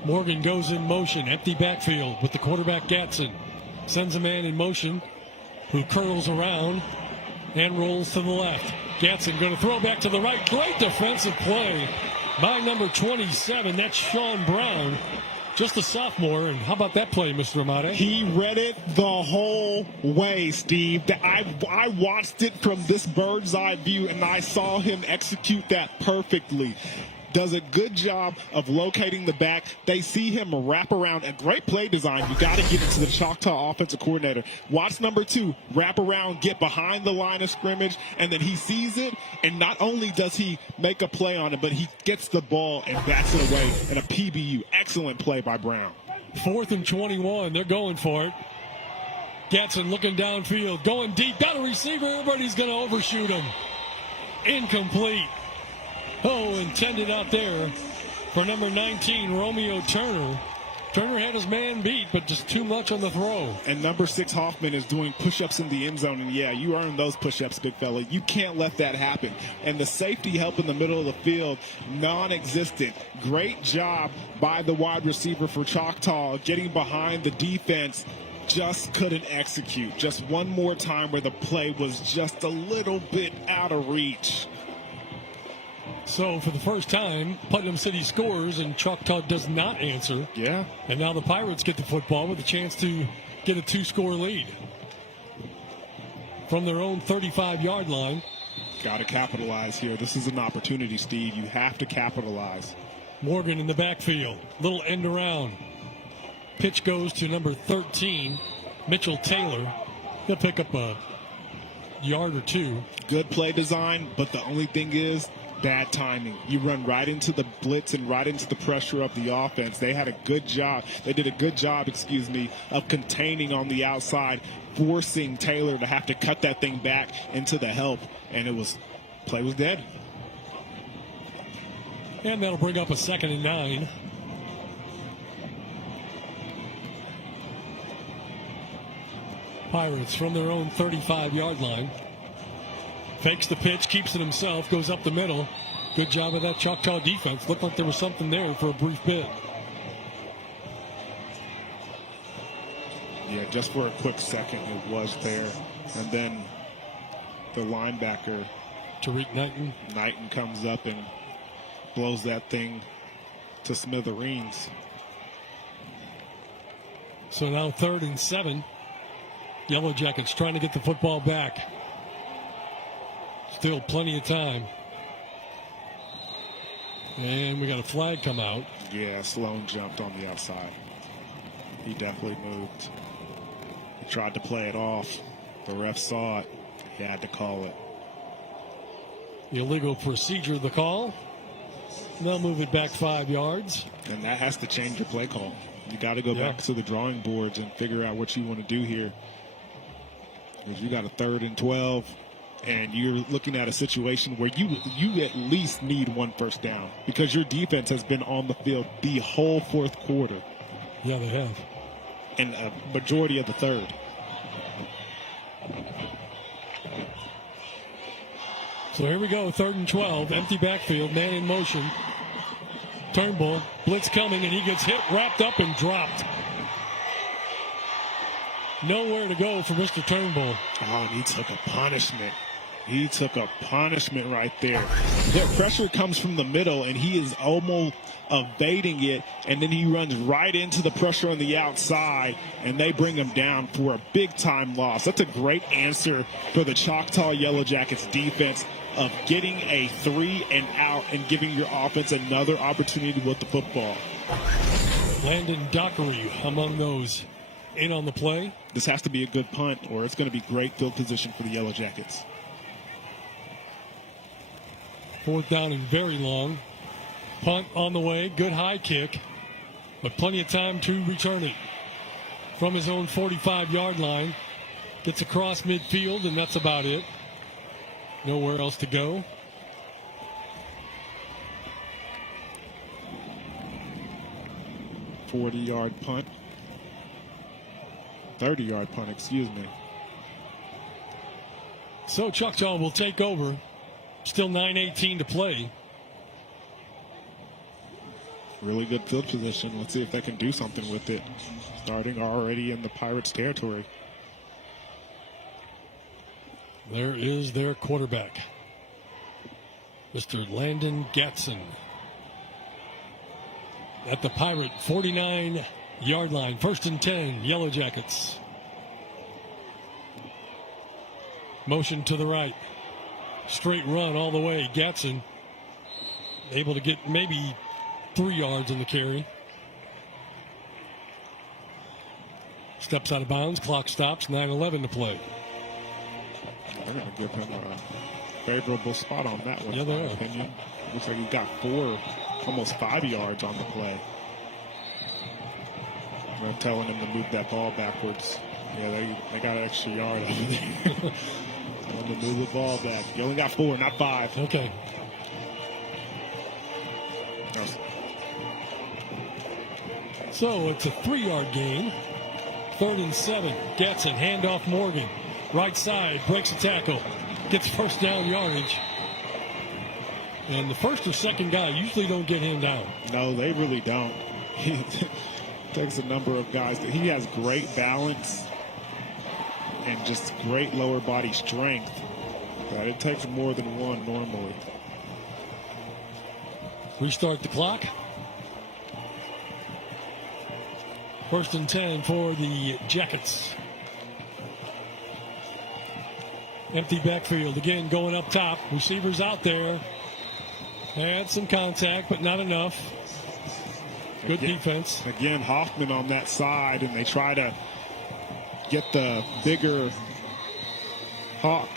Morgan goes in motion, empty backfield with the quarterback Gatson. Sends a man in motion who curls around and rolls to the left. Gatson going to throw back to the right. Great defensive play by number 27. That's Sean Brown, just a sophomore. And how about that play, Mr. Amade? He read it the whole way, Steve. I watched it from this bird's eye view, and I saw him execute that perfectly. Does a good job of locating the back. They see him wrap around. A great play design. You got to get it to the Choctaw offensive coordinator. Watch number 2 wrap around, get behind the line of scrimmage, and then he sees it. And not only does he make a play on it, but he gets the ball and bats it away in a PBU. Excellent play by Brown. 4th and 21. They're going for it. Gatson looking downfield, going deep. Got a receiver, but he's going to overshoot him. Incomplete. Oh, intended out there for number 19, Romeo Turner. Turner had his man beat, but just too much on the throw. And number 6, Hoffman, is doing push-ups in the end zone. And, yeah, you earned those push-ups, big fella. You can't let that happen. And the safety help in the middle of the field, non-existent. Great job by the wide receiver for Choctaw getting behind the defense. Just couldn't execute. Just one more time where the play was just a little bit out of reach. So for the first time, Putnam City scores and Choctaw does not answer. Yeah. And now the Pirates get the football with a chance to get a 2-score lead. From their own 35-yard line. Got to capitalize here. This is an opportunity, Steve. You have to capitalize. Morgan in the backfield. Little end around. Pitch goes to number 13, Mitchell Taylor. He'll pick up a yard or 2. Good play design, but the only thing is, bad timing. You run right into the blitz and right into the pressure of the offense. They had a good job. They did a good job, of containing on the outside, forcing Taylor to have to cut that thing back into the help. And play was dead. And that'll bring up a 2nd and 9. Pirates from their own 35-yard line. Fakes the pitch, keeps it himself, goes up the middle. Good job of that Choctaw defense. Looked like there was something there for a brief bit. Yeah, just for a quick second it was there. And then the linebacker, Tariq Knighton comes up and blows that thing to smithereens. So now 3rd and 7. Yellow Jackets trying to get the football back. Still plenty of time. And we got a flag come out. Yeah, Sloan jumped on the outside. He definitely moved. He tried to play it off. The ref saw it. He had to call it. Illegal procedure, the call. They'll move it back 5 yards. And that has to change your play call. You got to go back to the drawing boards and figure out what you want to do here. Because you got a 3rd and 12, and you're looking at a situation where you at least need 1 first down because your defense has been on the field the whole 4th quarter. Yeah, they have. And a majority of the 3rd. So here we go, 3rd and 12, empty backfield, man in motion. Turnbull, blitz coming, and he gets hit, wrapped up, and dropped. Nowhere to go for Mr. Turnbull. Oh, and he took a punishment. He took a punishment right there. The pressure comes from the middle, and he is almost evading it, and then he runs right into the pressure on the outside, and they bring him down for a big-time loss. That's a great answer for the Choctaw Yellow Jackets defense of getting a 3 and out and giving your offense another opportunity with the football. Landon Dockery among those in on the play. This has to be a good punt, or it's going to be great field position for the Yellow Jackets. 4th down and very long. Punt on the way, good high kick, but plenty of time to return it. From his own 45-yard line, gets across midfield, and that's about it. Nowhere else to go. .40-yard punt. 30-yard punt, excuse me. So Choctaw will take over. Still 9:18 to play. Really good field position. Let's see if they can do something with it. Starting already in the Pirates' territory. There is their quarterback, Mr. Landon Gatson. At the Pirate 49-yard line. 1st and 10, Yellow Jackets. Motion to the right. Straight run all the way. Gatson able to get maybe 3 yards in the carry. Steps out of bounds. Clock stops. 9:11 to play. They're going to give him a favorable spot on that one. Yeah, they in my are. opinion. Looks like he got 4, almost 5 yards on the play. They're telling him to move that ball backwards. Yeah, they got an extra yard over there. Tell him to move the ball back. You only got 4, not 5. Okay. So it's a 3-yard gain. 3rd and 7. Gatson, handoff Morgan. Right side, breaks a tackle. Gets first down yardage. And the first or second guy usually don't get him down. No, they really don't. He takes a number of guys. He has great balance and just great lower body strength. But it takes more than one normally. Restart the clock. 1st and 10 for the Jackets. Empty backfield again, going up top. Receivers out there. Had some contact, but not enough. Good defense. Again, Hoffman on that side, and they try to get the bigger Hawk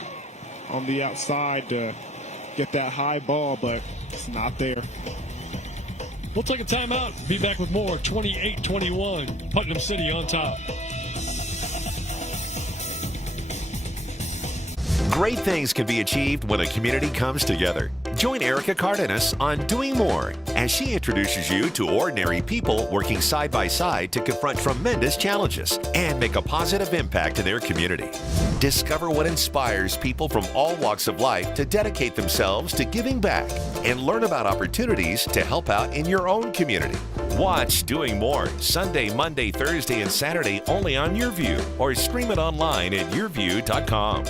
on the outside to get that high ball, but it's not there. We'll take a timeout. Be back with more. 28-21. Putnam City on top. Great things can be achieved when a community comes together. Join Erica Cardenas on Doing More as she introduces you to ordinary people working side by side to confront tremendous challenges and make a positive impact in their community. Discover what inspires people from all walks of life to dedicate themselves to giving back and learn about opportunities to help out in your own community. Watch Doing More Sunday, Monday, Thursday, and Saturday only on YurView or stream it online at yourview.com.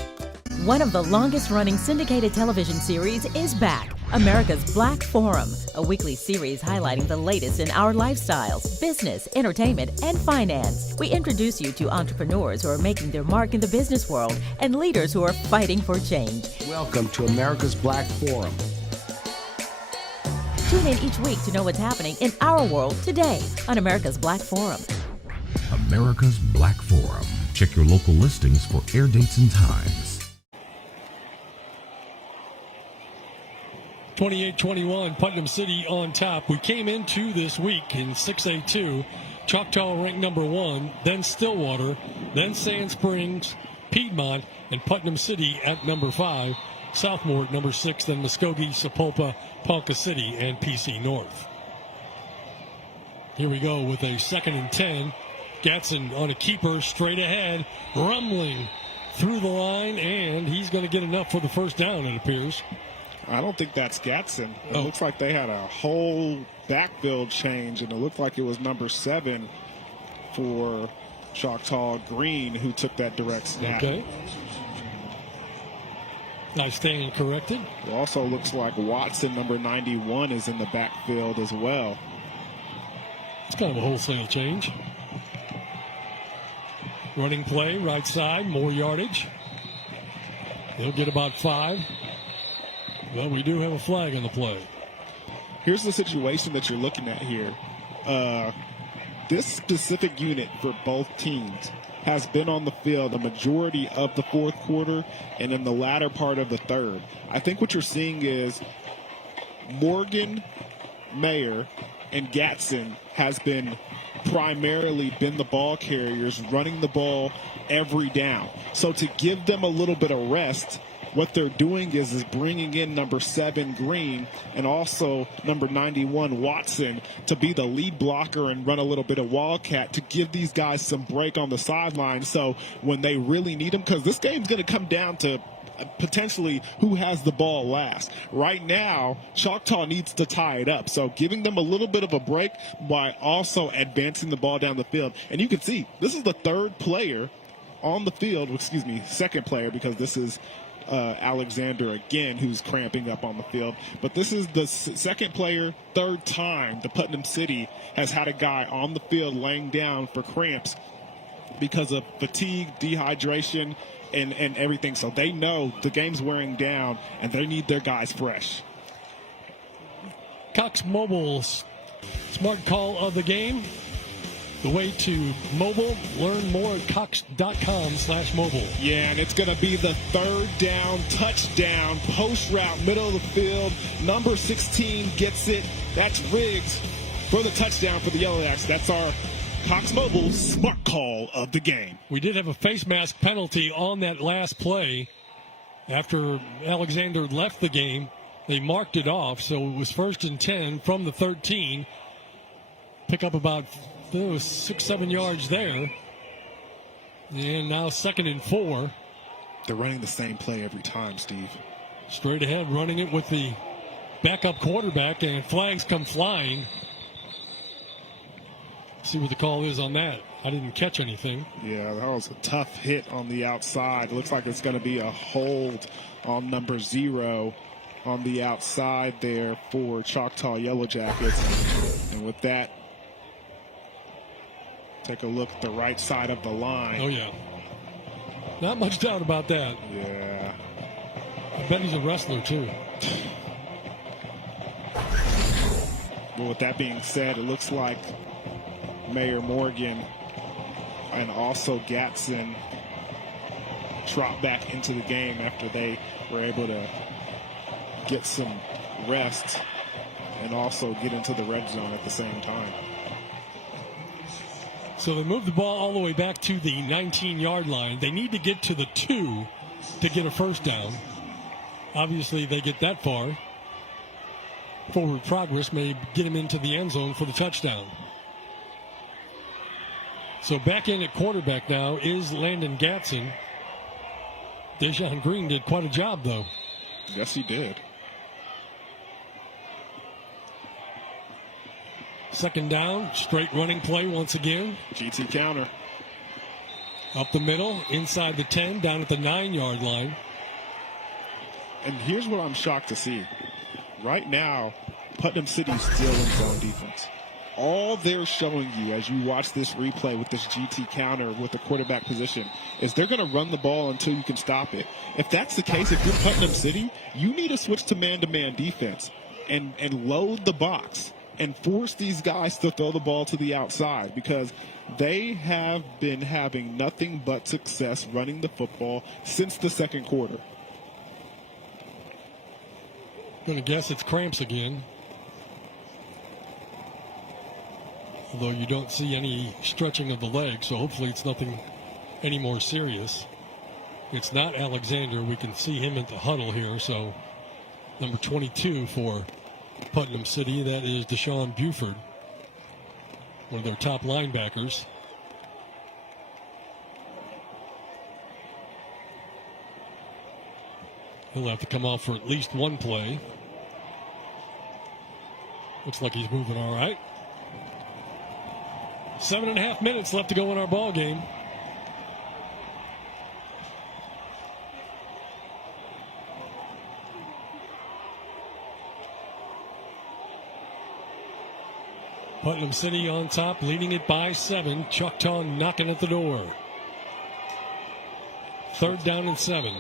One of the longest-running syndicated television series is back, America's Black Forum, a weekly series highlighting the latest in our lifestyles, business, entertainment, and finance. We introduce you to entrepreneurs who are making their mark in the business world and leaders who are fighting for change. Welcome to America's Black Forum. Tune in each week to know what's happening in our world today on America's Black Forum. America's Black Forum. Check your local listings for air dates and times. 28-21, Putnam City on top. We came into this week in 6A2. Choctaw ranked number 1, then Stillwater, then Sand Springs, Piedmont, and Putnam City at number 5. Southmore at number 6, then Muskogee, Sapulpa, Ponca City, and PC North. Here we go with a 2nd and 10. Gatson on a keeper, straight ahead, rumbling through the line, and he's going to get enough for the first down, it appears. I don't think that's Gatson. It looks like they had a whole backfield change, and it looked like it was number 7 for Choctaw Green who took that direct snap. Okay. Nice stand corrected. It also looks like Watson, number 91, is in the backfield as well. It's kind of a wholesale change. Running play, right side, more yardage. They'll get about 5. Well, we do have a flag on the play. Here's the situation that you're looking at here. This specific unit for both teams has been on the field the majority of the fourth quarter and in the latter part of the third. I think what you're seeing is Morgan, Mayer, and Gatson has primarily been the ball carriers running the ball every down. So to give them a little bit of rest, what they're doing is bringing in number 7 Green and also number 91 Watson to be the lead blocker and run a little bit of wildcat to give these guys some break on the sideline. So when they really need them, because this game's going to come down to potentially who has the ball last. Right now, Choctaw needs to tie it up. So giving them a little bit of a break by also advancing the ball down the field. And you can see this is the third player on the field, second player, because this is Alexander again who's cramping up on the field. But this is the second player, third time the Putnam City has had a guy on the field laying down for cramps because of fatigue, dehydration, and everything. So they know the game's wearing down and they need their guys fresh. Cox Mobile's smart call of the game. The way to mobile, learn more at cox.com/mobile. Yeah, and it's going to be the third down, touchdown, post route, middle of the field. Number 16 gets it. That's Riggs for the touchdown for the Yellowjacks. That's our Cox Mobile's smart call of the game. We did have a face mask penalty on that last play. After Alexander left the game, they marked it off, so it was 1st and 10 from the 13. Pick up about 6-7 yards there. And now 2nd and 4. They're running the same play every time, Steve. Straight ahead, running it with the backup quarterback, and flags come flying. See what the call is on that. I didn't catch anything. Yeah, that was a tough hit on the outside. Looks like it's going to be a hold on number 0 on the outside there for Choctaw Yellowjackets. And with that, take a look at the right side of the line. Oh, yeah. Not much doubt about that. Yeah. I bet he's a wrestler, too. But with that being said, it looks like Mayor Morgan and also Gatson trot back into the game after they were able to get some rest and also get into the red zone at the same time. So they moved the ball all the way back to the 19-yard line. They need to get to the 2 to get a first down. Obviously, they get that far. Forward progress may get him into the end zone for the touchdown. So back in at quarterback now is Landon Gatson. Deshaun Green did quite a job, though. Yes, he did. 2nd down, straight running play once again. GT counter. Up the middle, inside the 10, down at the 9-yard line. And here's what I'm shocked to see. Right now, Putnam City's still in zone defense. All they're showing you as you watch this replay with this GT counter with the quarterback position is they're going to run the ball until you can stop it. If that's the case, if you're Putnam City, you need to switch to man-to-man defense and load the box and force these guys to throw the ball to the outside, because they have been having nothing but success running the football since the second quarter. Going to guess it's cramps again. Although you don't see any stretching of the leg, so hopefully it's nothing any more serious. It's not Alexander. We can see him at the huddle here. So number 22 for Putnam City, that is Deshaun Buford, one of their top linebackers. He'll have to come off for at least one play. Looks like he's moving all right. 7.5 minutes left to go in our ball game. Putnam City on top, leading it by 7. Choctaw knocking at the door. 3rd down and 7.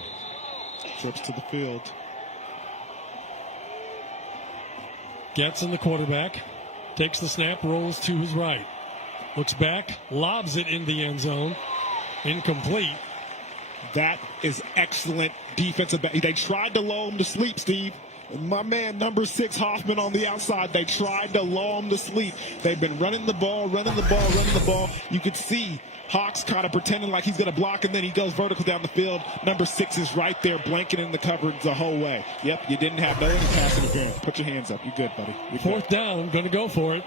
Trips to the field. Gets in the quarterback. Takes the snap, rolls to his right. Looks back, lobs it in the end zone. Incomplete. That is excellent defensive. They tried to lull him to sleep, Steve. My man, number 6, Hoffman on the outside. They tried to lull him to sleep. They've been running the ball. You could see Hawks kind of pretending like he's going to block, and then he goes vertical down the field. Number 6 is right there, blanketing the coverage the whole way. Yep, you didn't have no pass interference. Put your hands up. You're good, buddy. You're 4th down, going to go for it.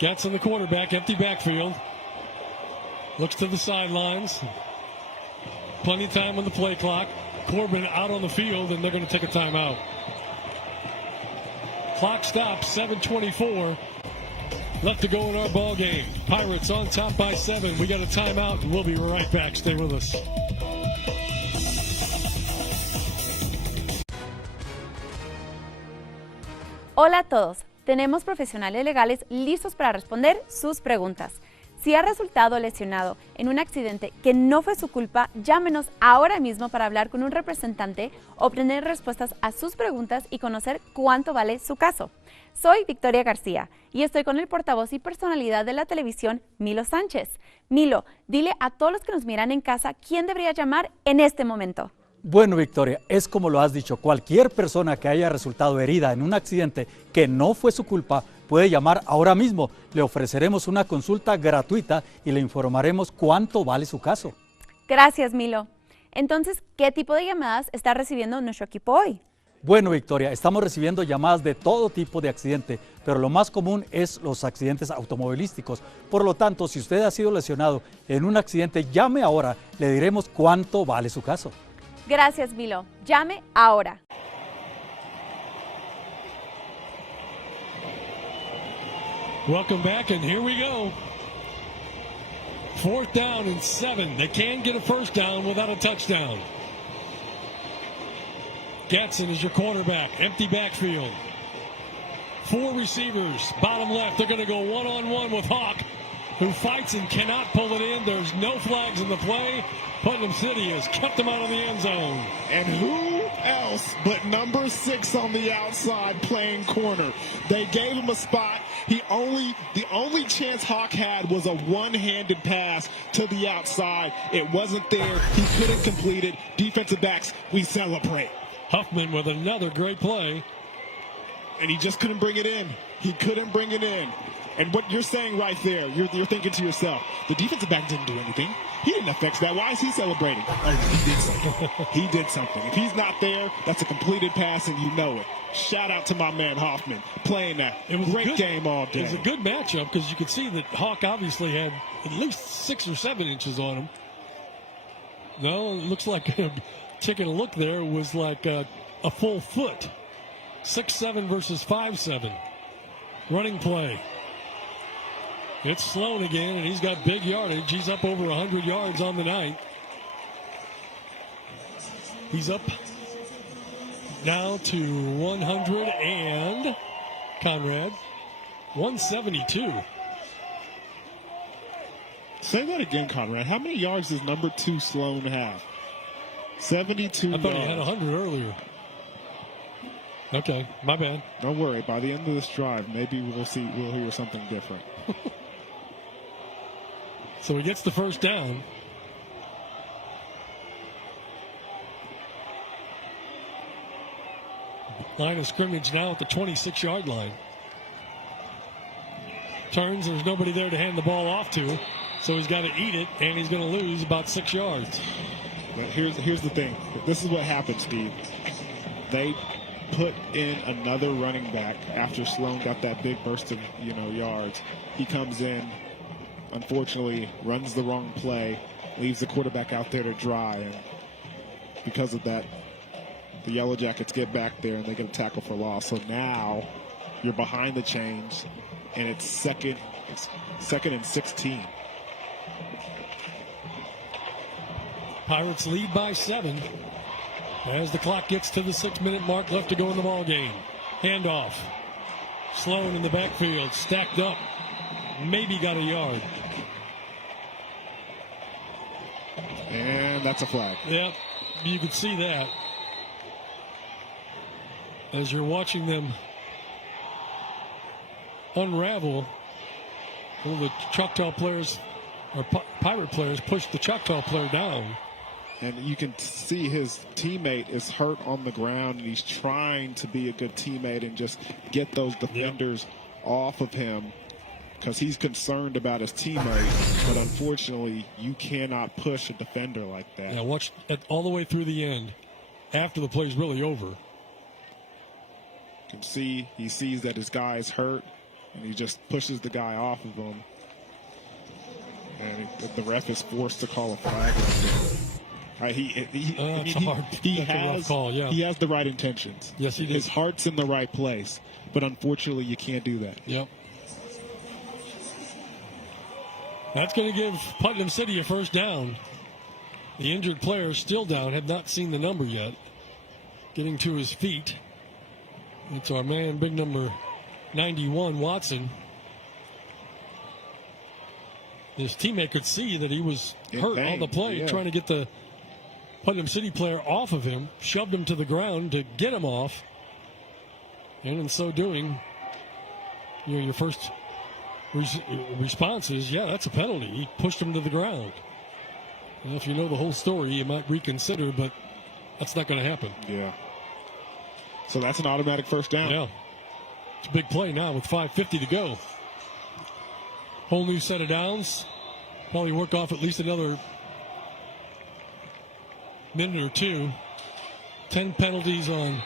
Gets in the quarterback, empty backfield. Looks to the sidelines. Plenty of time on the play clock. Corbin out on the field, and they're going to take a timeout. Clock stops, 7:24 left to go in our ball game. Pirates on top by 7. We got a timeout, and we'll be right back. Stay with us. Hola a todos. Tenemos profesionales legales listos para responder sus preguntas. Si ha resultado lesionado en un accidente que no fue su culpa, llámenos ahora mismo para hablar con un representante, obtener respuestas a sus preguntas y conocer cuánto vale su caso. Soy Victoria García y estoy con el portavoz y personalidad de la televisión, Milo Sánchez. Milo, dile a todos los que nos miran en casa quién debería llamar en este momento. Bueno, Victoria, es como lo has dicho, cualquier persona que haya resultado herida en un accidente que no fue su culpa puede llamar ahora mismo. Le ofreceremos una consulta gratuita y le informaremos cuánto vale su caso. Gracias, Milo. Entonces, ¿qué tipo de llamadas está recibiendo nuestro equipo hoy? Bueno, Victoria, estamos recibiendo llamadas de todo tipo de accidente, pero lo más común es los accidentes automovilísticos. Por lo tanto, si usted ha sido lesionado en un accidente, llame ahora, le diremos cuánto vale su caso. Gracias, Milo. Llame ahora. Welcome back, and here we go. 4th down and 7. They can get a first down without a touchdown. Gatson is your quarterback. Empty backfield. 4 receivers. Bottom left. They're going to go one-on-one with Hawk, who fights and cannot pull it in. There's no flags in the play. Putnam City has kept them out of the end zone. And who else but number 6 on the outside playing corner? They gave him a spot. The only chance Hawk had was a one-handed pass to the outside. It wasn't there. He couldn't complete it. Defensive backs, we celebrate. Huffman with another great play. And he just couldn't bring it in. He couldn't bring it in. And what you're saying right there, you're thinking to yourself, the defensive back didn't do anything. He didn't affect that. Why is he celebrating? Oh, he did something. He did something. If he's not there, that's a completed pass, and you know it. Shout out to my man Hoffman playing that. It was great game all day. It was a good matchup because you could see that Hawk obviously had at least 6 or 7 inches on him. No, it looks like taking a look there was like a full foot. 6'7" versus 5'7". Running play. It's Sloan again, and he's got big yardage. He's up over 100 yards on the night. He's up now to 100 and Conrad, 172. Say that again, Conrad. How many yards does number 2 Sloan have? 72 I thought yards. he had 100 earlier. Okay, my bad. Don't worry. By the end of this drive, maybe we'll hear something different. So he gets the first down. Line of scrimmage now at the 26-yard line. Turns, there's nobody there to hand the ball off to, so he's got to eat it, and he's going to lose about 6 yards. But here's the thing. This is what happened, Steve. They put in another running back after Sloan got that big burst of yards. He comes in, unfortunately, runs the wrong play, leaves the quarterback out there to dry, and because of that, the Yellow Jackets get back there and they get a tackle for loss. So now you're behind the chains, and it's second and 16. Pirates lead by 7 as the clock gets to the 6-minute mark left to go in the ball game. Handoff. Sloan in the backfield, stacked up, maybe got a yard. And that's a flag. Yep, you can see that. As you're watching them unravel, well, the Choctaw players, or Pirate players, push the Choctaw player down. And you can see his teammate is hurt on the ground, and he's trying to be a good teammate and just get those defenders off of him because he's concerned about his teammate. But unfortunately, you cannot push a defender like that. Yeah, watch all the way through the end after the play's really over. You can see he sees that his guy is hurt, and he just pushes the guy off of him. And the ref is forced to call a flag. He has the right intentions. Yes, he does. His heart's in the right place, but unfortunately, you can't do that. Yep. That's going to give Putnam City a first down. The injured player is still down, have not seen the number yet. Getting to his feet. It's our man, big number 91, Watson. His teammate could see that he was hurt on the play, trying to get the Putnam City player off of him, shoved him to the ground to get him off. And in so doing, your first response is, yeah, that's a penalty. He pushed him to the ground. Well, if you know the whole story, you might reconsider, but that's not going to happen. Yeah. So that's an automatic first down. Yeah. It's a big play now with 5:50 to go. Whole new set of downs. Probably work off at least another minute or two. 10 penalties on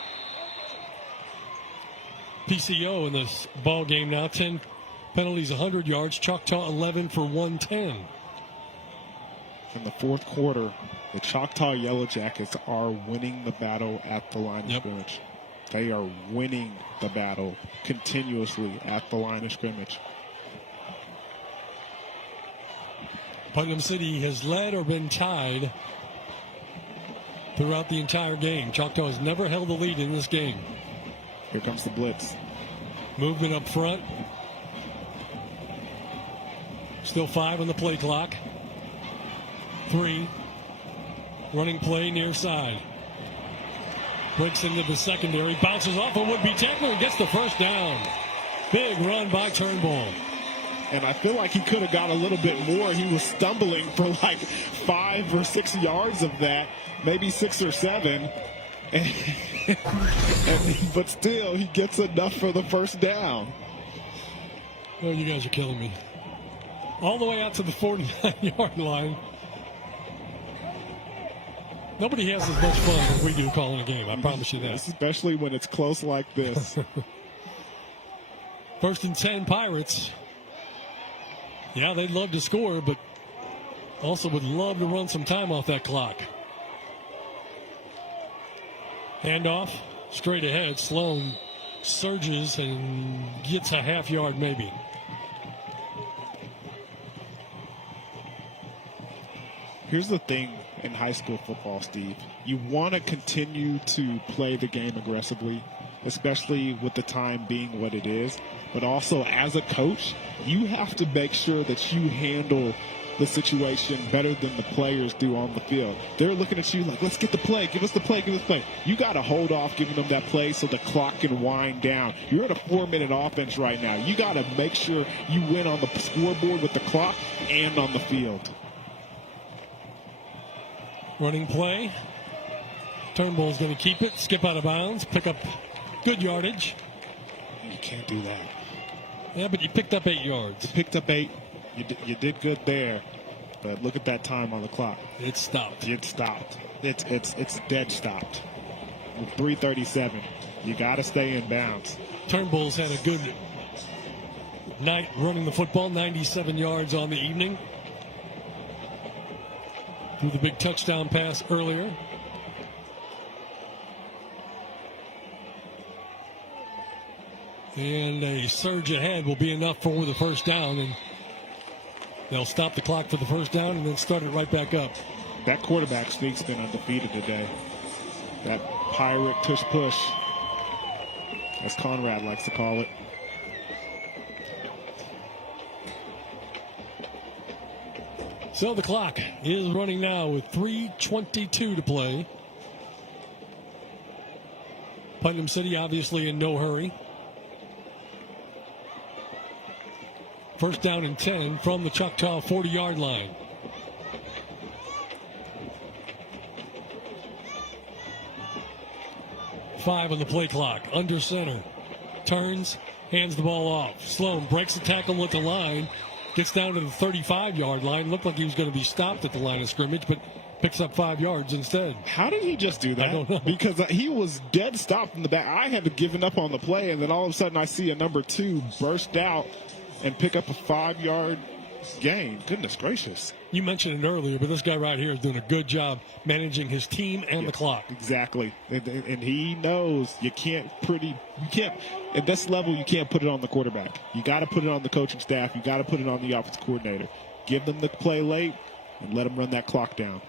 PCO in this ball game now. 10 penalties, 100 yards. Choctaw 11 for 110. In the fourth quarter, the Choctaw Yellow Jackets are winning the battle at the line of scrimmage. They are winning the battle continuously at the line of scrimmage. Putnam City has led or been tied throughout the entire game. Choctaw has never held the lead in this game. Here comes the blitz. Movement up front. Still 5 on the play clock. 3. Running play near side. Breaks into the secondary. Bounces off a would-be tackler and gets the first down. Big run by Turnbull. And I feel like he could have got a little bit more. He was stumbling for like 5 or 6 yards of that, maybe 6 or 7. But still, he gets enough for the first down. Oh, you guys are killing me. All the way out to the 49-yard line. Nobody has as much fun as we do calling a game, I promise you that. Especially when it's close like this. First and 10 Pirates. Yeah, they'd love to score, but also would love to run some time off that clock. Handoff, straight ahead. Sloan surges and gets a half yard maybe. Here's the thing in high school football, Steve. You want to continue to play the game aggressively, especially with the time being what it is. But also, as a coach, you have to make sure that you handle the situation better than the players do on the field. They're looking at you like, let's get the play, give us the play, give us the play. You got to hold off giving them that play so the clock can wind down. You're in a 4-minute offense right now. You got to make sure you win on the scoreboard with the clock and on the field. Running play. Turnbull's going to keep it, skip out of bounds, pick up good yardage. You can't do that. Yeah, but you picked up 8 yards. You picked up 8. You did good there, but look at that time on the clock. It stopped. It stopped. It's dead stopped. 3:37. You got to stay in bounds. Turnbull's had a good night running the football, 97 yards on the evening. Threw the big touchdown pass earlier. And a surge ahead will be enough for the first down, and they'll stop the clock for the first down and then start it right back up. That quarterback sneak's been undefeated today. That pirate tush-push, as Conrad likes to call it. So the clock is running now with 3:22 to play. Putnam City obviously in no hurry. First down and 10 from the Choctaw 40-yard line. Five on the play clock. Under center. Turns, hands the ball off. Sloan breaks the tackle at the line. Gets down to the 35-yard line. Looked like he was going to be stopped at the line of scrimmage, but picks up 5 yards instead. How did he just do that? I don't know. Because he was dead stopped in the back. I had given up on the play, and then all of a sudden I see a number 2 burst out and pick up a 5-yard gain. Goodness gracious. You mentioned it earlier, but this guy right here is doing a good job managing his team and the clock. Exactly. And he knows you can't, at this level, you can't put it on the quarterback. You got to put it on the coaching staff. You got to put it on the offensive coordinator. Give them the play late and let them run that clock down.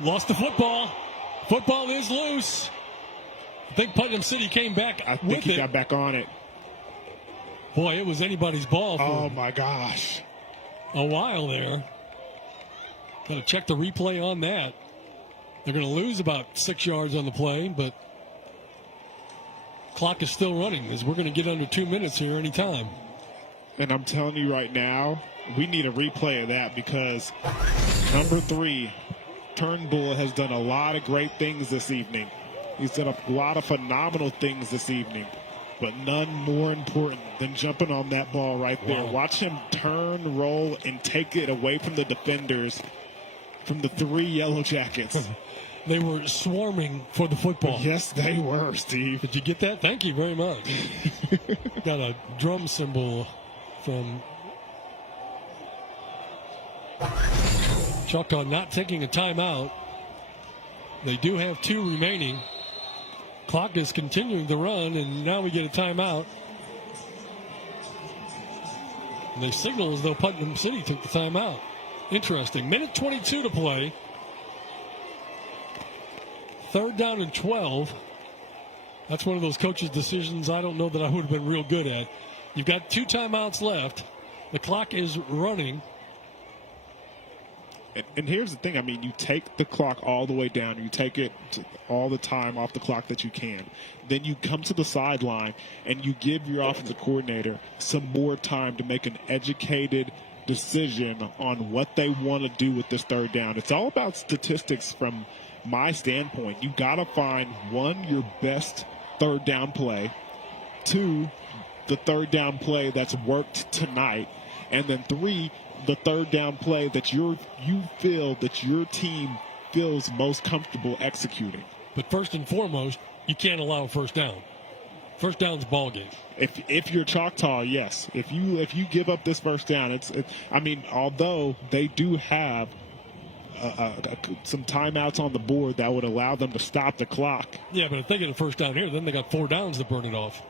Lost the football. Football is loose. I think Putnam City came back. I think he got back on it. Boy, it was anybody's ball Oh, my gosh. a while there. Got to check the replay on that. They're going to lose about 6 yards on the play, but clock is still running as we're going to get under 2 minutes here anytime. And I'm telling you right now, we need a replay of that because number 3, Turnbull, has done a lot of great things this evening. He's done a lot of phenomenal things this evening, but none more important than jumping on that ball right there. Wow. Watch him turn, roll, and take it away from the defenders, from the 3 Yellow Jackets. They were swarming for the football. Yes, they were, Steve. Did you get that? Thank you very much. Got a drum cymbal from Choctaw not taking a timeout. They do have 2 remaining. Clock is continuing to run, and now we get a timeout. And they signal as though Putnam City took the timeout. Interesting. Minute 22 to play. 3rd down and 12. That's one of those coaches' decisions I don't know that I would have been real good at. You've got 2 timeouts left. The clock is running. And here's the thing. I mean, you take the clock all the way down. You take it all the time off the clock that you can. Then you come to the sideline and you give your offensive coordinator some more time to make an educated decision on what they want to do with this 3rd down. It's all about statistics from my standpoint. You got to find, 1, your best 3rd down play. 2, the 3rd down play that's worked tonight. And then 3, the 3rd down play that you feel that your team feels most comfortable executing. But first and foremost, you can't allow a first down. First down's ball game. If you're Choctaw, yes. If you give up this first down, I mean, although they do have some timeouts on the board that would allow them to stop the clock. Yeah, but if they get a first down here, then they got 4 downs to burn it off.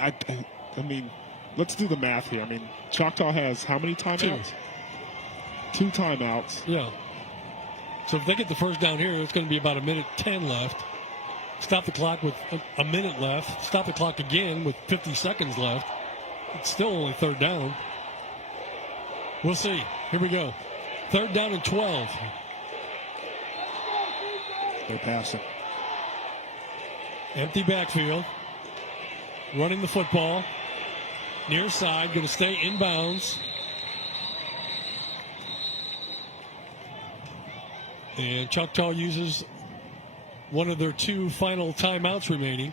I mean, let's do the math here. I mean, Choctaw has how many timeouts? 2 timeouts. Yeah. So if they get the first down here, it's going to be about 1:10 left. Stop the clock with a minute left. Stop the clock again with 50 seconds left. It's still only 3rd down. We'll see. Here we go. 3rd down and 12. They're passing. Empty backfield. Running the football. Near side. Going to stay inbounds. And Choctaw uses one of their 2 final timeouts remaining.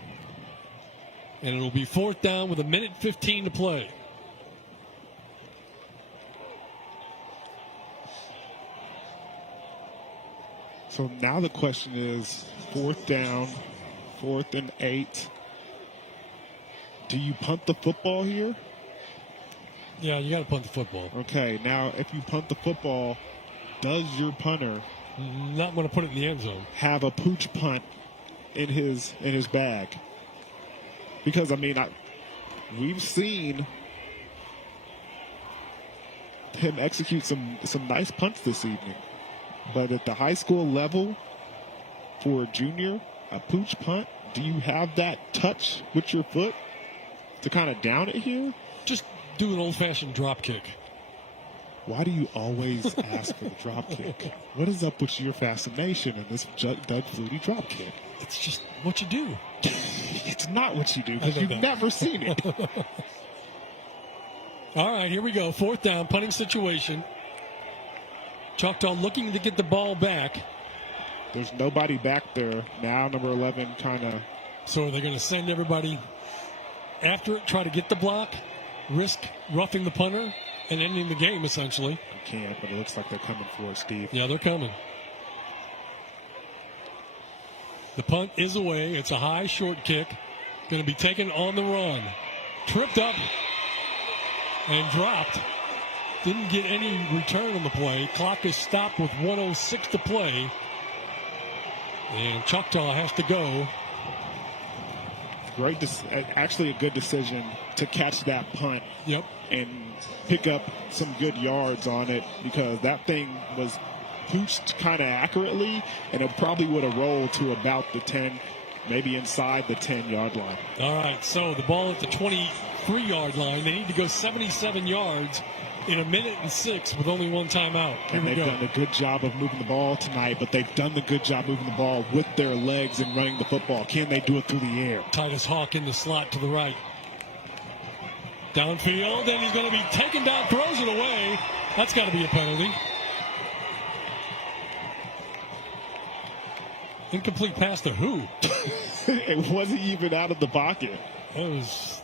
And it'll be 4th down with 1:15 to play. So now the question is 4th down, 4th and 8. Do you punt the football here? Yeah, you got to punt the football. Okay, now if you punt the football, does your punter not want to put it in the end zone? Have a pooch punt in his bag? Because I mean, we've seen him execute some nice punts this evening, but at the high school level for a junior, a pooch punt. Do you have that touch with your foot to kind of down it here? Just do an old-fashioned drop kick. Why do you always ask for the drop kick? What is up with your fascination in this Doug Flutie drop kick? It's just what you do. It's not what you do because you've never seen it. All right, here we go. 4th down, punting situation. Choctaw looking to get the ball back. There's nobody back there. Now number 11 kind of. So are they going to send everybody after it, try to get the block, risk roughing the punter, and ending the game, essentially? You can't, but it looks like they're coming for it, Steve. Yeah, they're coming. The punt is away. It's a high, short kick. Going to be taken on the run. Tripped up and dropped. Didn't get any return on the play. Clock is stopped with 1:06 to play. And Choctaw has to go. Actually a good decision to catch that punt. Yep. And pick up some good yards on it, because that thing was pooched kind of accurately, and it probably would have rolled to about the 10, maybe inside the 10-yard line. All right, so the ball at the 23-yard line. They need to go 77 yards in 1:06 with only 1 timeout. And they've done a good job of moving the ball tonight, but they've done the good job moving the ball with their legs and running the football. Can they do it through the air? Titus Hawk in the slot to the right. Downfield, and he's going to be taken down, throws it away. That's got to be a penalty. Incomplete pass to who? It wasn't even out of the pocket. It was.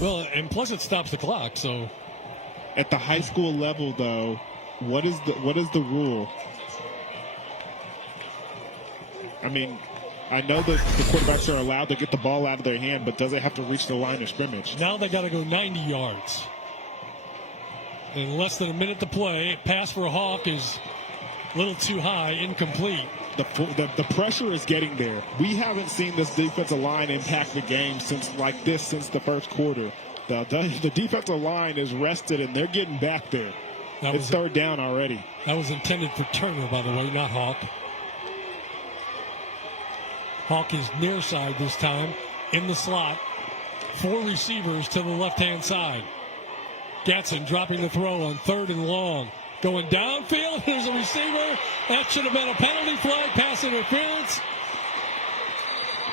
Well, and plus it stops the clock, so. At the high school level, though, what is the rule? I mean, I know that the quarterbacks are allowed to get the ball out of their hand, but does it have to reach the line of scrimmage? Now they got to go 90 yards. In less than a minute to play, pass for Hawk is a little too high, incomplete. The pressure is getting there. We haven't seen this defensive line impact the game since the first quarter. The defensive line is rested, and they're getting back there. It's 3rd down already. That was intended for Turner, by the way, not Hawk. Hawk is near side this time, in the slot. 4 receivers to the left-hand side. Gatson dropping the throw on 3rd and long. Going downfield, here's a receiver. That should have been a penalty flag, pass interference.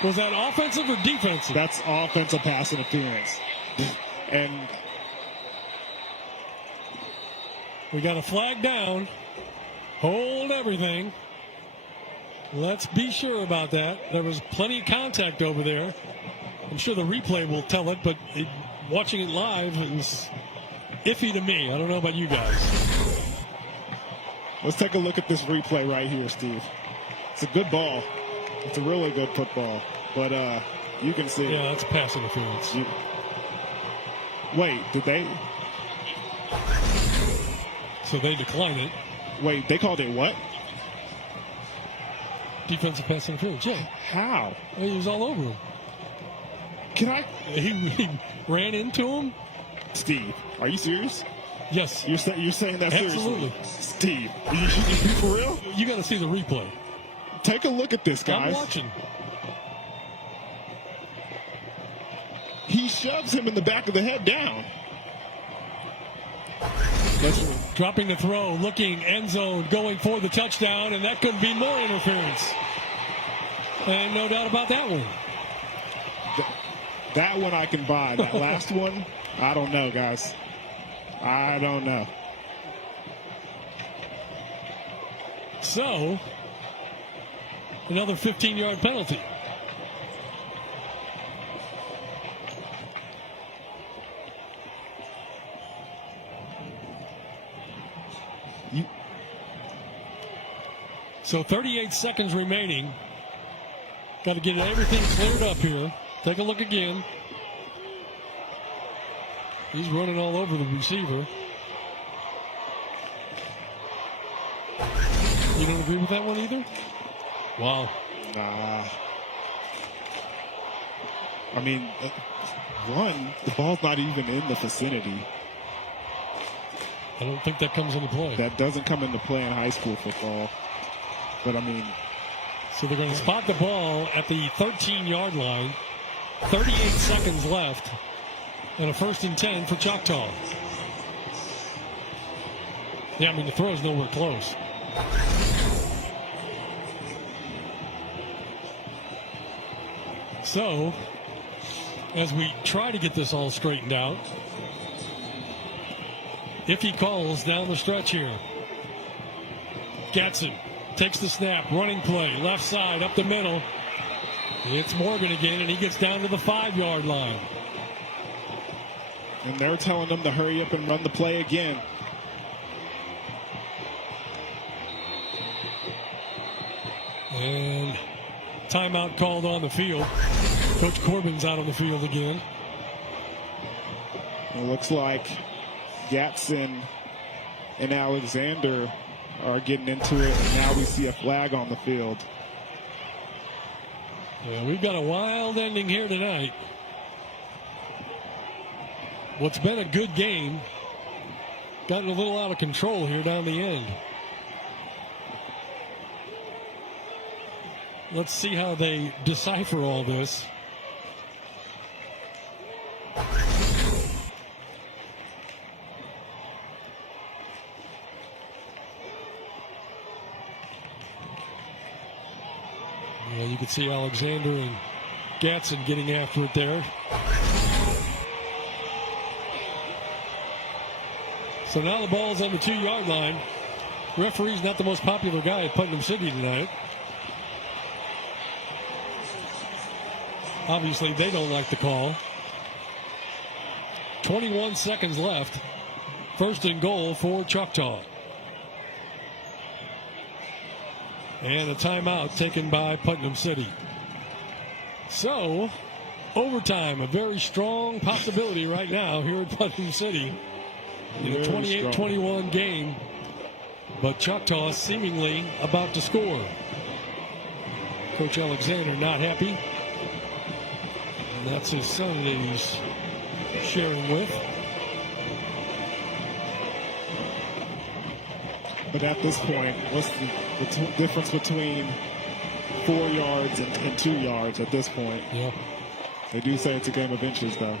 Was that offensive or defensive? That's offensive pass interference. And we got a flag down. Hold everything. Let's be sure about that. There was plenty of contact over there. I'm sure the replay will tell it, but watching it live, it was iffy to me. I don't know about you guys. Let's take a look at this replay right here, Steve. It's a good ball. It's a really good football. But you can see. Yeah, that's pass interference. Wait, did they? So they declined it. Wait, they called it what? Defensive pass interference, yeah. How? Well, he was all over him. Can I? He ran into him. Steve, are you serious? Yes. You're saying that seriously? Absolutely. Steve, you for real? You got to see the replay. Take a look at this, guys. I'm watching. He shoves him in the back of the head down. Dropping the throw, looking, end zone, going for the touchdown, and that couldn't be more interference. And no doubt about that one. That one I can buy. That last one, I don't know, guys. I don't know. So, another 15-yard penalty. So 38 seconds remaining. Got to get everything cleared up here. Take a look again. He's running all over the receiver. You don't agree with that one either? Wow. Nah. I mean, the ball's not even in the vicinity. I don't think that comes into play. That doesn't come into play in high school football. But, I mean... So they're going to spot the ball at the 13-yard line. 38 seconds left. And a 1st and 10 for Choctaw. Yeah, I mean, the throw's nowhere close. So, as we try to get this all straightened out, if he calls down the stretch here, Gatson takes the snap, running play, left side, up the middle. It's Morgan again, and he gets down to the 5-yard line. And they're telling them to hurry up and run the play again. And timeout called on the field. Coach Corbin's out on the field again. It looks like Gatson and Alexander are getting into it, and now we see a flag on the field. Yeah, we've got a wild ending here tonight. What's been a good game, gotten a little out of control here down the end. Let's see how they decipher all this. Yeah, you can see Alexander and Gatson getting after it there. So now the ball's on the 2-yard line. Referee's not the most popular guy at Putnam City tonight. Obviously, they don't like the call. 21 seconds left. 1st and goal for Choctaw. And a timeout taken by Putnam City. So, overtime, a very strong possibility right now here at Putnam City. In a 28-21 game, but Choctaw seemingly about to score. Coach Alexander not happy. And that's his son that he's sharing with. But at this point, what's the difference between 4 yards and 2 yards at this point? Yeah. They do say it's a game of inches, though.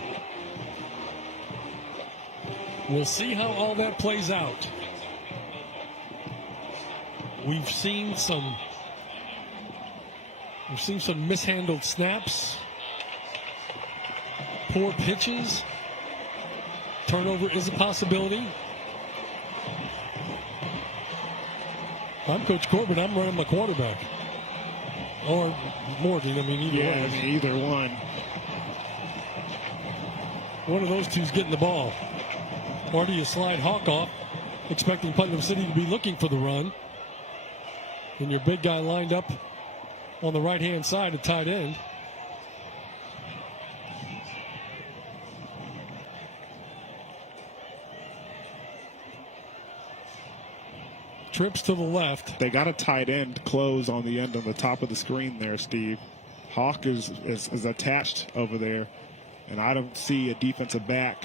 We'll see how all that plays out. We've seen some mishandled snaps, poor pitches. Turnover is a possibility. I'm Coach Corbin. I'm running my quarterback. Or Morgan. I mean, either one. One of those two's getting the ball. Or do you slide Hawk off, expecting Putnam City to be looking for the run? And your big guy lined up on the right-hand side at tight end. Trips to the left. They got a tight end close on the end on the top of the screen there, Steve. Hawk is attached over there, and I don't see a defensive back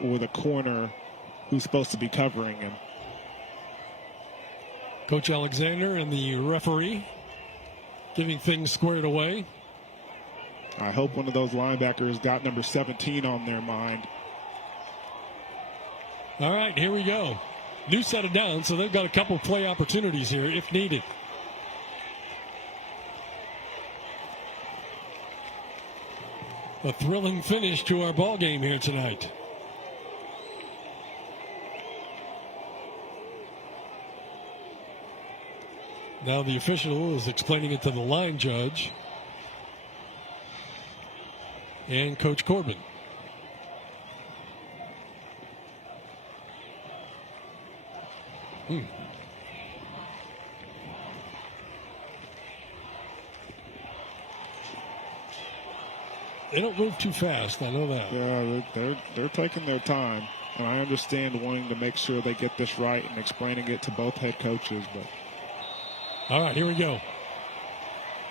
with a corner who's supposed to be covering him. Coach Alexander and the referee getting things squared away. I hope one of those linebackers got number 17 on their mind. All right, here we go. New set of downs, so they've got a couple play opportunities here if needed. A thrilling finish to our ball game here tonight. Now the official is explaining it to the line judge and Coach Corbin. They don't move too fast, I know that. Yeah, they're taking their time, and I understand wanting to make sure they get this right and explaining it to both head coaches. But all right, here we go.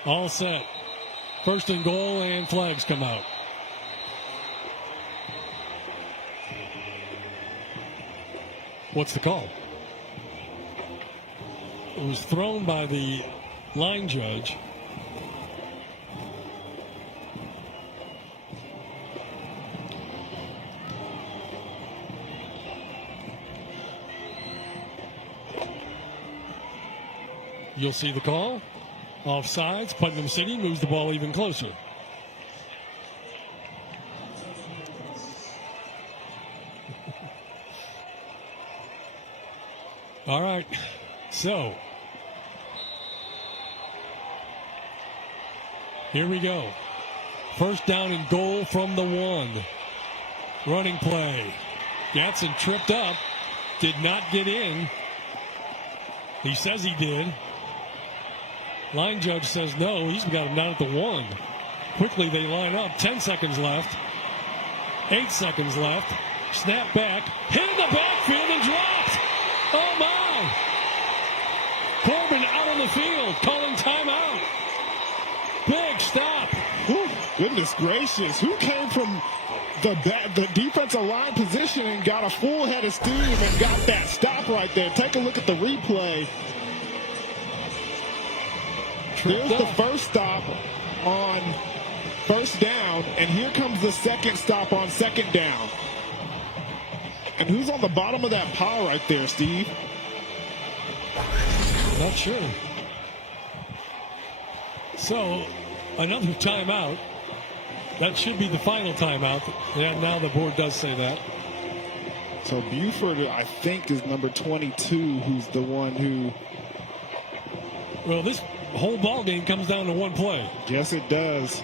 All set. First and goal, and flags come out. What's the call? It was thrown by the line judge. You'll see the call. Offsides. Putnam City moves the ball even closer. All right. So, here we go. First down and goal from the 1. Running play. Gatson tripped up. Did not get in. He says he did. Line judge says no. He's got him down at the 1. Quickly they line up. 10 seconds left. 8 seconds left. Snap back. Hit in the backfield and dropped. Oh my! Corbin out on the field. Calling timeout. Big stop. Whew, goodness gracious. Who came from the defensive line position and got a full head of steam and got that stop right there? Take a look at the replay. Here's the first stop on first down, and here comes the second stop on second down. And who's on the bottom of that pile right there, Steve? Not sure. So, another timeout. That should be the final timeout. And now the board does say that. So Buford, I think, is number 22, who's the one who... Well, this whole ball game comes down to one play. Yes, it does.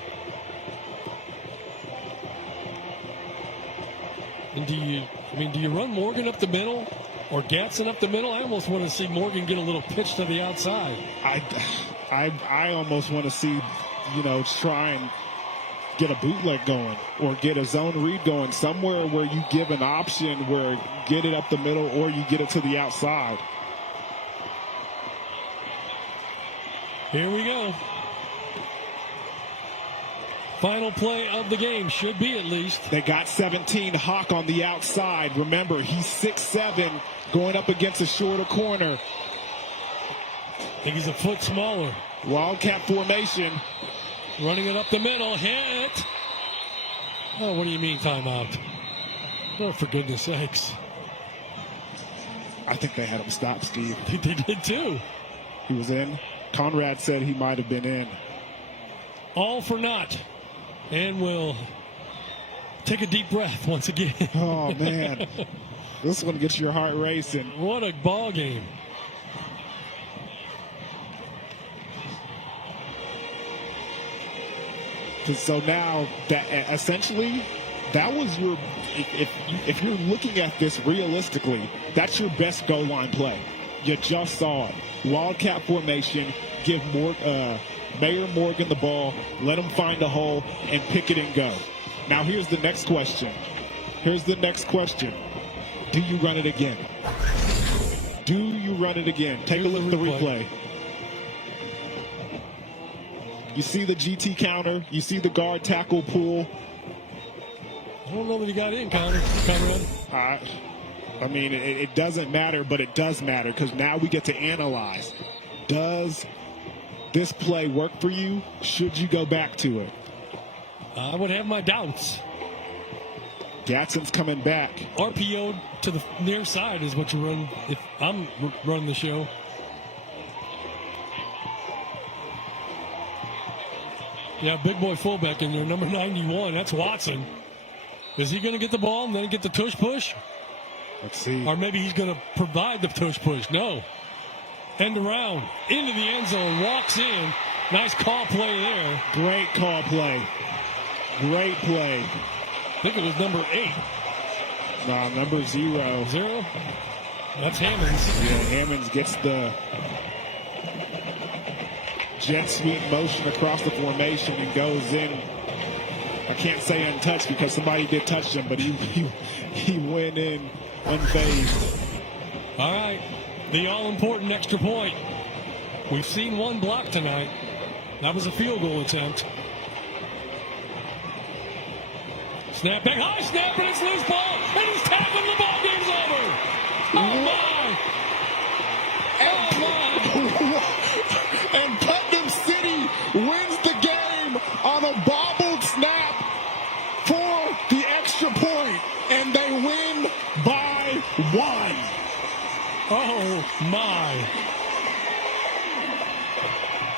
And do you run Morgan up the middle or Gatson up the middle? I almost want to see Morgan get a little pitch to the outside. I almost want to see, try and get a bootleg going or get a zone read going somewhere where you give an option where get it up the middle or you get it to the outside. Here we go. Final play of the game, should be at least. They got 17, Hawk on the outside. Remember, he's 6'7", going up against a shorter corner. I think he's a foot smaller. Wildcat formation. Running it up the middle, hit. Oh, what do you mean timeout? Oh, for goodness sakes. I think they had him stop, Steve. They did too. He was in. Conrad said he might have been in. All for naught. And we'll take a deep breath once again. Oh, man. This is going to get your heart racing. What a ball game. So now, that essentially, that was your, if you're looking at this realistically, that's your best goal line play. You just saw it. Wildcat formation, give Mayor Morgan the ball, let him find a hole, and pick it and go. Now here's the next question. Do you run it again? Do you run it again? Take a look at the replay. You see the GT counter. You see the guard tackle pull. I don't know that he got in, Conrad. I mean, it doesn't matter, but it does matter because now we get to analyze. Does this play work for you? Should you go back to it? I would have my doubts. Gadsden's coming back. RPO to the near side is what you run if I'm running the show. Yeah, big boy fullback in there, number 91. That's Watson. Is he going to get the ball and then get the tush push? Let's see. Or maybe he's going to provide the tush push. No. End around. Into the end zone. Walks in. Nice call play there. Great call play. Great play. I think it was number 8. No, number 0. 0? That's Hammonds. Yeah, Hammonds gets the jet sweep motion across the formation and goes in. I can't say untouched because somebody did touch him, but he went in unfazed. All right, the all-important extra point. We've seen one block tonight. That was a field goal attempt. Snap back, high snap, and it's loose ball, and he's tackling the ball. Game's over. Oh my! And Putnam City wins the game on a bobbled snap for the extra point, and they win by 1. Oh my!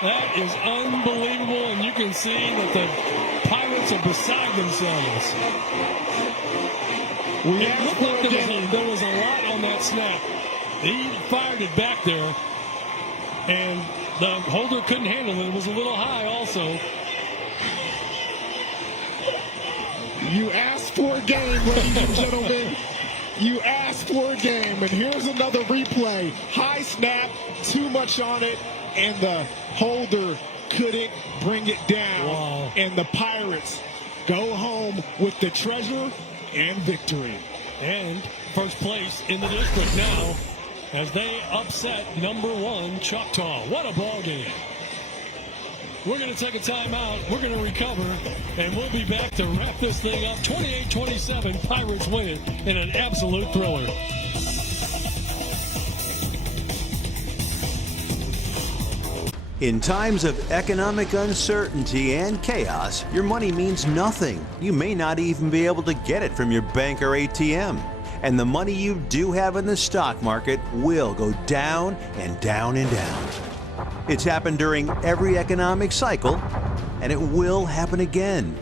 That is unbelievable, and you can see that the Pirates are beside themselves. It looked like there was a lot on that snap. He fired it back there, and the holder couldn't handle it. It was a little high also. You asked for a game, ladies and gentlemen. You asked for a game, and here's another replay. High snap, too much on it, and the holder couldn't bring it down. Wow. And the Pirates go home with the treasure and victory. And first place in the district now as they upset number 1 Choctaw. What a ball game. We're going to take a timeout. We're going to recover, and we'll be back to wrap this thing up. 28-27, Pirates win it in an absolute thriller. In times of economic uncertainty and chaos, your money means nothing. You may not even be able to get it from your bank or ATM. And the money you do have in the stock market will go down and down and down. It's happened during every economic cycle, and it will happen again.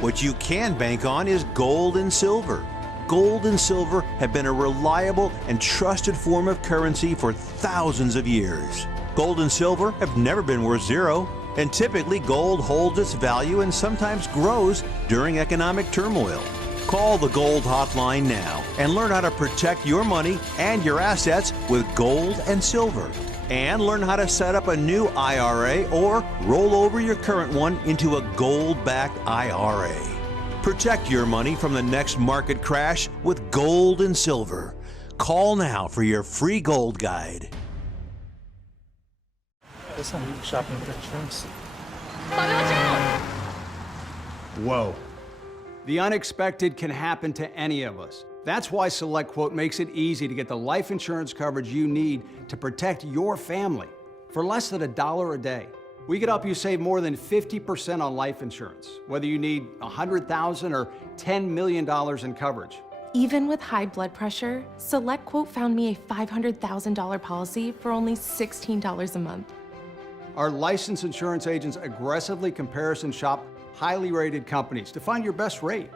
What you can bank on is gold and silver. Gold and silver have been a reliable and trusted form of currency for thousands of years. Gold and silver have never been worth zero, and typically gold holds its value and sometimes grows during economic turmoil. Call the Gold Hotline now and learn how to protect your money and your assets with gold and silver. And learn how to set up a new IRA or roll over your current one into a gold-backed IRA. Protect your money from the next market crash with gold and silver. Call now for your free gold guide. Listen, shopping for insurance. Whoa. The unexpected can happen to any of us. That's why SelectQuote makes it easy to get the life insurance coverage you need to protect your family for less than $1 a day. We can help you save more than 50% on life insurance, whether you need $100,000 or $10 million in coverage. Even with high blood pressure, SelectQuote found me a $500,000 policy for only $16 a month. Our licensed insurance agents aggressively comparison shop highly rated companies to find your best rate.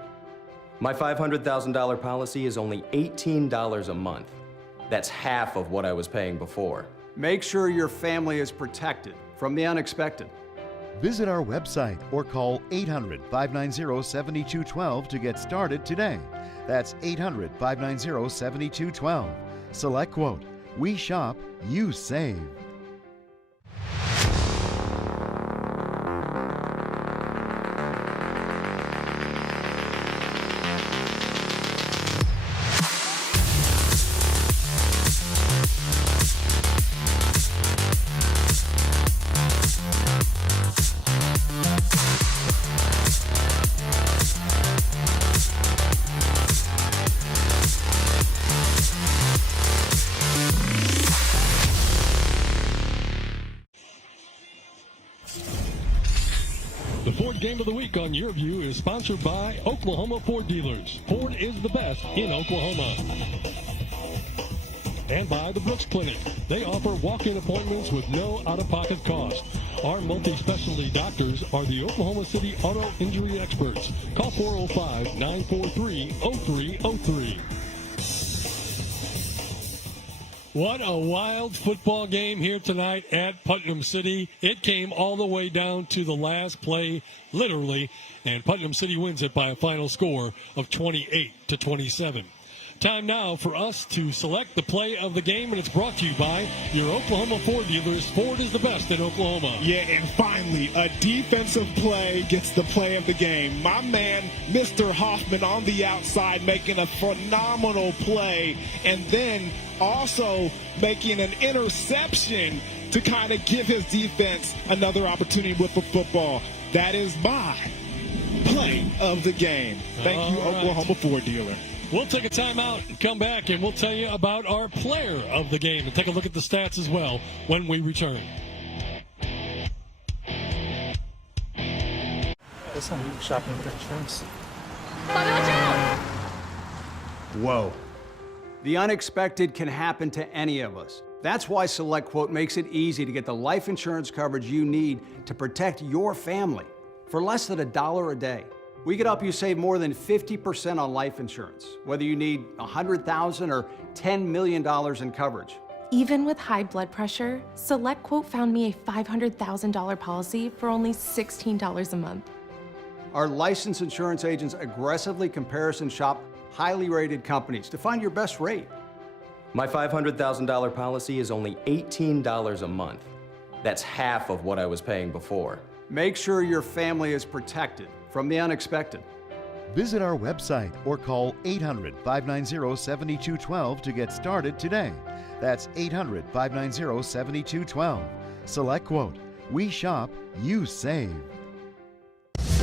My $500,000 policy is only $18 a month. That's half of what I was paying before. Make sure your family is protected from the unexpected. Visit our website or call 800-590-7212 to get started today. That's 800-590-7212. SelectQuote. We shop, you save. Ford Game of the Week on Your View is sponsored by Oklahoma Ford Dealers. Ford is the best in Oklahoma. And by the Brooks Clinic. They offer walk-in appointments with no out-of-pocket cost. Our multi-specialty doctors are the Oklahoma City auto injury experts. Call 405-943-0303. What a wild football game here tonight at Putnam City. It came all the way down to the last play, literally, and Putnam City wins it by a final score of 28-27. Time now for us to select the play of the game, and it's brought to you by your Oklahoma Ford dealers. Ford is the best in Oklahoma. Yeah, and finally, a defensive play gets the play of the game. My man, Mr. Hoffman, on the outside, making a phenomenal play, and then also making an interception to kind of give his defense another opportunity with the football. That is my play of the game. Thank you, Oklahoma Ford dealer. We'll take a timeout and come back, and we'll tell you about our player of the game and take a look at the stats as well when we return. Listen, shopping pictures. Whoa. The unexpected can happen to any of us. That's why SelectQuote makes it easy to get the life insurance coverage you need to protect your family for less than $1 a day. We could help you save more than 50% on life insurance, whether you need $100,000 or $10 million in coverage. Even with high blood pressure, SelectQuote found me a $500,000 policy for only $16 a month. Our licensed insurance agents aggressively comparison shop highly rated companies to find your best rate. My $500,000 policy is only $18 a month. That's half of what I was paying before. Make sure your family is protected from the unexpected. Visit our website or call 800-590-7212 to get started today. That's 800-590-7212. SelectQuote. We shop, you save.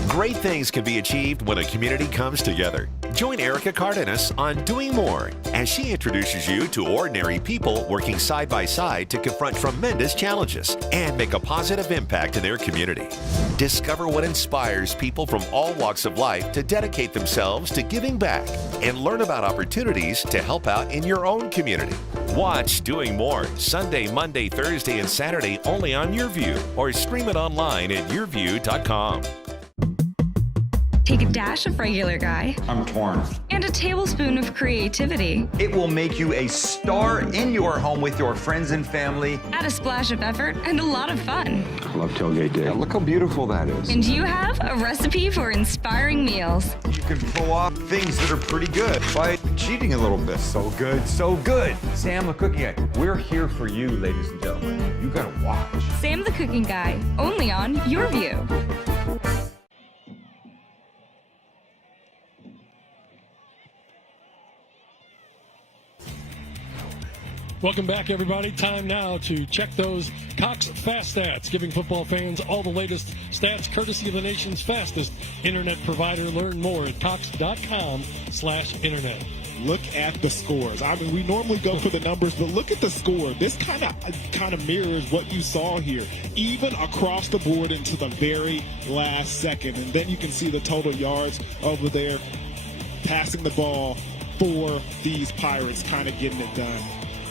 Great things can be achieved when a community comes together. Join Erica Cardenas on Doing More as she introduces you to ordinary people working side by side to confront tremendous challenges and make a positive impact in their community. Discover what inspires people from all walks of life to dedicate themselves to giving back and learn about opportunities to help out in your own community. Watch Doing More Sunday, Monday, Thursday, and Saturday only on YourView or stream it online at yourview.com. Take a dash of regular guy. I'm torn. And a tablespoon of creativity. It will make you a star in your home with your friends and family. Add a splash of effort and a lot of fun. I love tailgate day. Look how beautiful that is. And you have a recipe for inspiring meals. You can pull off things that are pretty good by cheating a little bit. So good, so good. Sam the Cooking Guy. We're here for you, ladies and gentlemen. You gotta watch. Sam the Cooking Guy, only on Your View. Welcome back, everybody. Time now to check those Cox Fast Stats, giving football fans all the latest stats courtesy of the nation's fastest internet provider. Learn more at cox.com/internet. Look at the scores. I mean, we normally go for the numbers, but look at the score. This kind of mirrors what you saw here, even across the board into the very last second. And then you can see the total yards over there, passing the ball for these Pirates, kind of getting it done.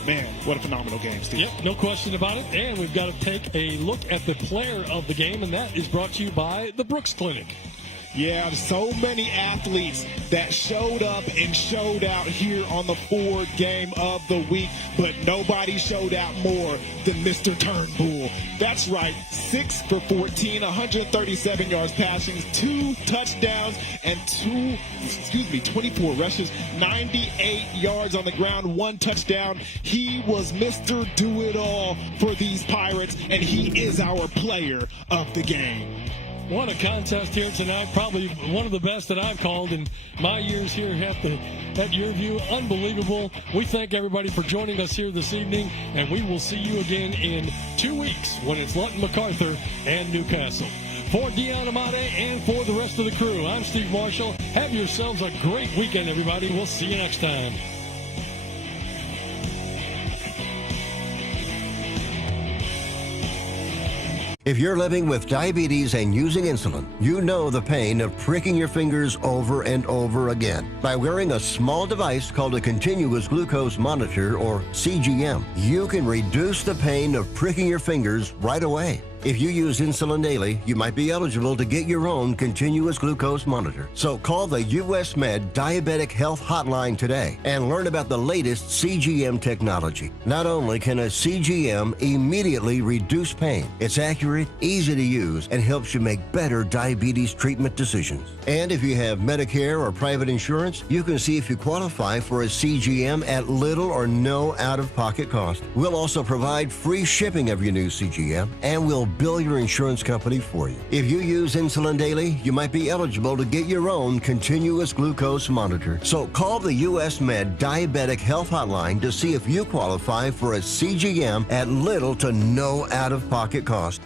Man, what a phenomenal game, Steve. Yep, no question about it. And we've got to take a look at the player of the game, and that is brought to you by the Brooks Clinic. Yeah, so many athletes that showed up and showed out here on the Ford Game of the Week, but nobody showed out more than Mr. Turnbull. That's right, 6 for 14, 137 yards passing, 2 touchdowns, and 24 rushes, 98 yards on the ground, 1 touchdown. He was Mr. Do-It-All for these Pirates, and he is our player of the game. What a contest here tonight. Probably one of the best that I've called in my years here at Your View. Unbelievable. We thank everybody for joining us here this evening, and we will see you again in 2 weeks when it's Lutton MacArthur and Newcastle. For Dion Amade and for the rest of the crew, I'm Steve Marshall. Have yourselves a great weekend, everybody. We'll see you next time. If you're living with diabetes and using insulin, you know the pain of pricking your fingers over and over again. By wearing a small device called a continuous glucose monitor, or CGM, you can reduce the pain of pricking your fingers right away. If you use insulin daily, you might be eligible to get your own continuous glucose monitor. So call the US Med Diabetic Health Hotline today and learn about the latest CGM technology. Not only can a CGM immediately reduce pain, it's accurate, easy to use, and helps you make better diabetes treatment decisions. And if you have Medicare or private insurance, you can see if you qualify for a CGM at little or no out-of-pocket cost. We'll also provide free shipping of your new CGM, and we'll bill your insurance company for you. If you use insulin daily, you might be eligible to get your own continuous glucose monitor. So call the US Med Diabetic Health Hotline to see if you qualify for a CGM at little to no out-of-pocket cost.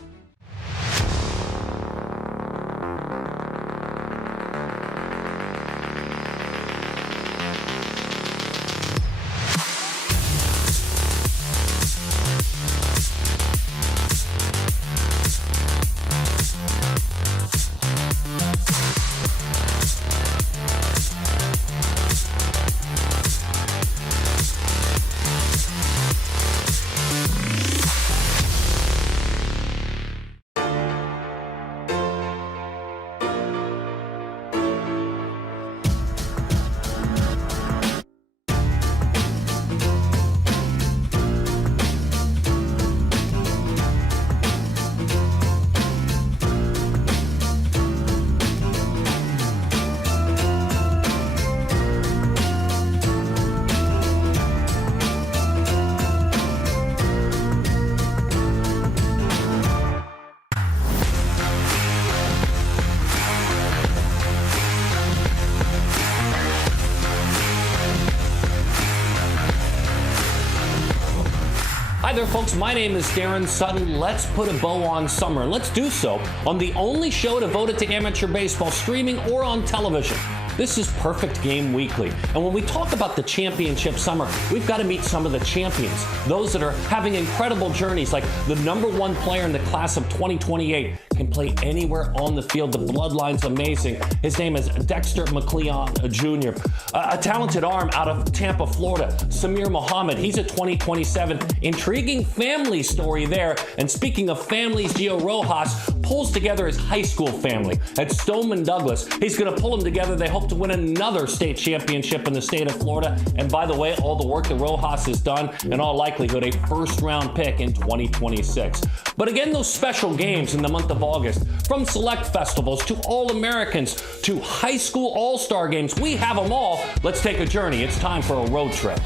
Hi there, folks. My name is Darren Sutton. Let's put a bow on summer. Let's do so on the only show devoted to amateur baseball, streaming or on television. This is Perfect Game Weekly. And when we talk about the championship summer, we've got to meet some of the champions, those that are having incredible journeys, like the #1 player in the class of 2028. Can play anywhere on the field. The bloodline's amazing. His name is Dexter McLeon Jr. A talented arm out of Tampa, Florida, Samir Muhammad. He's a 2027. Intriguing family story there. And speaking of families, Gio Rojas pulls together his high school family at Stoneman Douglas. He's going to pull them together. They hope to win another state championship in the state of Florida. And by the way, all the work that Rojas has done, in all likelihood, a first-round pick in 2026. But again, those special games in the month of August, from select festivals to All-Americans to high school all-star games, we have them all. Let's take a journey. It's time for a road trip.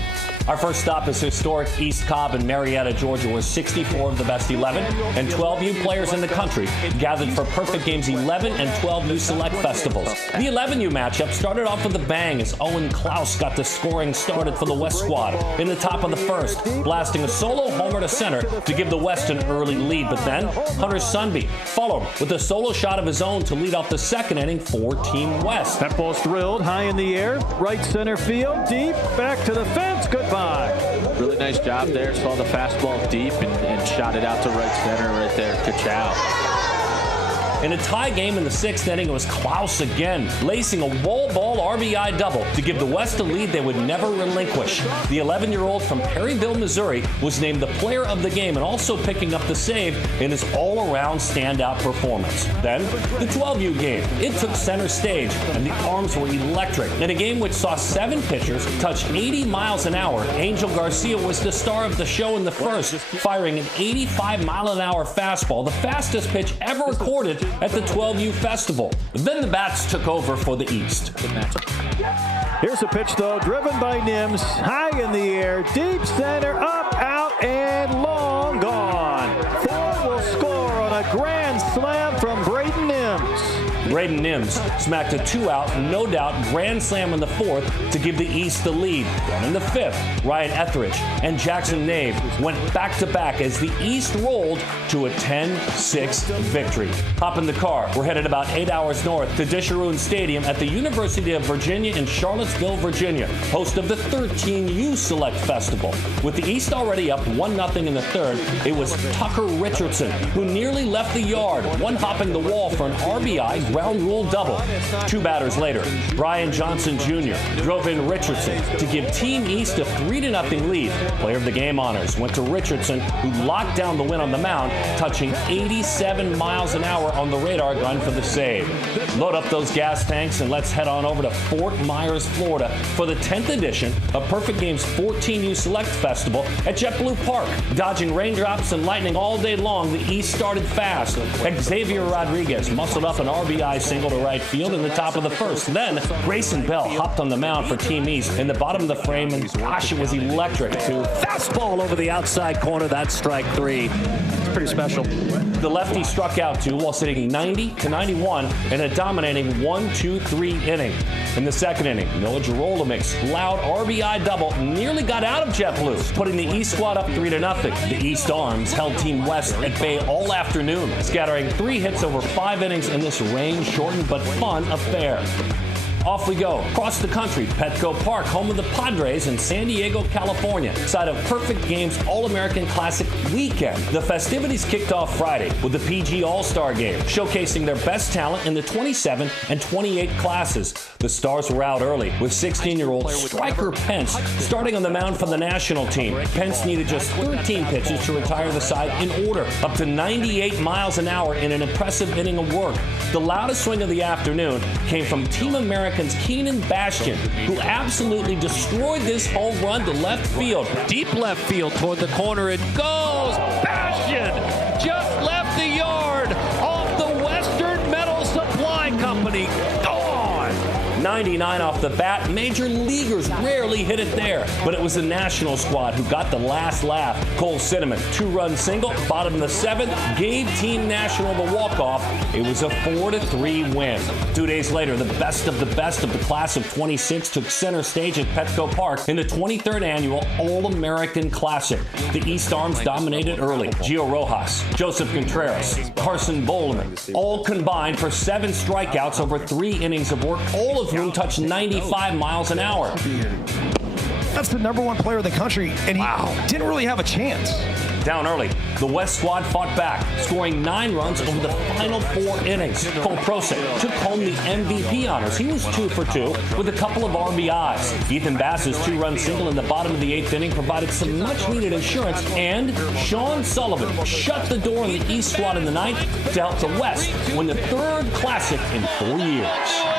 Our first stop is historic East Cobb in Marietta, Georgia, where 64 of the best 11 and 12 U players in the country gathered for Perfect Game's 11 and 12 U Select Festivals. The 11U matchup started off with a bang as Owen Klaus got the scoring started for the West squad in the top of the first, blasting a solo homer to center to give the West an early lead. But then Hunter Sunby followed with a solo shot of his own to lead off the second inning for Team West. That ball's drilled high in the air, right center field, deep, back to the fence, goodbye. Really nice job there. Saw the fastball deep and shot it out to right center right there. Ka-chow. In a tie game in the sixth inning, it was Klaus again, lacing a wall ball RBI double to give the West a lead they would never relinquish. The 11-year-old from Perryville, Missouri, was named the player of the game and also picking up the save in his all-around standout performance. Then, the 12U game. It took center stage, and the arms were electric. In a game which saw 7 pitchers touch 80 miles an hour, Angel Garcia was the star of the show in the first, firing an 85-mile-an-hour fastball, the fastest pitch ever recorded at the 12U Festival. Then the bats took over for the East. Here's a pitch, though, driven by Nims, high in the air, deep center, up, out, and long gone. Ford will score on a grand slam from Braden Nims. Braden Nims smacked a 2-out, no doubt grand slam in the 4th to give the East the lead. Then in the 5th, Ryan Etheridge and Jackson Nave went back-to-back as the East rolled to a 10-6 victory. Hop in the car. We're headed about 8 hours north to Disharoon Stadium at the University of Virginia in Charlottesville, Virginia, host of the 13U Select Festival. With the East already up 1-0 in the 3rd, it was Tucker Richardson who nearly left the yard, one-hopping the wall for an RBI ground rule double. 2 batters later, Brian Johnson Jr. drove in Richardson to give Team East a 3-0 lead. Player of the game honors went to Richardson, who locked down the win on the mound, touching 87 miles an hour on the radar gun for the save. Load up those gas tanks and let's head on over to Fort Myers, Florida for the 10th edition of Perfect Game's 14U Select Festival at JetBlue Park. Dodging raindrops and lightning all day long, the East started fast. Xavier Rodriguez muscled up an RBI single to right field in the top of the 1st. Then Grayson Bell hopped on the mound for Team East in the bottom of the frame, and gosh, it was electric. To fastball over the outside corner, that's strike 3. It's pretty special. The lefty struck out 2 while sitting 90-91 in a dominating 1-2-3 inning. In the 2nd inning, Noah Girolomic's loud RBI double nearly got out of JetBlue, putting the East squad up 3-0. The East Arms held Team West at bay all afternoon, scattering 3 hits over 5 innings in this rain-shortened but fun affair. Off we go, across the country, Petco Park, home of the Padres in San Diego, California, site of Perfect Game's All-American Classic weekend. The festivities kicked off Friday with the PG All-Star Game, showcasing their best talent in the 27 and 28 classes. The Stars were out early, with 16-year-old Striker Pence starting on the mound for the national team. Pence needed just 13 pitches to retire the side in order, up to 98 miles an hour in an impressive inning of work. The loudest swing of the afternoon came from Team America's Keenan Bastian, who absolutely destroyed this home run to left field. Deep left field toward the corner it goes. Bastian just left the yard off the Western Metal Supply Company. Gone! 99 off the bat. Major leaguers rarely hit it there, but it was the national squad who got the last laugh. Cole Cinnamon, 2-run single, bottom of the 7th, gave Team National the walk-off. It was a 4-3 win. 2 days later, the best of the class of 26 took center stage at Petco Park in the 23rd annual All-American Classic. The East Arms dominated early. Gio Rojas, Joseph Contreras, Carson Bowman, all combined for 7 strikeouts over 3 innings of work, all of whom touched 95 miles an hour. That's the #1 player in the country, and he didn't really have a chance. Down early, the West squad fought back, scoring 9 runs over the final 4 innings. Cole Prosek took home the MVP honors. He was 2 for 2 with a couple of RBIs. Ethan Bass's 2-run single in the bottom of the 8th inning provided some much-needed insurance, and Sean Sullivan shut the door on the East squad in the 9th to help the West win the 3rd Classic in 4 years.